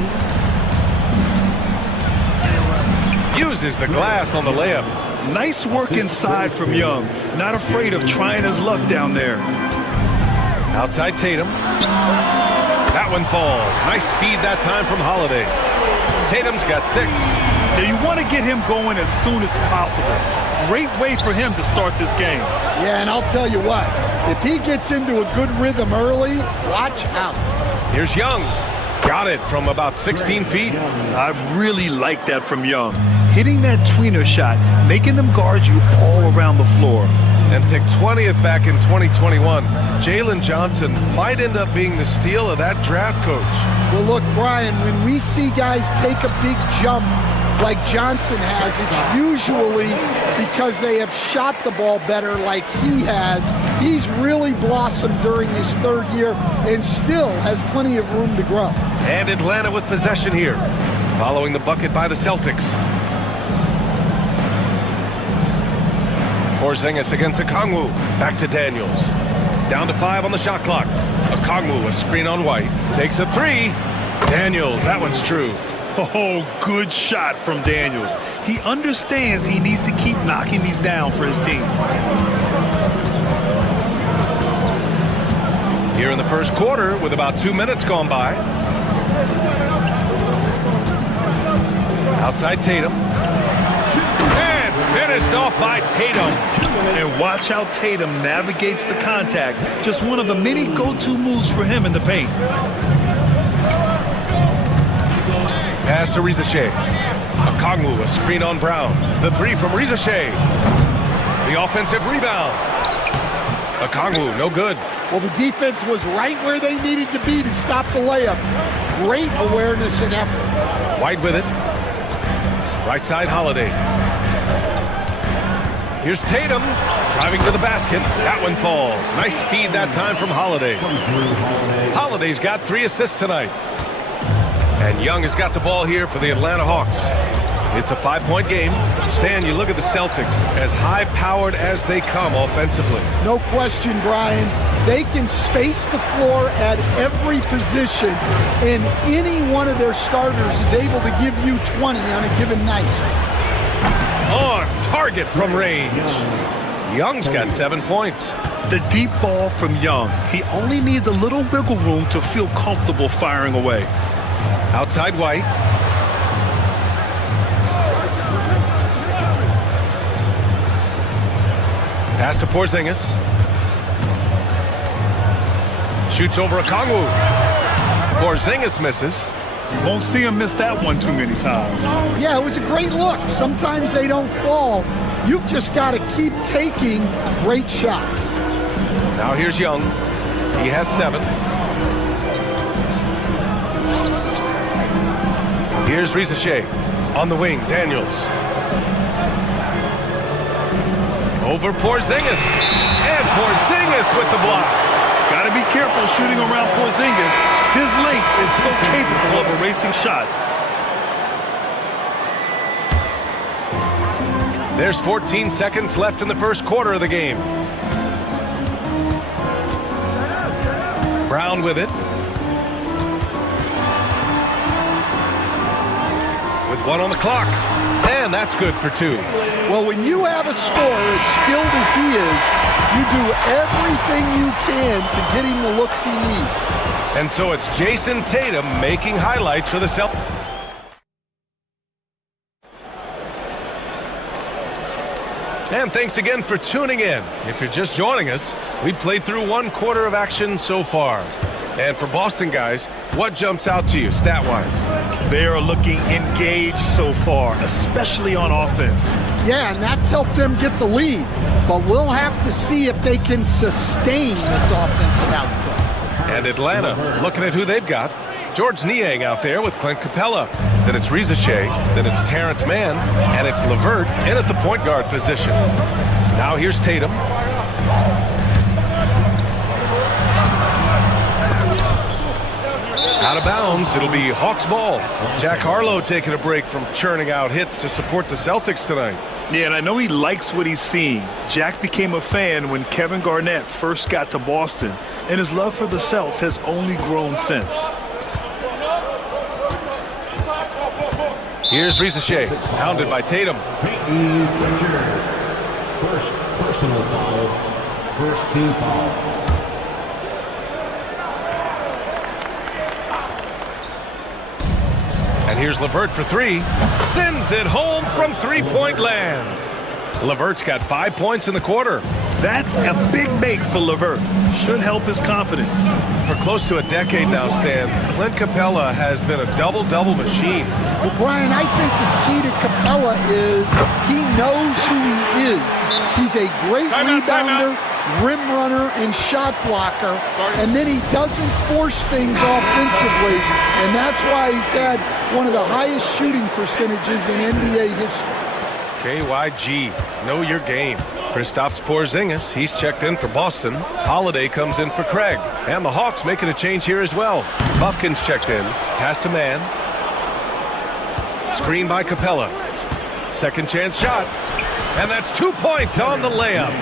Uses the glass on the layup. Nice work inside from Young. Not afraid of trying his luck down there. Outside Tatum. That one falls. Nice feed that time from Holiday. Tatum's got 6. Now you want to get him going as soon as possible. Great way for him to start this game. Yeah, and I'll tell you what, if he gets into a good rhythm early, watch out. Here's Young. Got it from about 16 feet. I really like that from Young. Hitting that tweener shot, making them guard you all around the floor. And picked 20th back in 2021. Jalen Johnson might end up being the steal of that draft, Coach. Well, look, Brian, when we see guys take a big jump like Johnson has, it's usually because they have shot the ball better like he has. He's really blossomed during his 3rd year and still has plenty of room to grow. And Atlanta with possession here, following the bucket by the Celtics. Porzingis against Okongwu. Back to Daniels. Down to 5 on the shot clock. Okongwu, a screen on White. Takes a 3. Daniels, that one's true. Oh, good shot from Daniels. He understands he needs to keep knocking these down for his team. Here in the first quarter with about 2 minutes gone by. Outside Tatum. And finished off by Tatum. And watch how Tatum navigates the contact. Just one of the many go-to moves for him in the paint. Pass to Risache. Okongwu, a screen on Brown. The 3 from Risache. The offensive rebound. Okongwu, no good. Well, the defense was right where they needed to be to stop the layup. Great awareness and effort. White with it. Right side, Holiday. Here's Tatum, driving to the basket. That one falls. Nice feed that time from Holiday. Holiday's got 3 assists tonight. And Young has got the ball here for the Atlanta Hawks. It's a 5-point game. Stan, you look at the Celtics, as high-powered as they come offensively. No question, Brian. They can space the floor at every position, and any one of their starters is able to give you 20 on a given night. On target from range. Young's got 7 points. The deep ball from Young. He only needs a little wiggle room to feel comfortable firing away. Outside White. Pass to Porzingis. Shoots over Okongwu. Porzingis misses. You won't see him miss that one too many times. Yeah, it was a great look. Sometimes they don't fall. You've just got to keep taking great shots. Now here's Young. He has 7. Here's Risache. On the wing, Daniels. Over Porzingis. And Porzingis with the block. Got to be careful shooting around Porzingis. His length is so capable of erasing shots. There's 14 seconds left in the first quarter of the game. Brown with it. With 1 on the clock. And that's good for 2. Well, when you have a scorer as skilled as he is, you do everything you can to get him the looks he needs. And so it's Jason Tatum making highlights for the Celtics. And thanks again for tuning in. If you're just joining us, we played through 1 quarter of action so far. And for Boston guys, what jumps out to you stat-wise? They are looking engaged so far, especially on offense. Yeah, and that's helped them get the lead. But we'll have to see if they can sustain this offensive output. And Atlanta, looking at who they've got. George Niang out there with Clint Capella. Then it's Rizachet, then it's Terrence Mann, and it's LeVert in at the point guard position. Now here's Tatum. Out of bounds, it'll be Hawks ball. Jack Harlow taking a break from churning out hits to support the Celtics tonight. Yeah, and I know he likes what he's seeing. Jack became a fan when Kevin Garnett first got to Boston, and his love for the Celts has only grown since. Here's Rizachet, pounded by Tatum. First personal foul. First team foul. And here's LeVert for three. Sends it home from three-point land. LeVert's got 5 points in the quarter. That's a big make for LeVert. Should help his confidence. For close to a decade now, Stan, Clint Capella has been a double-double machine. Well, Brian, I think the key to Capella is he knows who he is. He's a great rebounder, rim runner, and shot blocker, and then he doesn't force things offensively, and that's why he's had one of the highest shooting percentages in NBA history. KYG, know your game. Kristaps Porzingis, he's checked in for Boston. Holiday comes in for Craig. And the Hawks making a change here as well. Buffkin's checked in. Pass to Mann. Screen by Capella. Second chance shot. And that's 2 points on the layup.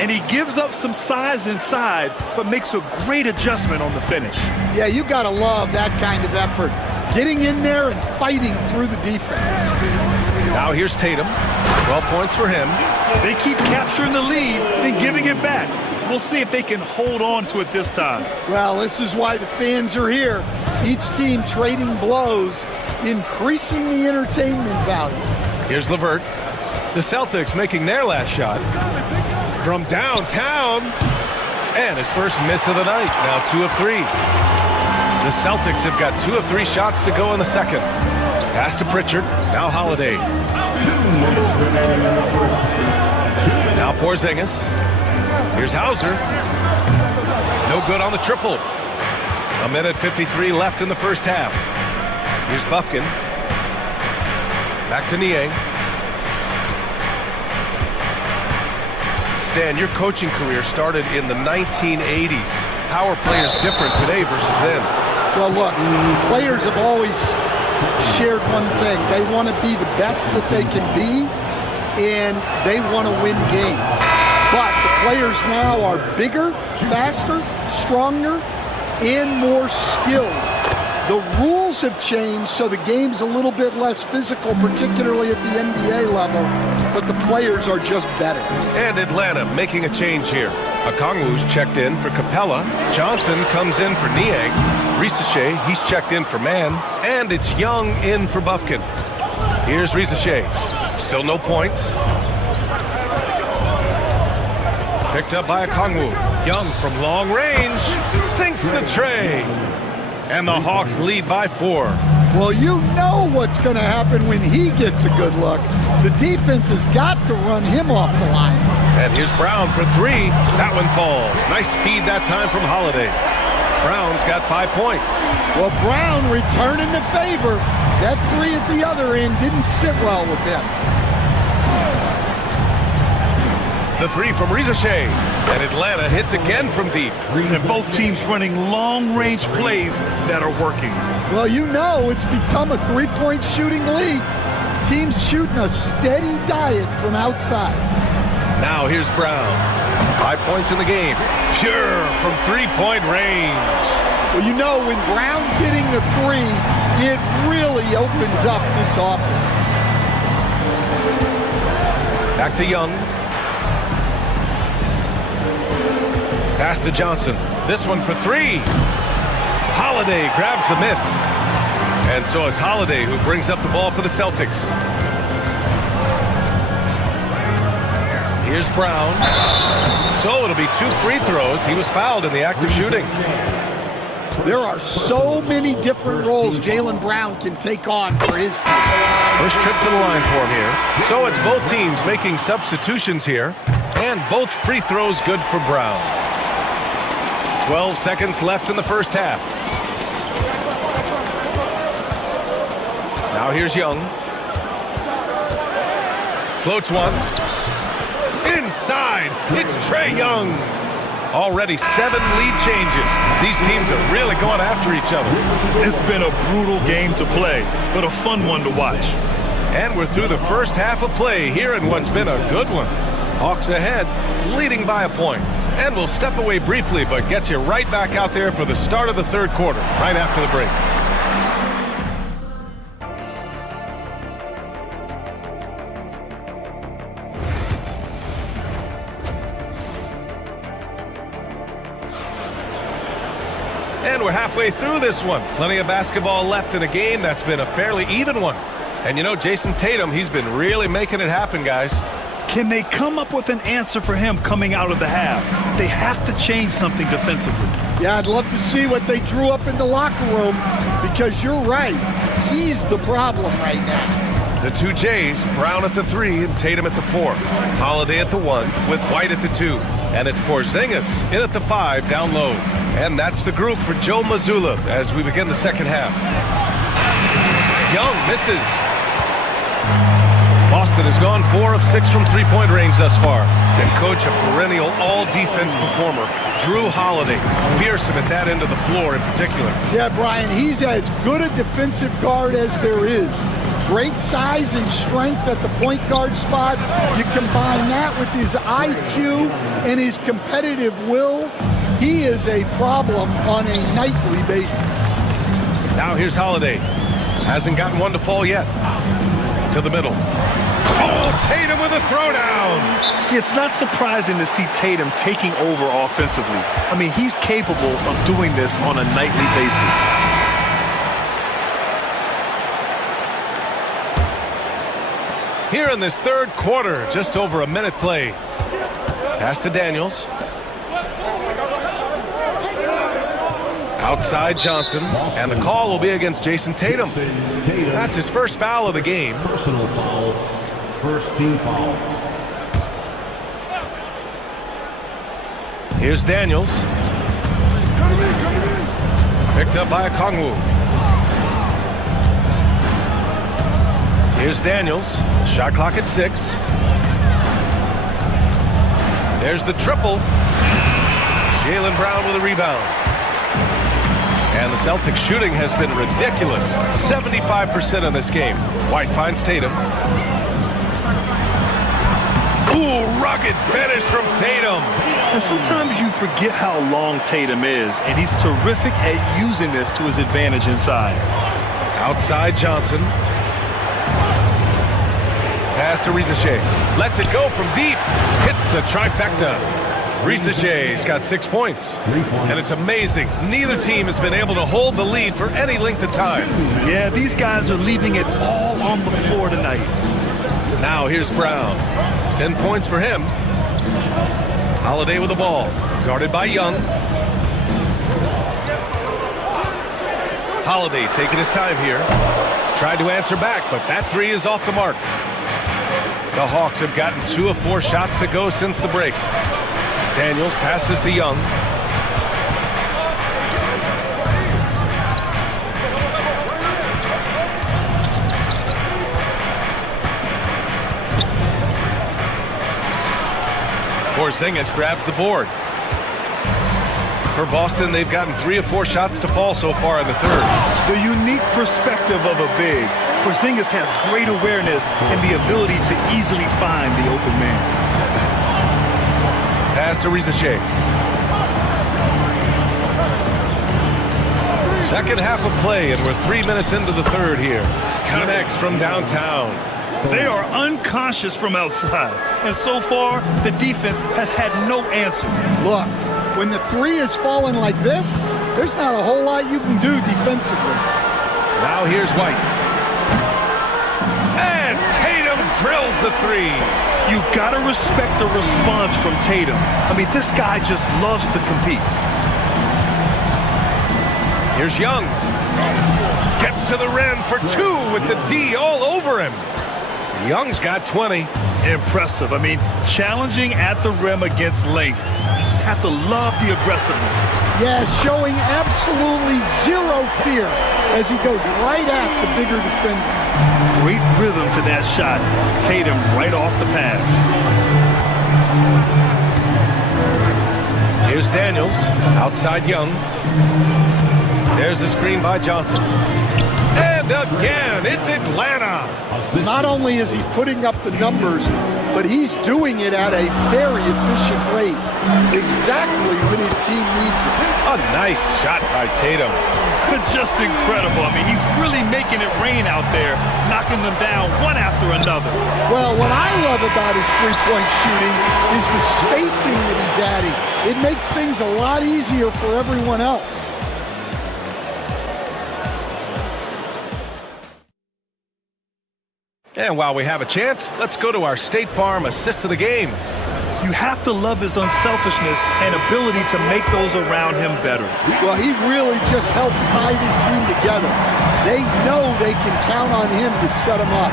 And he gives up some size inside, but makes a great adjustment on the finish. Yeah, you got to love that kind of effort. Getting in there and fighting through the defense. Now here's Tatum. 12 points for him. They keep capturing the lead, then giving it back. We'll see if they can hold on to it this time. Well, this is why the fans are here. Each team trading blows, increasing the entertainment value. Here's LeVert. The Celtics making their last shot. From downtown. And his first miss of the night. Now 2 of 3. The Celtics have got 2 of 3 shots to go in the second. Pass to Pritchard. Now Holiday. Now Porzingis. Here's Hauser. No good on the triple. 1:53 left in the first half. Here's Buffkin. Back to Niang. Stan, your coaching career started in the 1980s. How are players different today versus then? Well, look, players have always shared one thing. They want to be the best that they can be, and they want to win games. But the players now are bigger, faster, stronger, and more skilled. The rules have changed, so the game's a little bit less physical, particularly at the NBA level, but the players are just better. And Atlanta making a change here. Okongwu's checked in for Capella. Johnson comes in for Niang. Rizachet, he's checked in for Mann. And it's Young in for Buffkin. Here's Rizachet. Still no points. Picked up by Okongwu. Young from long range. Sinks the tray. And the Hawks lead by 4. Well, you know what's going to happen when he gets a good look. The defense has got to run him off the line. And here's Brown for 3. That one falls. Nice feed that time from Holiday. Brown's got 5 points. Well, Brown returning the favor. That 3 at the other end didn't sit well with them. The 3 from Rizachet. And Atlanta hits again from deep. And both teams running long-range plays that are working. Well, you know it's become a three-point shooting league. Teams shooting a steady diet from outside. Now here's Brown. 5 points in the game. Pure from three-point range. Well, you know, when Brown's hitting the 3, it really opens up this offense. Back to Young. Pass to Johnson. This one for 3. Holiday grabs the miss. And so it's Holiday who brings up the ball for the Celtics. Here's Brown. So it'll be 2 free throws. He was fouled in the act of shooting. There are so many different roles Jaylen Brown can take on for his team. First trip to the line for him here. So it's both teams making substitutions here. And both free throws good for Brown. 12 seconds left in the first half. Now here's Young. Floats one. Inside. It's Trae Young. Already 7 lead changes. These teams are really going after each other. It's been a brutal game to play, but a fun one to watch. And we're through the first half of play here in what's been a good one. Hawks ahead, leading by a point. And we'll step away briefly, but get you right back out there for the start of the third quarter, right after the break. And we're halfway through this one. Plenty of basketball left in a game that's been a fairly even one. And you know, Jason Tatum, he's been really making it happen, guys. Can they come up with an answer for him coming out of the half? They have to change something defensively. Yeah, I'd love to see what they drew up in the locker room, because you're right. He's the problem right now. The two Jays, Brown at the 3 and Tatum at the 4. Holiday at the 1 with White at the 2. And it's Porzingis in at the 5 down low. And that's the group for Joe Mazzulla as we begin the second half. Young misses. Boston has gone 4 of 6 from three-point range thus far. And coach, a perennial all-defense performer, Drew Holiday, fearsome at that end of the floor in particular. Yeah, Brian, he's as good a defensive guard as there is. Great size and strength at the point guard spot. You combine that with his IQ and his competitive will, he is a problem on a nightly basis. Now here's Holiday. Hasn't gotten one to fall yet. To the middle. Oh, Tatum with a throwdown. It's not surprising to see Tatum taking over offensively. I mean, he's capable of doing this on a nightly basis. Here in this third quarter, just over a minute play. Pass to Daniels. Outside Johnson, and the call will be against Jason Tatum. That's his first foul of the game. Personal foul. First team foul. Here's Daniels. Picked up by Okongwu. Here's Daniels. Shot clock at 6. There's the triple. Jaylen Brown with a rebound. And the Celtics shooting has been ridiculous. 75% in this game. White finds Tatum. Ooh, rugged finish from Tatum. And sometimes you forget how long Tatum is, and he's terrific at using this to his advantage inside. Outside Johnson. Pass to Risache. Lets it go from deep. Hits the trifecta. Risache's got 6 points. 3 points. And it's amazing. Neither team has been able to hold the lead for any length of time. Yeah, these guys are leaving it all on the floor tonight. Now here's Brown. 10 points for him. Holiday with the ball. Guarded by Young. Holiday taking his time here. Tried to answer back, but that 3 is off the mark. The Hawks have gotten 2 of 4 shots to go since the break. Daniels passes to Young. Porzingis grabs the board. For Boston, they've gotten 3 of 4 shots to fall so far in the third. The unique perspective of a big. Porzingis has great awareness and the ability to easily find the open man. Pass to Risache. Second half of play, and we're 3 minutes into the third here. Connects from downtown. They are unconscious from outside, and so far, the defense has had no answer. Look, when the 3 is falling like this, there's not a whole lot you can do defensively. Now here's White. And Tatum drills the 3. You gotta respect the response from Tatum. I mean, this guy just loves to compete. Here's Young. Gets to the rim for 2 with the D all over him. Young's got 20. Impressive. I mean, challenging at the rim against length. You just have to love the aggressiveness. Yeah, showing absolutely zero fear as he goes right at the bigger defender. Great rhythm to that shot. Tatum right off the pass. Here's Daniels, outside Young. There's the screen by Johnson. And again, it's Atlanta. Not only is he putting up the numbers, but he's doing it at a very efficient rate, exactly when his team needs it. A nice shot by Tatum. Just incredible. I mean, he's really making it rain out there, knocking them down one after another. Well, what I love about his three-point shooting is the spacing that he's adding. It makes things a lot easier for everyone else. And while we have a chance, let's go to our State Farm assist of the game. You have to love his unselfishness and ability to make those around him better. Well, he really just helps tie this team together. They know they can count on him to set them up.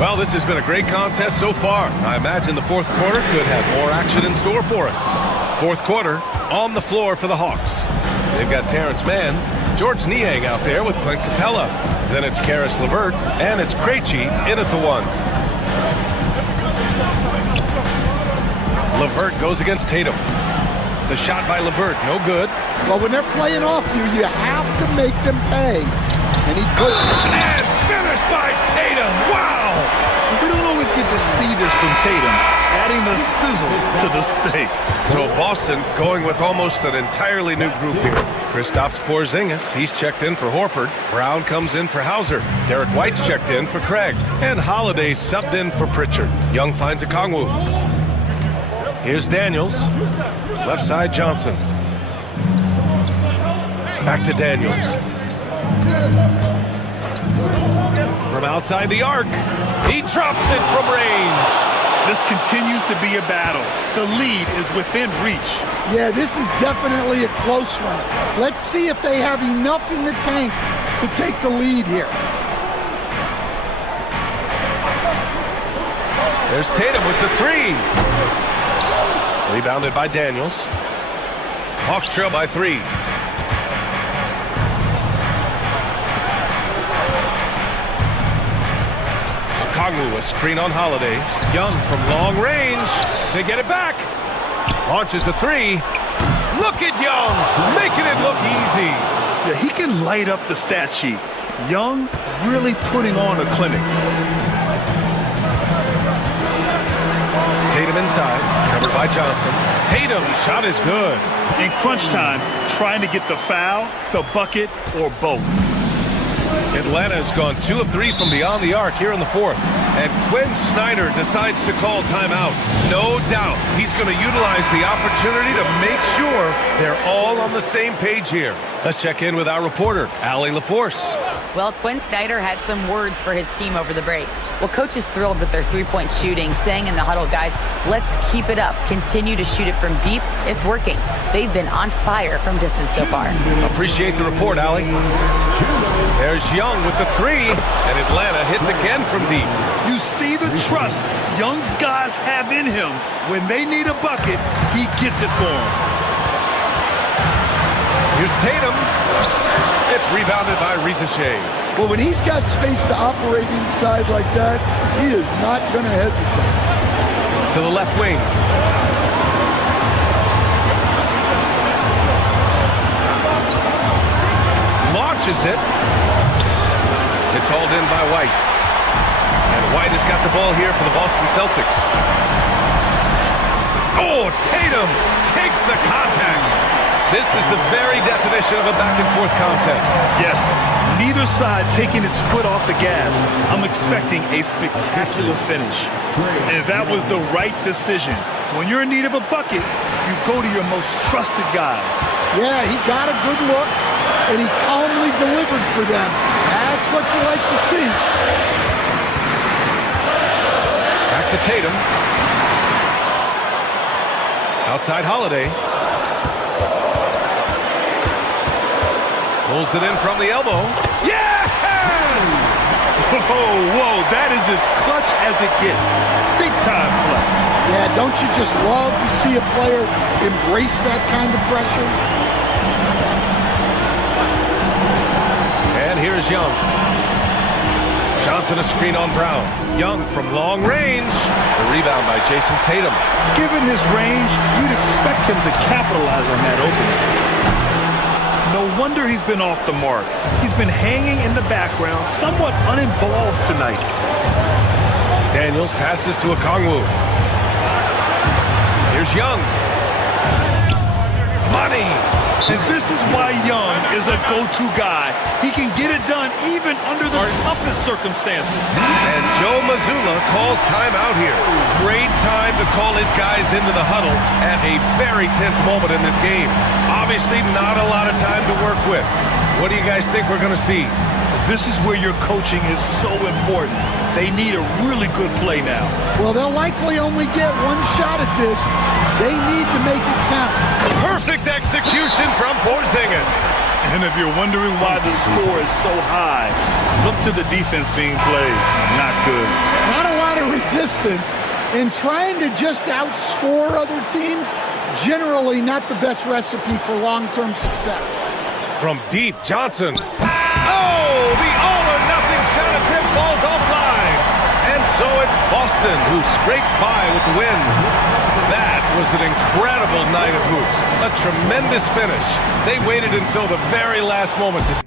Well, this has been a great contest so far. I imagine the fourth quarter could have more action in store for us. Fourth quarter, on the floor for the Hawks. They've got Terrence Mann, George Niang out there with Clint Capella. Then it's Karis LeVert, and it's Krejci in at the one. LeVert goes against Tatum. The shot by LeVert, no good. Well, when they're playing off you, you have to make them pay. And he could. And finished by Tatum. Wow! We don't always get to see this from Tatum, adding the sizzle to the steak. So Boston going with almost an entirely new group here. Kristaps Porzingis, he's checked in for Horford. Brown comes in for Hauser. Derek White's checked in for Craig. And Holiday subbed in for Pritchard. Young finds a Kongwu. Here's Daniels. Left side Johnson. Back to Daniels. From outside the arc. He drops it from range. This continues to be a battle. The lead is within reach. Yeah, this is definitely a close one. Let's see if they have enough in the tank to take the lead here. There's Tatum with the three. Rebounded by Daniels. Hawks trail by 3. Kongwu, a screen on Holiday. Young from long range. They get it back. Launches the 3. Look at Young, making it look easy. Yeah, he can light up the stat sheet. Young really putting on a clinic. Tatum inside, covered by Johnson. Tatum, shot is good. In crunch time, trying to get the foul, the bucket, or both. Atlanta's gone 2 of 3 from beyond the arc here in the fourth. And Quinn Snyder decides to call timeout. No doubt he's going to utilize the opportunity to make sure they're all on the same page here. Let's check in with our reporter, Allie LaForce. Well, Quinn Snyder had some words for his team over the break. Well, coach is thrilled with their three-point shooting, saying in the huddle, guys, let's keep it up. Continue to shoot it from deep. It's working. They've been on fire from distance so far. Appreciate the report, Allie. There's Young with the 3, and Atlanta hits again from deep. You see the trust Young's guys have in him. When they need a bucket, he gets it for them. Here's Tatum. It's rebounded by Rizachet. Well, when he's got space to operate inside like that, he is not going to hesitate. To the left wing. Launches it. It's hauled in by White. And White has got the ball here for the Boston Celtics. Oh, Tatum takes the contact. This is the very definition of a back-and-forth contest. Yes, neither side taking its foot off the gas. I'm expecting a spectacular finish. And that was the right decision. When you're in need of a bucket, you go to your most trusted guys. Yeah, he got a good look, and he calmly delivered for them. That's what you like to see. Back to Tatum. Outside Holiday. Pulls it in from the elbow. Yes! Whoa, that is as clutch as it gets. Big time play. Yeah, don't you just love to see a player embrace that kind of pressure? And here's Young. Johnson a screen on Brown. Young from long range. The rebound by Jason Tatum. Given his range, you'd expect him to capitalize on that opening. No wonder he's been off the mark. He's been hanging in the background, somewhat uninvolved tonight. Daniels passes to Okongwu. Here's Young. Money. And this is why Young is a go-to guy. He can get it done even under the toughest circumstances. And Joe Mazzulla calls timeout here. Great time to call his guys into the huddle at a very tense moment in this game. Obviously not a lot of time to work with. What do you guys think we're going to see? This is where your coaching is so important. They need a really good play now. Well, they'll likely only get one shot at this. They need to make it count. Perfect execution from Porzingis. And if you're wondering why the score is so high, look to the defense being played. Not good. Not a lot of resistance. And trying to just outscore other teams, generally not the best recipe for long-term success. From deep, Johnson. Oh, the all-or-nothing shot attempt falls offline. And so it's Boston who scrapes by with the win. That was an incredible night of hoops. A tremendous finish. They waited until the very last moment to...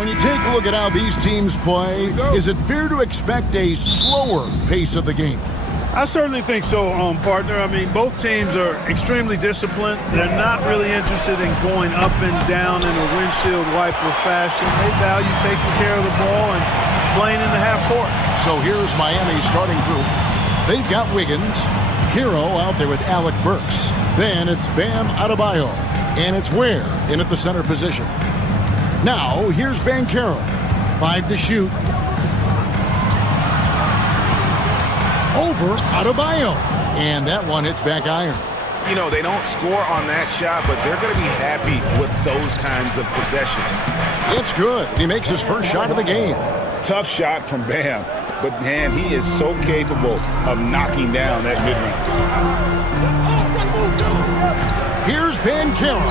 When you take a look at how these teams play, is it fair to expect a slower pace of the game? I certainly think so, partner. I mean, both teams are extremely disciplined. They're not really interested in going up and down in a windshield wiper fashion. They value taking care of the ball and playing in the half court. So here's Miami's starting group. They've got Wiggins, Hero out there with Alec Burks. Then it's Bam Adebayo, and it's Ware in at the center position. Now, here's Banchero. 5 to shoot. Over Adebayo. And that one hits back iron. You know, they don't score on that shot, but they're going to be happy with those kinds of possessions. It's good. He makes his first shot of the game. Tough shot from Bam. But, man, he is so capable of knocking down that mid-range. Here's Banchero.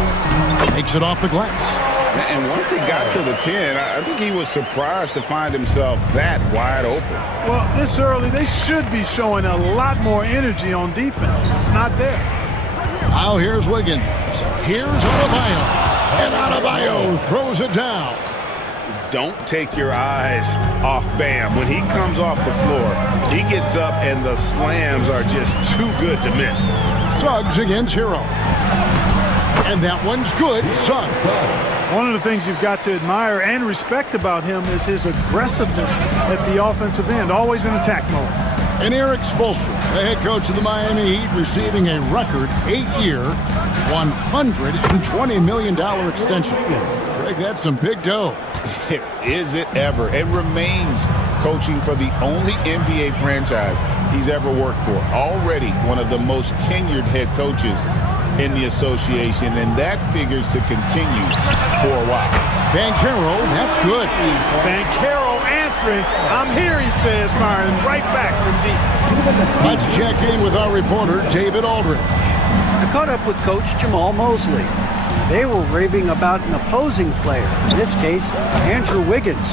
Makes it off the glass. And once he got to the 10, I think he was surprised to find himself that wide open. Well, this early, they should be showing a lot more energy on defense. It's not there. Now here's Wiggins. Here's Adebayo. And Adebayo throws it down. Don't take your eyes off Bam. When he comes off the floor, he gets up and the slams are just too good to miss. Suggs against Hero. And that one's good. Suggs. One of the things you've got to admire and respect about him is his aggressiveness at the offensive end, always in attack mode. And Eric Spoelstra, the head coach of the Miami Heat, receiving a record 8-year, $120 million extension. Greg, that's some big dough. Is it ever? It remains coaching for the only NBA franchise he's ever worked for. Already one of the most tenured head coaches in the association, and that figures to continue for a while. Banchero, that's good. Banchero answering. I'm here, he says, firing right back from deep. Let's check in with our reporter, David Aldridge. I caught up with Coach Jamal Mosley. They were raving about an opposing player, in this case, Andrew Wiggins.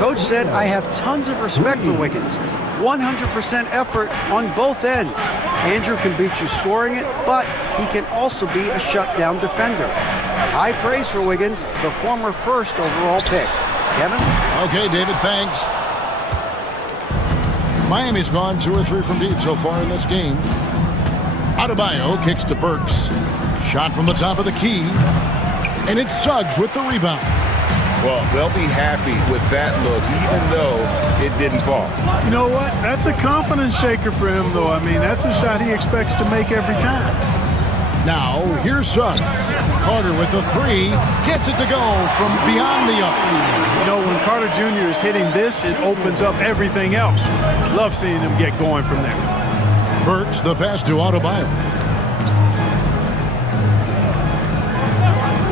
Coach said, I have tons of respect for Wiggins. 100% effort on both ends. Andrew can beat you scoring it, but he can also be a shutdown defender. High praise for Wiggins, the former first overall pick. Kevin? Okay, David, thanks. Miami's gone 2 or 3 from deep so far in this game. Adebayo kicks to Burks. Shot from the top of the key. And it's Suggs with the rebound. Well, they'll be happy with that look, even though it didn't fall. You know what? That's a confidence shaker for him, though. I mean, that's a shot he expects to make every time. Now, here's Suggs. Carter with the 3. Gets it to go from beyond the arc. You know, when Carter Jr. is hitting this, it opens up everything else. Love seeing him get going from there. Burks the pass to Adebayo.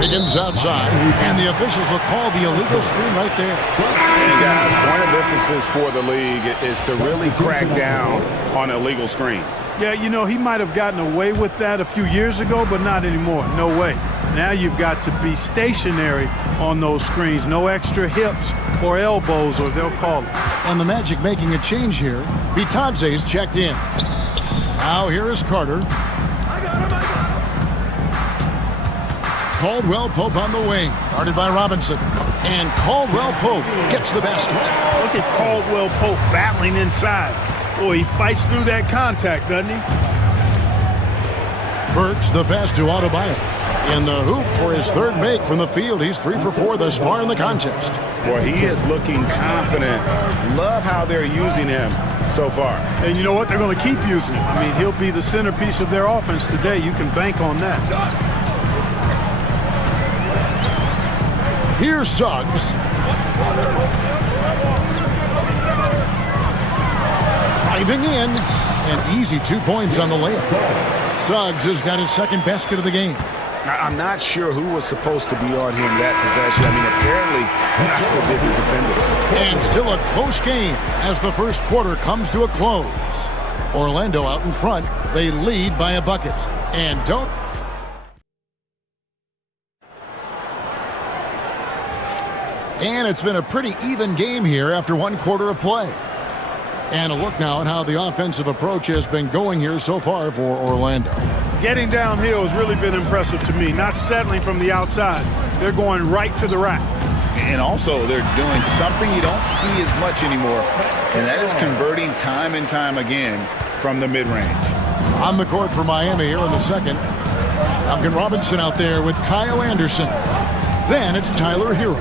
Wiggins outside, and the officials will call the illegal screen right there. And guys, point of emphasis for the league is to really crack down on illegal screens. Yeah, you know, he might have gotten away with that a few years ago, but not anymore. No way. Now you've got to be stationary on those screens. No extra hips or elbows, or they'll call it. And the Magic making a change here. Bitadze's checked in. Now here is Carter. Caldwell Pope on the wing, guarded by Robinson. And Caldwell Pope gets the basket. Look at Caldwell Pope battling inside. Boy, he fights through that contact, doesn't he? Burks the pass to Adebayo. In the hoop for his 3rd make from the field. He's 3 for 4 thus far in the contest. Boy, he is looking confident. Love how they're using him so far. And you know what? They're going to keep using him. I mean, he'll be the centerpiece of their offense today. You can bank on that. Here's Suggs. Driving in. An easy 2 points on the layup. Suggs has got his 2nd basket of the game. I'm not sure who was supposed to be on him that possession. I mean, apparently, neither did the defender. And still a close game as the first quarter comes to a close. Orlando out in front. They lead by a bucket. And don't... And it's been a pretty even game here after 1 quarter of play. And a look now at how the offensive approach has been going here so far for Orlando. Getting downhill has really been impressive to me. Not settling from the outside. They're going right to the rack. And also, they're doing something you don't see as much anymore, and that is converting time and time again from the mid-range. On the court for Miami here in the second. Duncan Robinson out there with Kyle Anderson. Then it's Tyler Hero.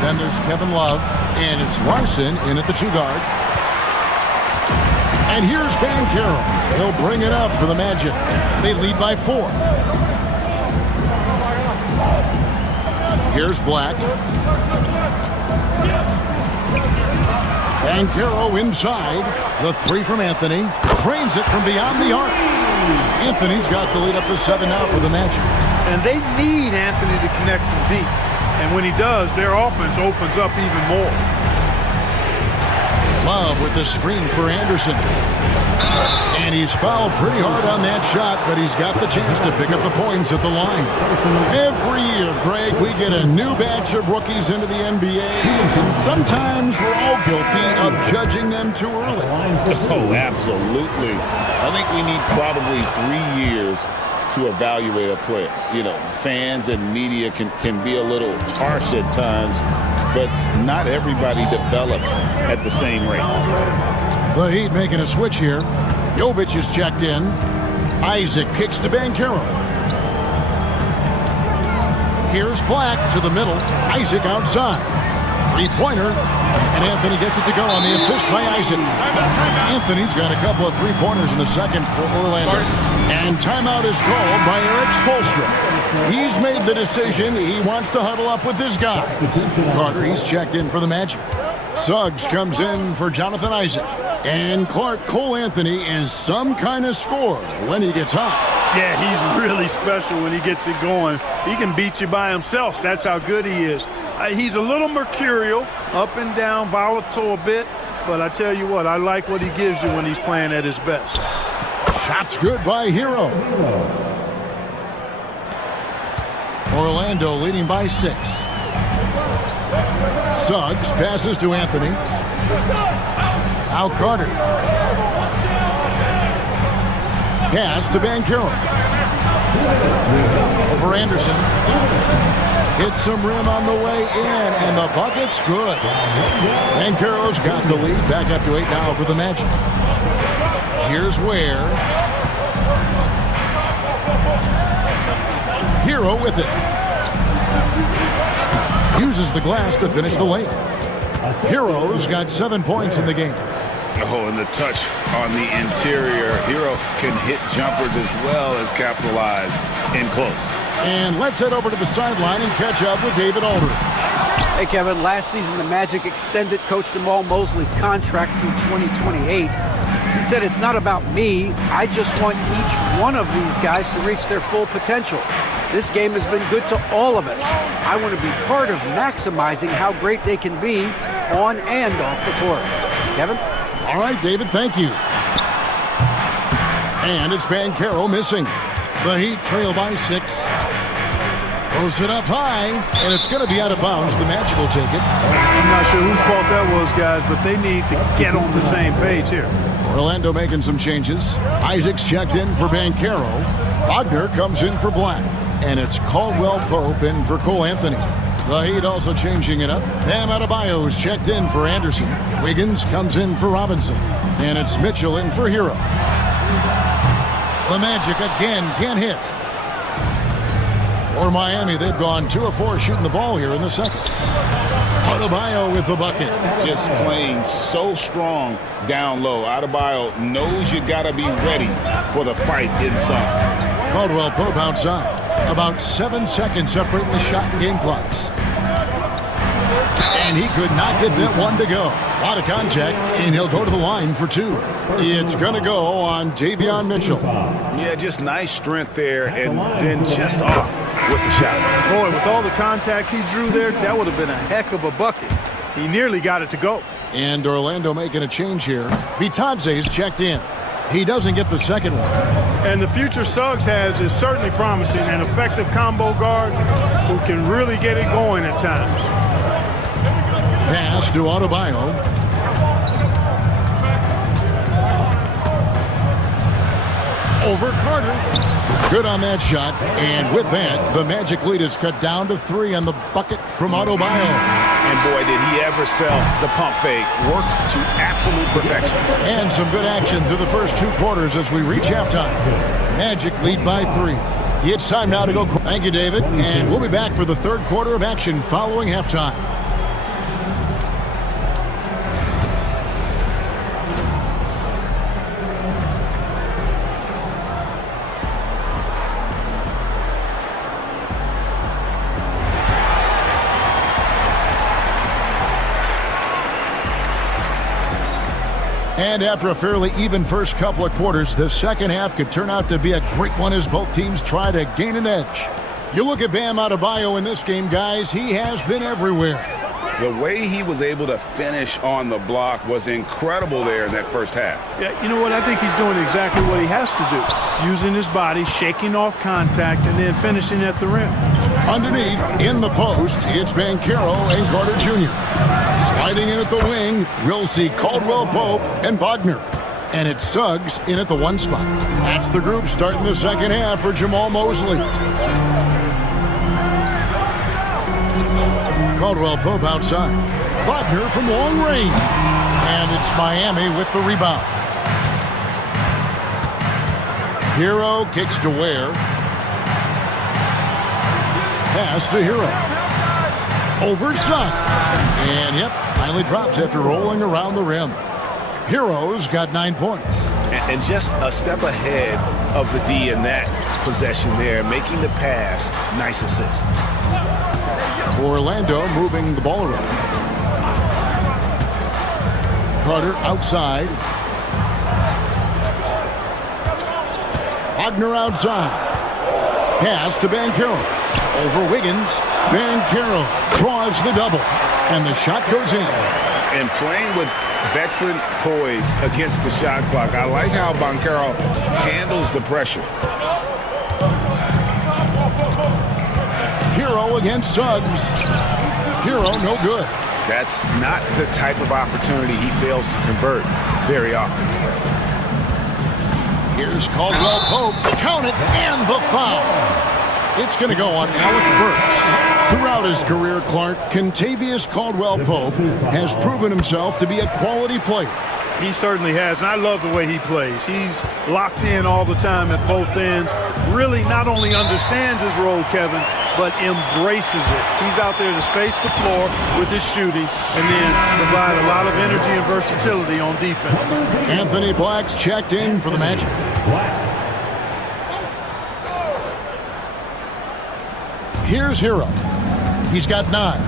Then there's Kevin Love, and it's Larson in at the 2 guard. And here's Banchero. He'll bring it up for the Magic. They lead by 4. Here's Black. Banchero inside. The 3 from Anthony. Drains it from beyond the arc. Anthony's got the lead up to 7 now for the Magic. And they need Anthony to connect from deep. And when he does, their offense opens up even more. Love with the screen for Anderson. And he's fouled pretty hard on that shot, but he's got the chance to pick up the points at the line. Every year, Greg, we get a new batch of rookies into the NBA, and sometimes we're all guilty of judging them too early. Oh, absolutely. I think we need probably 3 years to evaluate a player. You know, fans and media can be a little harsh at times, but not everybody develops at the same rate. The Heat making a switch here. Jovic is checked in. Isaac kicks to Banchero. Here's Black to the middle. Isaac outside. 3-pointer. And Anthony gets it to go on the assist by Isaac. Anthony's got a couple of 3-pointers in the second for Orlando. And timeout is called by Eric Spoelstra. He's made the decision. He wants to huddle up with his guys. Carter, he's checked in for the Magic. Suggs comes in for Jonathan Isaac. And Clark Cole Anthony is some kind of scorer when he gets hot. Yeah, he's really special when he gets it going. He can beat you by himself. That's how good he is. He's a little mercurial, up and down, volatile a bit. But I tell you what, I like what he gives you when he's playing at his best. Shot's good by Hero. Orlando leading by 6. Suggs passes to Anthony. Now Carter. Pass to Banchero. Over Anderson. Hits some rim on the way in, and the bucket's good. Banchero's got the lead. Back up to 8 now for the Magic. Here's Ware. Hero with it. Uses the glass to finish the layup. Hero's got 7 points in the game. Oh, and the touch on the interior. Hero can hit jumpers as well as capitalize in close. And let's head over to the sideline and catch up with David Aldridge. Hey, Kevin, last season the Magic extended Coach Jamal Mosley's contract through 2028. He said, it's not about me. I just want each one of these guys to reach their full potential. This game has been good to all of us. I want to be part of maximizing how great they can be on and off the court. Kevin? All right, David, thank you. And it's Banchero missing. The Heat trail by 6. Throws it up high, and it's going to be out of bounds. The Magic will take it. I'm not sure whose fault that was, guys, but they need to get on the same page here. Orlando making some changes. Isaac's checked in for Banchero. Wagner comes in for Black. And it's Caldwell Pope in for Cole Anthony. The Heat also changing it up. Bam Adebayo's checked in for Anderson. Wiggins comes in for Robinson. And it's Mitchell in for Hero. The Magic again can't hit. For Miami, they've gone 2 of 4 shooting the ball here in the second. Adebayo with the bucket. Just playing so strong down low. Adebayo knows you got to be ready for the fight inside. Caldwell Pope outside. About 7 seconds separating the shot and game clocks. And he could not get that one to go. A lot of contact, and he'll go to the line for 2. It's going to go on Davion Mitchell. Yeah, just nice strength there, and then just off with the shot. Boy, with all the contact he drew there, that would have been a heck of a bucket. He nearly got it to go. And Orlando making a change here. Bitadze's checked in. He doesn't get the second one. And the future Suggs has is certainly promising, an effective combo guard who can really get it going at times. Pass to Adebayo. Over Carter. Good on that shot. And with that, the Magic lead is cut down to 3 on the bucket from Adebayo. And boy, did he ever sell the pump fake. Worked to absolute perfection. And some good action through the first 2 quarters as we reach halftime. Magic lead by 3. It's time now to go. Thank you, David. And we'll be back for the third quarter of action following halftime. And after a fairly even first couple of quarters, the second half could turn out to be a great one as both teams try to gain an edge. You look at Bam Adebayo in this game, guys, he has been everywhere. The way he was able to finish on the block was incredible there in that first half. Yeah, you know what? I think he's doing exactly what he has to do. Using his body, shaking off contact, and then finishing at the rim. Underneath, in the post, it's Banchero and Carter Jr. Sliding in at the wing, we'll see Caldwell Pope and Wagner. And it's Suggs in at the 1 spot. That's the group starting the second half for Jamal Mosley. Caldwell Pope outside. Wagner from long range. And it's Miami with the rebound. Hero kicks to Ware. Pass to Hero. Over Suggs. And yep, finally drops after rolling around the rim. Hero's got 9 points. And just a step ahead of the D in that possession there, making the pass. Nice assist. Orlando moving the ball around. Carter outside. Wagner outside. Pass to Banchero. Over Wiggins. Banchero draws the double. And the shot goes in. And playing with veteran poise against the shot clock. I like how Banchero handles the pressure. Hero against Suggs. Hero no good. That's not the type of opportunity he fails to convert very often. Here's Caldwell Pope. Count it, and the foul. It's going to go on Alec Burks. Throughout his career, Clark, Kentavious Caldwell-Pope has proven himself to be a quality player. He certainly has, and I love the way he plays. He's locked in all the time at both ends. Really not only understands his role, Kevin, but embraces it. He's out there to space the floor with his shooting and then provide a lot of energy and versatility on defense. Anthony Black's checked in for the Magic. Here's Hero. He's got 9.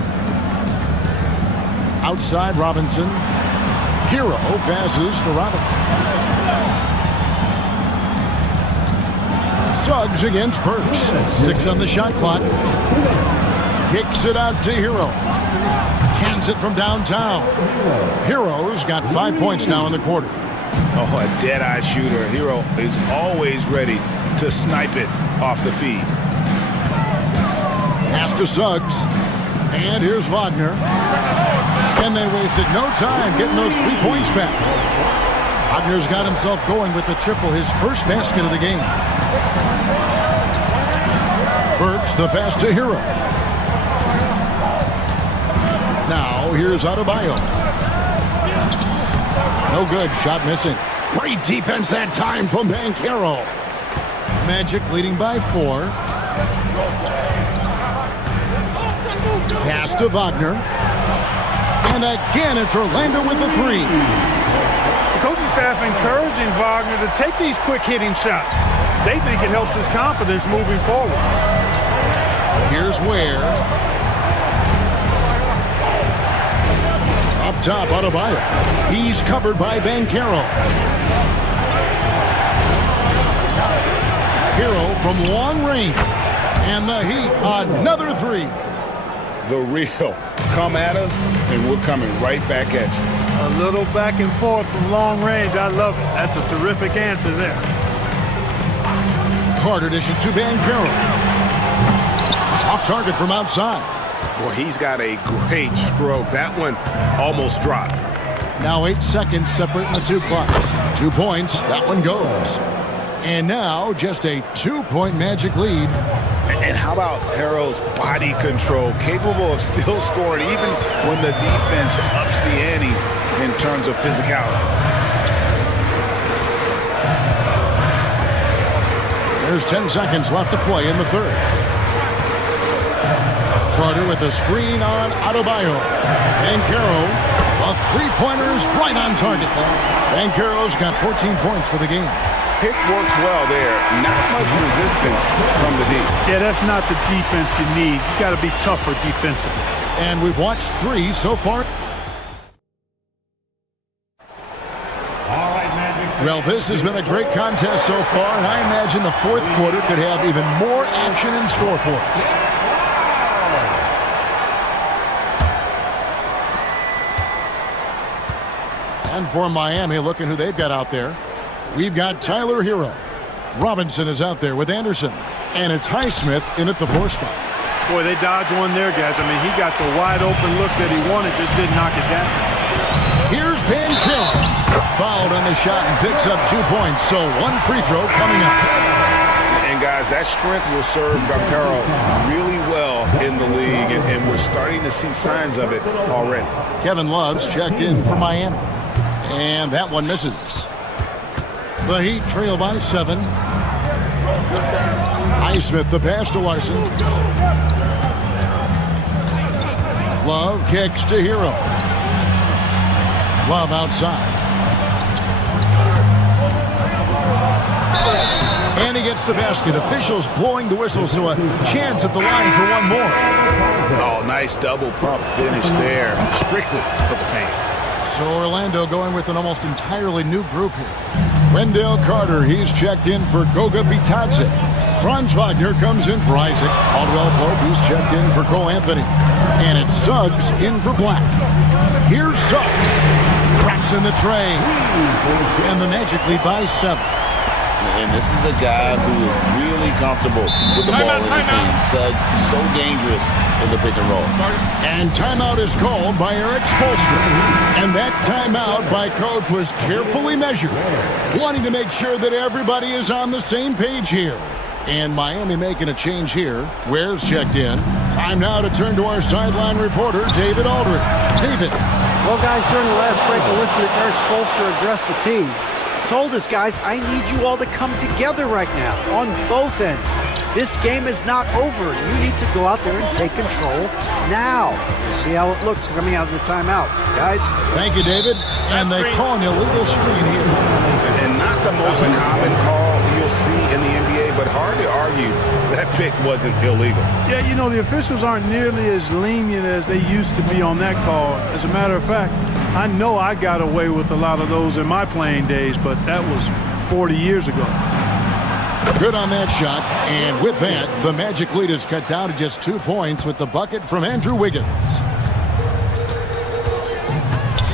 Outside Robinson. Hero passes to Robinson. Suggs against Burks. 6 on the shot clock. Kicks it out to Hero. Cans it from downtown. Hero's got 5 points now in the quarter. Oh, a dead-eye shooter. Hero is always ready to snipe it off the feed. Pass to Suggs. And here's Wagner. And they wasted no time getting those 3 points back. Wagner's got himself going with the triple, his first basket of the game. Burks the pass to Hero. Now here's Adebayo. No good, shot missing. Great defense that time from Banchero. Magic leading by 4. Pass to Wagner. And again, it's Orlando with the 3. The coaching staff encouraging Wagner to take these quick-hitting shots. They think it helps his confidence moving forward. Here's Ware. Up top, Adebayo. He's covered by Banchero. Hero from long range. And the Heat, another 3. The real. Come at us, and we're coming right back at you. A little back and forth from long range. I love it. That's a terrific answer there. Carter dishes to Banchero. Off target from outside. Boy, he's got a great stroke. That one almost dropped. Now 8 seconds separating the 2 clocks. 2 points, that one goes. And now just a 2-point Magic lead. And how about Hero's body control, capable of still scoring even when the defense ups the ante in terms of physicality. There's 10 seconds left to play in the 3rd. Carter with a screen on Adebayo. Banchero, a 3-pointer is right on target. Banchero's got 14 points for the game. Pick works well there. Not much resistance from the D. Yeah, that's not the defense you need. You got to be tougher defensively. And we've watched 3 so far. Well, this has been a great contest so far, and I imagine the 4th quarter could have even more action in store for us. And for Miami, looking who they've got out there. We've got Tyler Hero. Robinson is out there with Anderson. And it's Highsmith in at the 4 spot. Boy, they dodged one there, guys. I mean, he got the wide open look that he wanted, just didn't knock it down. Here's Banchero. Fouled on the shot and picks up 2 points. So 1 free throw coming up. And guys, that strength will serve Banchero really well in the league. And we're starting to see signs of it already. Kevin Love's checked in for Miami. And that one misses. The Heat trail by 7. Highsmith the pass to Larson. Love kicks to Hero. Love outside. And he gets the basket. Officials blowing the whistle, so a chance at the line for one more. Oh, nice double pump finish there. Strictly for the fans. So Orlando going with an almost entirely new group here. Wendell Carter, he's checked in for Goga Bitadze. Franz Wagner comes in for Isaac. Caldwell Pope, he's checked in for Cole Anthony. And it's Suggs in for Black. Here's Suggs. Traps in the tray. And the Magic lead by 7. and this is a guy who is really comfortable with the ball in his hands. Suggs so dangerous in the pick and roll. And timeout is called by Eric Spoelstra. And that timeout by Coach was carefully measured, wanting to make sure that everybody is on the same page here. And Miami making a change here. Ware's checked in. Time now to turn to our sideline reporter, David Aldridge. David. Well, guys, during the last break, I listened to Eric Spoelstra address the team. Told us, guys, I need you all to come together right now on both ends. This game is not over. You need to go out there and take control now. We'll see how it looks coming out of the timeout. Guys? Thank you, David. And they call an illegal screen here. And not the most common call you'll see in the NBA, but hard to argue that pick wasn't illegal. Yeah, you know, the officials aren't nearly as lenient as they used to be on that call. As a matter of fact, I know I got away with a lot of those in my playing days, but that was 40 years ago. Good on that shot. And with that, the Magic lead is cut down to just 2 points with the bucket from Andrew Wiggins.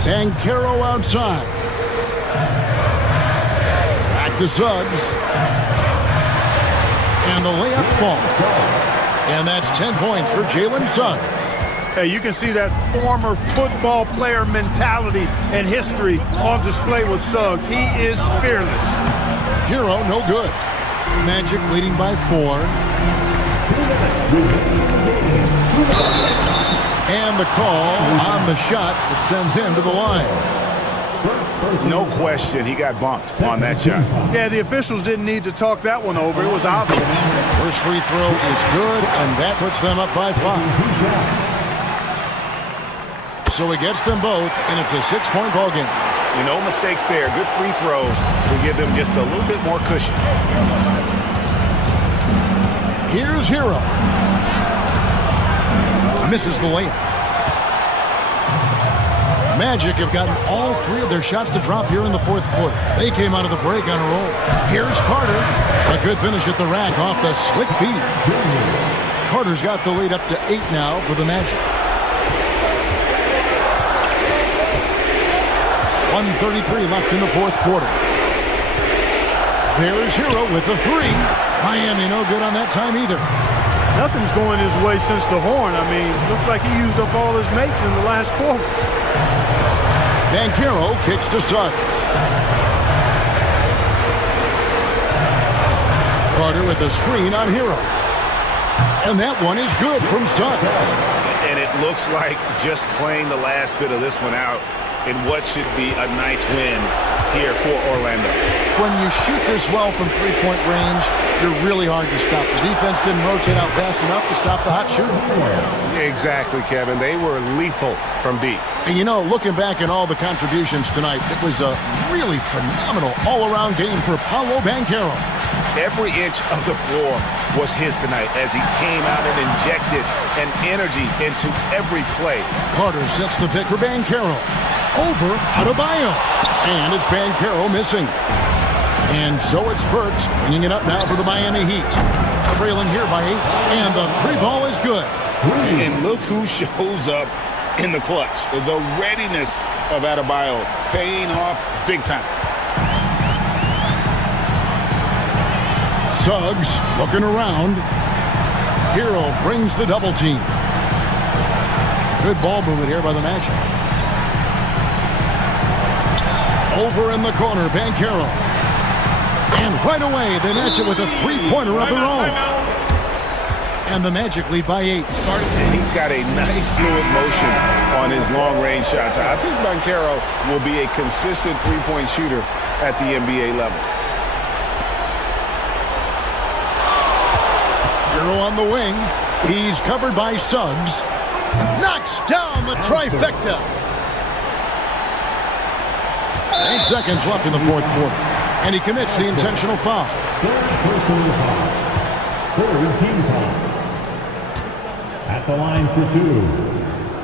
Banchero outside. Back to Suggs. And the layup falls. And that's 10 points for Jalen Suggs. Hey, you can see that former football player mentality and history on display with Suggs. He is fearless. Hero, no good. Magic leading by 4. And the call on the shot that sends him to the line. No question, he got bumped on that shot. Yeah, the officials didn't need to talk that one over. It was obvious. First free throw is good, and that puts them up by 5. So he gets them both, and it's a 6-point ball game. No mistakes there. Good free throws to give them just a little bit more cushion. Here's Hero. Misses the layup. Magic have gotten all 3 of their shots to drop here in the 4th quarter. They came out of the break on a roll. Here's Carter. A good finish at the rack off the slick feed. Carter's got the lead up to 8 now for the Magic. 1:33 left in the 4th quarter. There's Hero with the 3. Miami no good on that time either. Nothing's going his way since the horn. I mean, looks like he used up all his makes in the last quarter. Banchero kicks to Suggs. Carter with a screen on Hero. And that one is good from Suggs. And it looks like just playing the last bit of this one out in what should be a nice win here for Orlando. When you shoot this well from 3-point range, you're really hard to stop. The defense didn't rotate out fast enough to stop the hot shooter. Exactly, Kevin. They were lethal from deep. And you know, looking back at all the contributions tonight, it was a really phenomenal all-around game for Paolo Banchero. Every inch of the floor was his tonight as he came out and injected an energy into every play. Carter sets the pick for Banchero. Over Adebayo. And it's Banchero missing. And so it's Burks bringing it up now for the Miami Heat. Trailing here by 8. And the 3 ball is good. And look who shows up in the clutch. The readiness of Adebayo paying off big time. Suggs looking around. Hero brings the double team. Good ball movement here by the Magic. Over in the corner, Banchero. And right away, they match it with a 3-pointer of their own. And the Magic lead by 8. And he's got a nice fluid motion on his long-range shots. I think Banchero will be a consistent 3-point shooter at the NBA level. Hero on the wing. He's covered by Suggs. Knocks down the trifecta. 8 seconds left in the 4th quarter. And he commits the intentional foul. At the line for 2,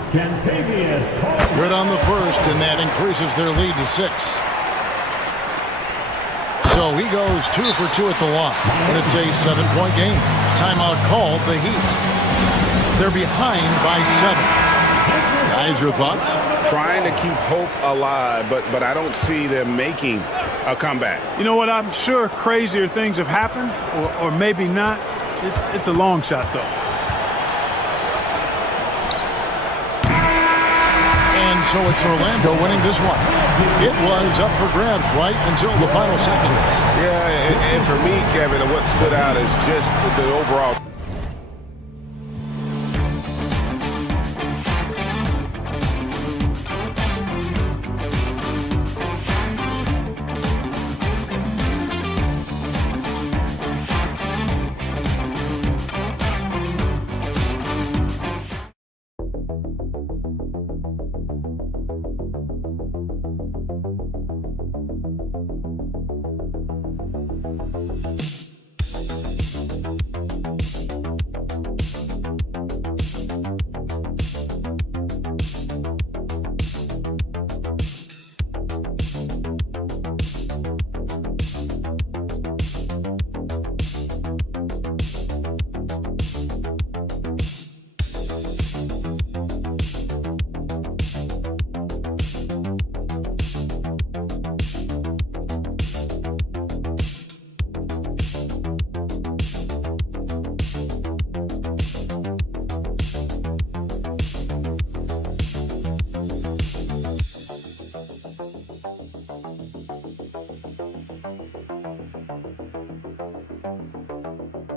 Kentavious Caldwell. Good on the first, and that increases their lead to 6. So he goes 2 for 2 at the line, but it's a 7-point game. Timeout called the Heat. They're behind by 7. Guys, your thoughts? Trying to keep hope alive, but I don't see them making a comeback. You know what? I'm sure crazier things have happened, or maybe not. It's a long shot, though. And so it's Orlando winning this one. It was up for grabs right until the final seconds. Yeah, and for me, Kevin, what stood out is just the overall